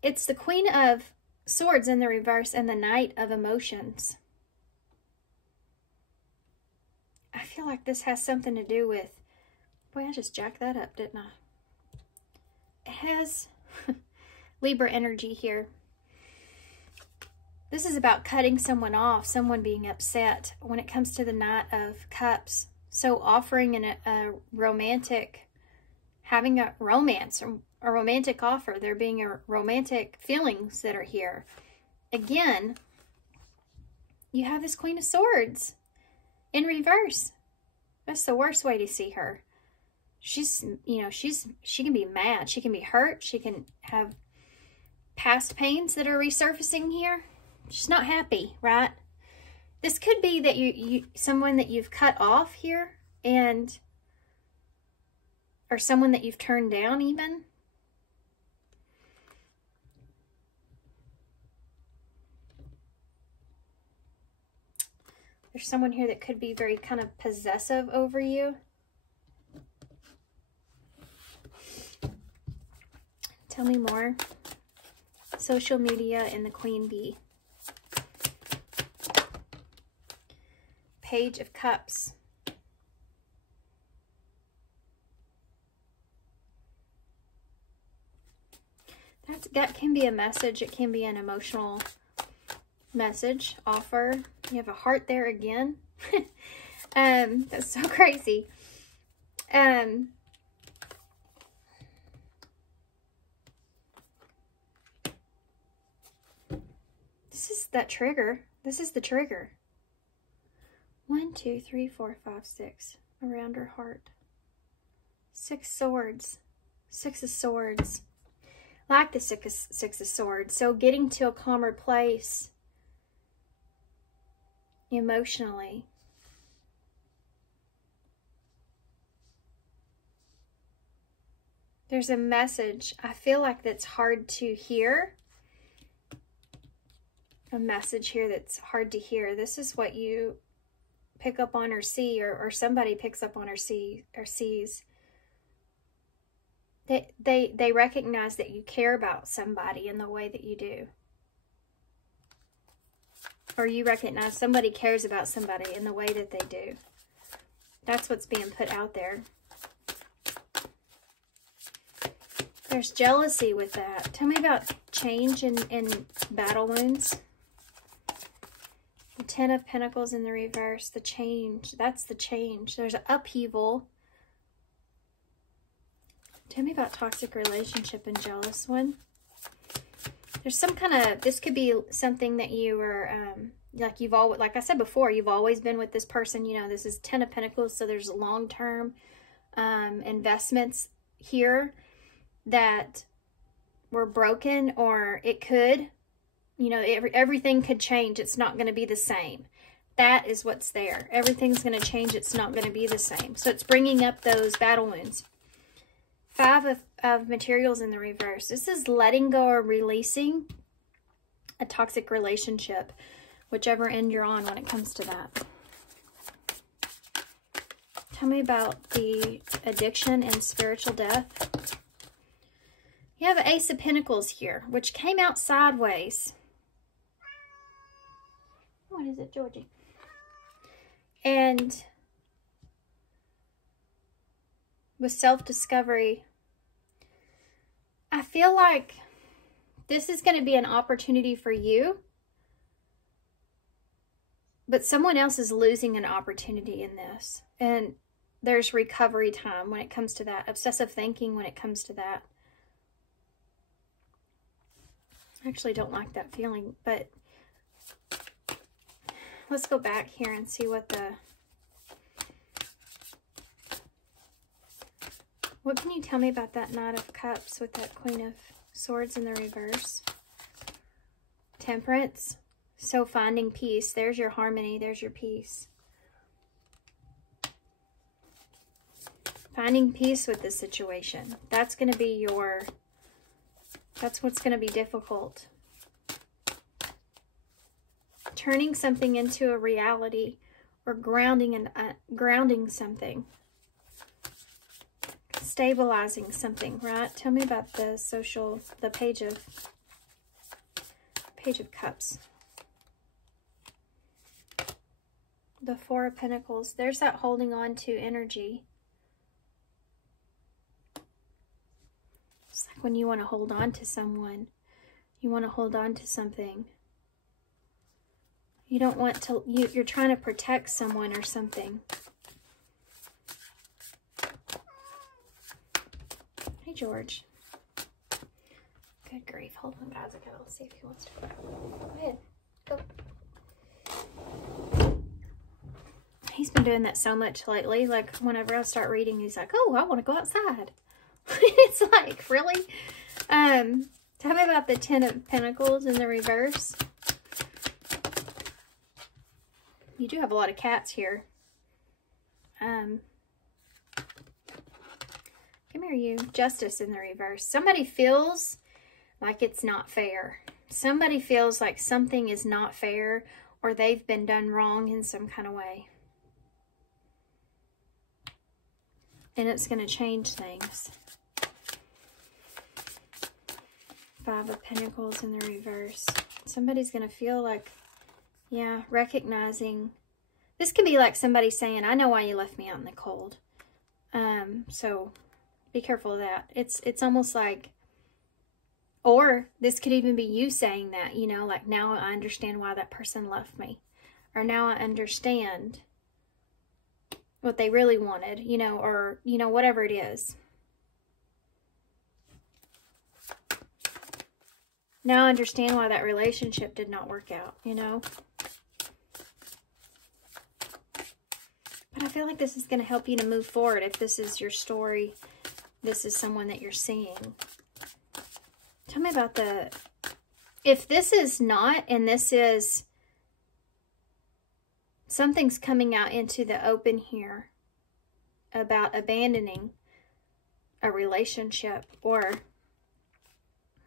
It's the Queen of Swords in the reverse and the Knight of Emotions. I feel like this has something to do with... Boy, I just jacked that up, didn't I? It has Libra energy here. This is about cutting someone off, someone being upset when it comes to the Knight of Cups. So offering a romantic, having a romance, a romantic offer. There being a romantic feelings that are here. Again, you have this Queen of Swords in reverse. That's the worst way to see her. She's, you know, she can be mad. She can be hurt. She can have past pains that are resurfacing here. She's not happy, right? This could be that someone that you've cut off here, and or someone that you've turned down even. There's someone here that could be very kind of possessive over you. Tell me more. Social media and the Queen Bee. Page of Cups. That can be a message. It can be an emotional message, offer. You have a heart there again. That's so crazy. This is that trigger. This is the trigger. 1, 2, 3, 4, 5, 6 around her heart. 6 swords. 6 of Swords. Like the six of Swords. So getting to a calmer place emotionally. There's a message. I feel like that's hard to hear. A message here that's hard to hear. This is what you pick up on or see, or somebody picks up on or sees. They recognize that you care about somebody in the way that you do. Or you recognize somebody cares about somebody in the way that they do. That's what's being put out there. There's jealousy with that. Tell me about change in battle wounds. The 10 of Pentacles in the reverse. The change. That's the change. There's an upheaval. Tell me about toxic relationship and jealous one. There's some kind of, this could be something that you were, like I said before, you've always been with this person. You know, this is 10 of Pentacles, so there's long-term investments here that were broken, or it could, you know, everything could change. It's not going to be the same. that is what's there. Everything's going to change. It's not going to be the same. So it's bringing up those battle wounds. 5 of materials in the reverse. This is letting go or releasing a toxic relationship, whichever end you're on when it comes to that. Tell me about the addiction and spiritual death. You have Ace of Pentacles here, which came out sideways. What is it, Georgie? And with self-discovery, I feel like this is going to be an opportunity for you, but someone else is losing an opportunity in this. And there's recovery time when it comes to that. Obsessive thinking when it comes to that. I actually don't like that feeling, but let's go back here and see what can you tell me about that Knight of Cups with that Queen of Swords in the reverse? Temperance. So finding peace. There's your harmony. There's your peace. Finding peace with this situation. That's going to be that's what's going to be difficult. Turning something into a reality, or grounding something. Stabilizing something, right? Tell me about the Page of Cups. The 4 of Pentacles. There's that holding on to energy. It's like when you want to hold on to someone, you want to hold on to something. You don't want to, you're trying to protect someone or something. Hey, George. Good grief. Hold on, guys. I gotta see if he wants to go. Go ahead. Go. He's been doing that so much lately. Like, whenever I start reading, he's like, oh, I want to go outside. It's like, really? Tell me about the 10 of Pentacles in the reverse. You do have a lot of cats here. Come here, you. Justice in the reverse. Somebody feels like it's not fair. Somebody feels like something is not fair, or they've been done wrong in some kind of way. And it's going to change things. 5 of Pentacles in the reverse. Somebody's going to feel like, yeah, recognizing. This could be like somebody saying, I know why you left me out in the cold. So be careful of that. It's almost like, or this could even be you saying that, you know, like, now I understand why that person left me. Or now I understand what they really wanted, you know, or, you know, whatever it is. Now I understand why that relationship did not work out, you know. But I feel like this is going to help you to move forward. If this is your story, this is someone that you're seeing. Tell me about if this is not, and this is, something's coming out into the open here about abandoning a relationship, or,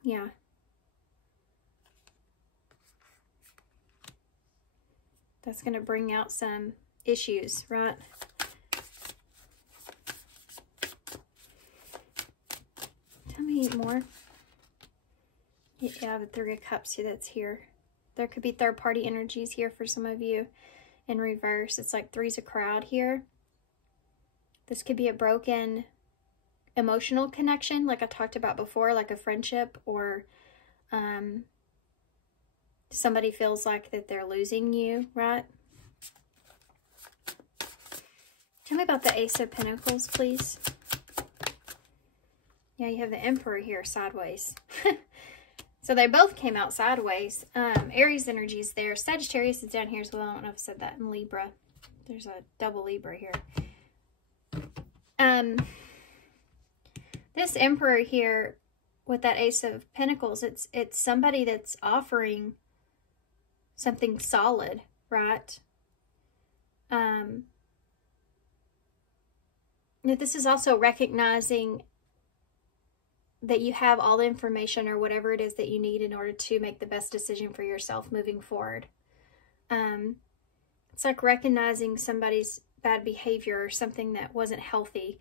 yeah. That's going to bring out some issues, right? Tell me more. Yeah, the 3 of Cups here, that's here. There could be third-party energies here for some of you in reverse. It's like 3's a crowd here. This could be a broken emotional connection, like I talked about before, like a friendship, or somebody feels like that they're losing you, right? Tell me about the Ace of Pentacles, please. Yeah, you have the Emperor here sideways. So they both came out sideways. Aries energy is there. Sagittarius is down here as well. I don't know if I said that. In Libra. There's a double Libra here. This Emperor here with that Ace of Pentacles, it's somebody that's offering something solid, right? This is also recognizing that you have all the information or whatever it is that you need in order to make the best decision for yourself moving forward. It's like recognizing somebody's bad behavior or something that wasn't healthy.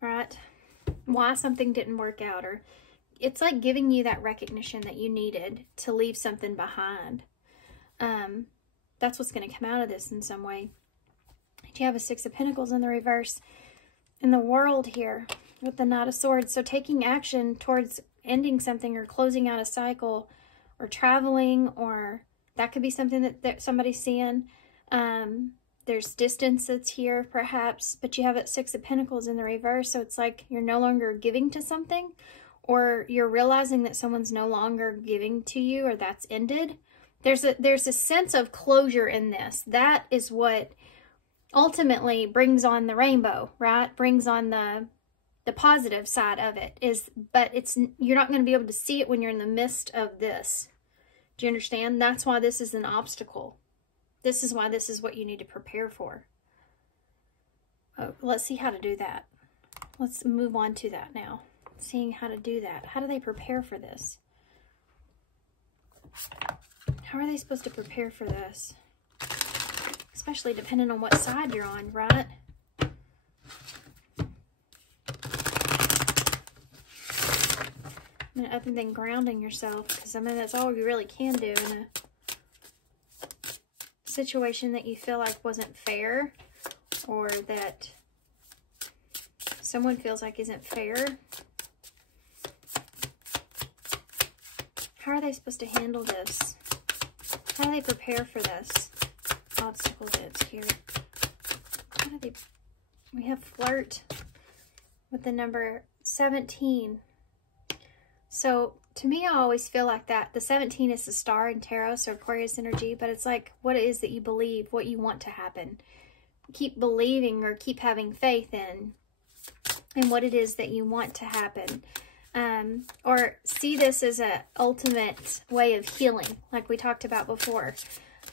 Right? Why something didn't work out, or it's like giving you that recognition that you needed to leave something behind. That's what's going to come out of this in some way. You have a Six of Pentacles in the reverse in the world here with the Knight of Swords. So taking action towards ending something or closing out a cycle or traveling, or that could be something that somebody's seeing. There's distance that's here perhaps, but you have that Six of Pentacles in the reverse. So it's like you're no longer giving to something, or you're realizing that someone's no longer giving to you, or that's ended. There's a sense of closure in this. That is what ultimately brings on the rainbow, right? Brings on the positive side of it. But you're not going to be able to see it when you're in the midst of this. Do you understand? That's why this is an obstacle. This is why this is what you need to prepare for. Oh, let's see how to do that. Let's move on to that now. Seeing how to do that. How do they prepare for this? How are they supposed to prepare for this? Especially depending on what side you're on, right? I mean, other than grounding yourself, because I mean, that's all you really can do in a situation that you feel like wasn't fair, or that someone feels like isn't fair. How are they supposed to handle this? How do they prepare for this obstacle that's here? How do they... We have flirt with the number 17. So to me, I always feel like that. The 17 is the star in tarot, so Aquarius energy, but it's like what it is that you believe, what you want to happen. Keep believing or keep having faith in what it is that you want to happen. Or see this as a ultimate way of healing, like we talked about before.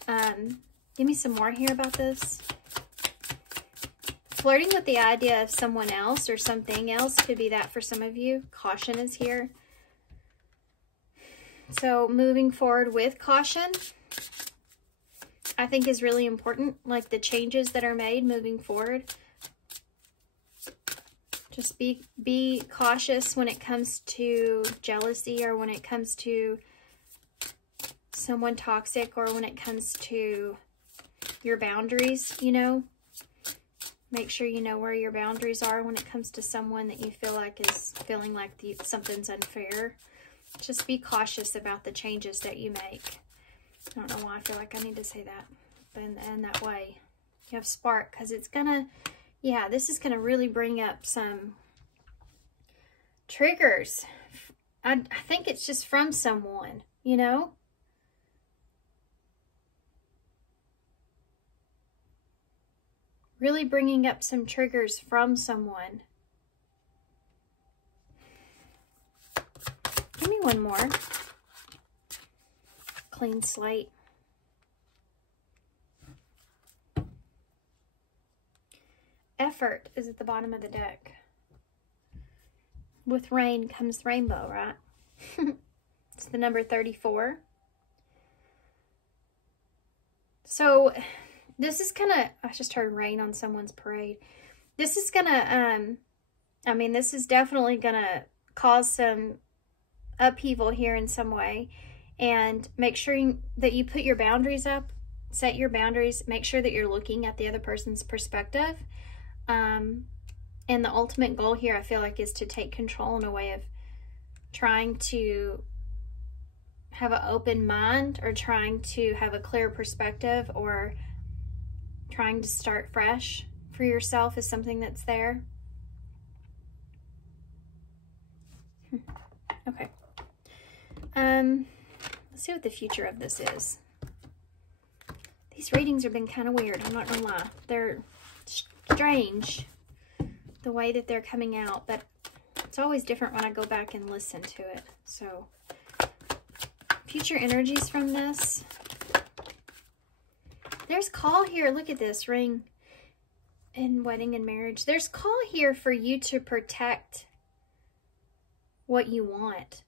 Give me some more here about this. Flirting with the idea of someone else or something else could be that for some of you. Caution is here. So moving forward with caution, I think is really important, like the changes that are made moving forward. Just be cautious when it comes to jealousy, or when it comes to someone toxic, or when it comes to your boundaries, you know. Make sure you know where your boundaries are when it comes to someone that you feel like is feeling like something's unfair. Just be cautious about the changes that you make. I don't know why I feel like I need to say that, but in that way. You have spark, because it's gonna, yeah, this is gonna really bring up some triggers. I think it's just from someone, you know? Really bringing up some triggers from someone. Give me one more. Clean slate. Effort is at the bottom of the deck. With rain comes rainbow, right? It's the number 34. So this is gonna, I just heard rain on someone's parade. This is gonna, I mean, this is definitely gonna cause some upheaval here in some way. And make sure that you put your boundaries up, set your boundaries, make sure that you're looking at the other person's perspective. And the ultimate goal here, I feel like, is to take control in a way of trying to have an open mind, or trying to have a clear perspective, or trying to start fresh for yourself is something that's there. Okay. Let's see what the future of this is. These readings have been kind of weird, I'm not gonna lie. They're strange, the way that they're coming out, but it's always different when I go back and listen to it. So, future energies from this. There's call here. Look at this ring and wedding and marriage. There's call here for you to protect what you want.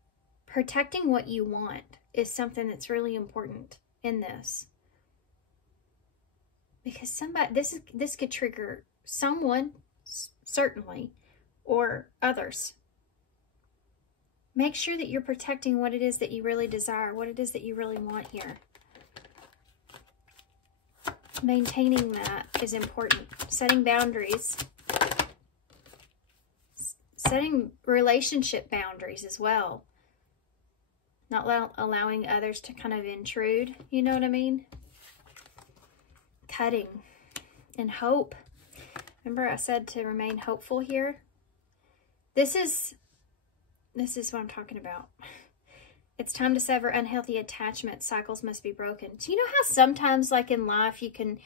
Protecting what you want is something that's really important in this. Because somebody, this could trigger someone, certainly, or others. Make sure that you're protecting what it is that you really desire, what it is that you really want here. Maintaining that is important. Setting boundaries. Setting relationship boundaries as well. Not allowing others to kind of intrude, you know what I mean? Cutting. And hope. Remember I said to remain hopeful here? This is what I'm talking about. It's time to sever unhealthy attachment. Cycles must be broken. So you know how sometimes, like in life, you can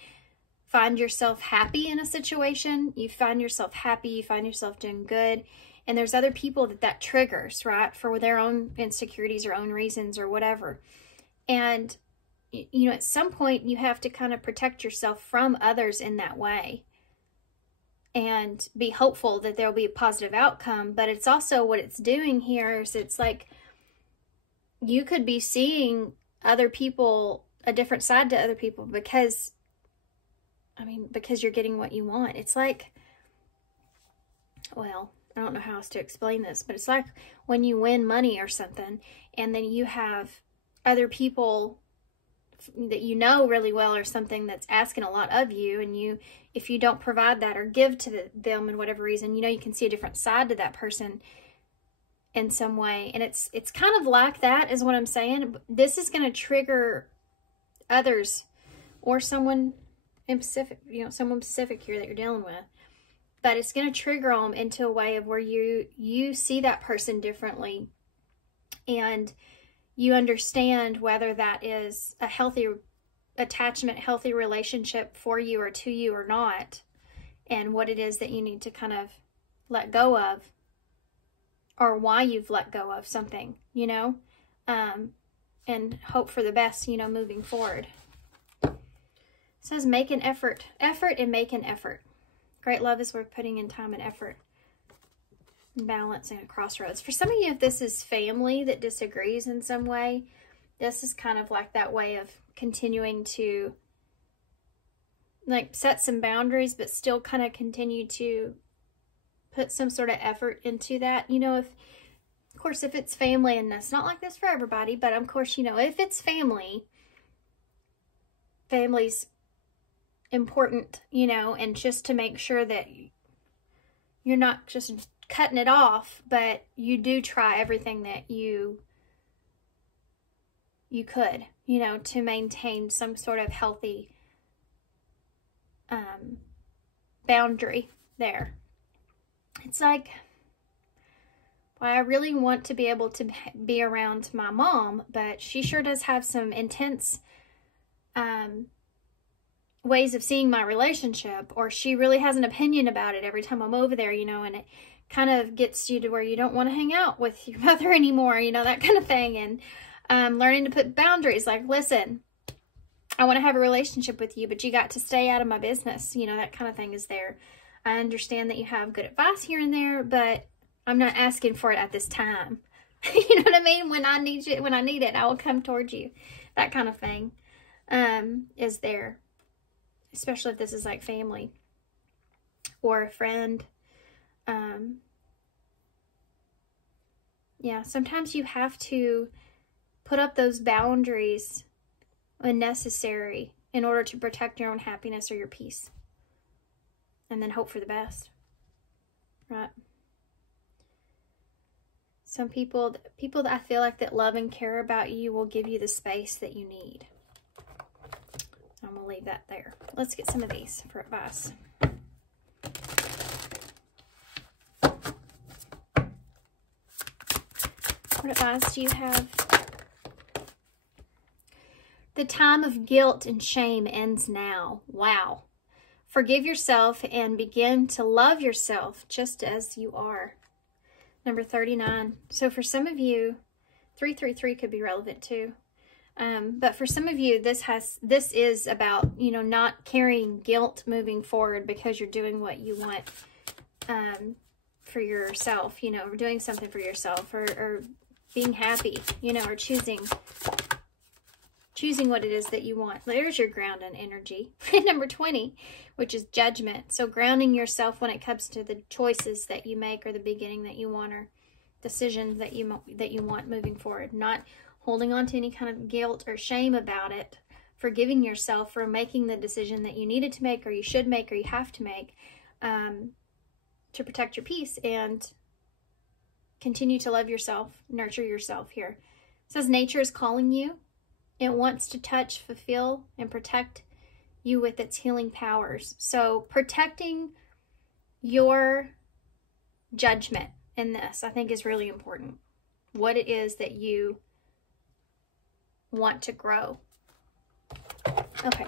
find yourself happy in a situation? You find yourself happy, you find yourself doing good, and there's other people that triggers, right? For their own insecurities or own reasons or whatever. And, you know, at some point, you have to kind of protect yourself from others in that way. And be hopeful that there'll be a positive outcome. But it's also what it's doing here is it's like you could be seeing other people, a different side to other people because you're getting what you want. It's like, well, I don't know how else to explain this, but it's like when you win money or something and then you have other people that you know really well or something that's asking a lot of you, and if you don't provide that or give to them in whatever reason, you know, you can see a different side to that person in some way. And it's kind of like that is what I'm saying. This is going to trigger others or someone in specific, you know, someone specific here that you're dealing with. But it's going to trigger them into a way of where you see that person differently, and you understand whether that is a healthy attachment, healthy relationship for you or to you or not, and what it is that you need to kind of let go of, or why you've let go of something, you know, and hope for the best, you know, moving forward. It says make an effort. Effort and make an effort. Great love is worth putting in time and effort. Balance and a crossroads. For some of you, if this is family that disagrees in some way, this is kind of like that way of continuing to like set some boundaries, but still kind of continue to put some sort of effort into that. You know, of course, if it's family, and it's not like this for everybody, but of course, you know, if it's family's important, you know, and just to make sure that you're not just cutting it off, but you do try everything that you could, you know, to maintain some sort of healthy boundary there. It's like, well, I really want to be able to be around my mom, but she sure does have some intense ways of seeing my relationship, or she really has an opinion about it every time I'm over there, you know, and it kind of gets you to where you don't want to hang out with your mother anymore, you know, that kind of thing. And learning to put boundaries, like, listen, I want to have a relationship with you, but you got to stay out of my business, you know, that kind of thing is there. I understand that you have good advice here and there, but I'm not asking for it at this time. You know what I mean? When I need it, I will come towards you. That kind of thing is there, especially if this is like family or a friend. Yeah, sometimes you have to put up those boundaries when necessary in order to protect your own happiness or your peace. And then hope for the best, right? Some people that I feel like that love and care about you will give you the space that you need. I'm going to leave that there. Let's get some of these for advice. What advice do you have? The time of guilt and shame ends now. Wow. Forgive yourself and begin to love yourself just as you are. Number 39. So for some of you, 333 could be relevant too. But for some of you, this is about, you know, not carrying guilt moving forward because you're doing what you want for yourself, you know, or doing something for yourself, or being happy, you know, or choosing what it is that you want. There's your ground and energy. Number 20, which is judgment. So grounding yourself when it comes to the choices that you make, or the beginning that you want, or decisions that you want moving forward. Not holding on to any kind of guilt or shame about it. Forgiving yourself for making the decision that you needed to make, or you should make, or you have to make, to protect your peace and continue to love yourself, nurture yourself here. It says nature is calling you. It wants to touch, fulfill, and protect you with its healing powers. So protecting your judgment in this, I think, is really important. What it is that you want to grow. Okay.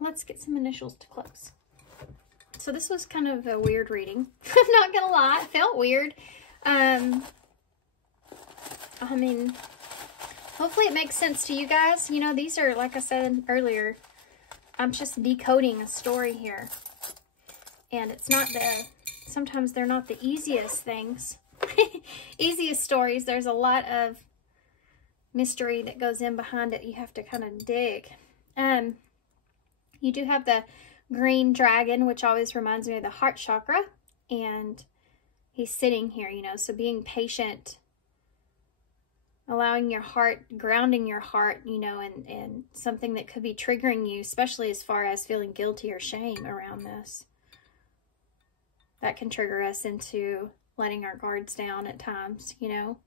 Let's get some initials to close. So this was kind of a weird reading. I'm not gonna lie, it felt weird. I mean, hopefully it makes sense to you guys. You know, these are, like I said earlier, I'm just decoding a story here. And it's not sometimes they're not the easiest things. Easiest stories. There's a lot of mystery that goes in behind it. You have to kind of dig. You do have the green dragon, which always reminds me of the heart chakra. And he's sitting here, you know, so being patient, allowing your heart, grounding your heart, you know, and something that could be triggering you, especially as far as feeling guilty or shame around this. That can trigger us into letting our guards down at times, you know.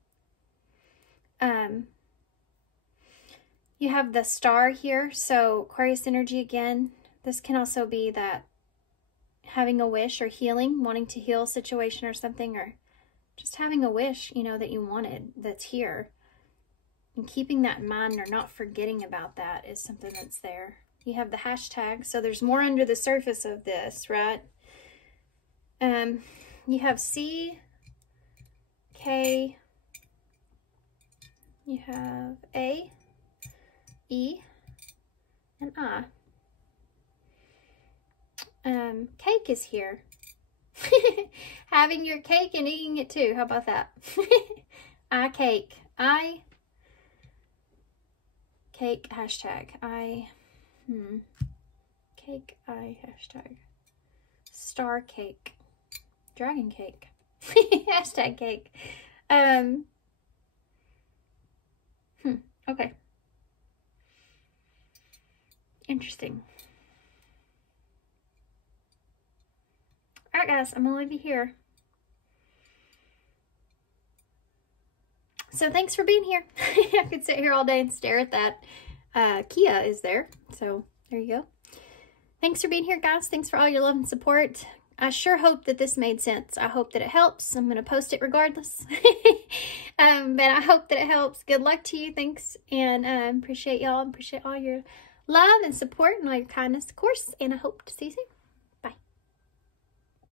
You have the star here, so Aquarius energy again. This can also be that having a wish or healing, wanting to heal a situation or something, or just having a wish, you know, that you wanted that's here. And keeping that in mind, or not forgetting about that, is something that's there. You have the hashtag, so there's more under the surface of this, right? You have C, K, you have A, E, and I. Cake is here. Having your cake and eating it too. How about that? Cake, hashtag. Cake, hashtag. Star cake. Dragon cake. Hashtag cake. Okay. Interesting. Alright guys, I'm going to leave you here. So thanks for being here. I could sit here all day and stare at that. Kia is there. So there you go. Thanks for being here, guys. Thanks for all your love and support. I sure hope that this made sense. I hope that it helps. I'm going to post it regardless. But I hope that it helps. Good luck to you. Thanks. And appreciate y'all. Appreciate all your love and support and all your kindness, of course. And I hope to see you soon.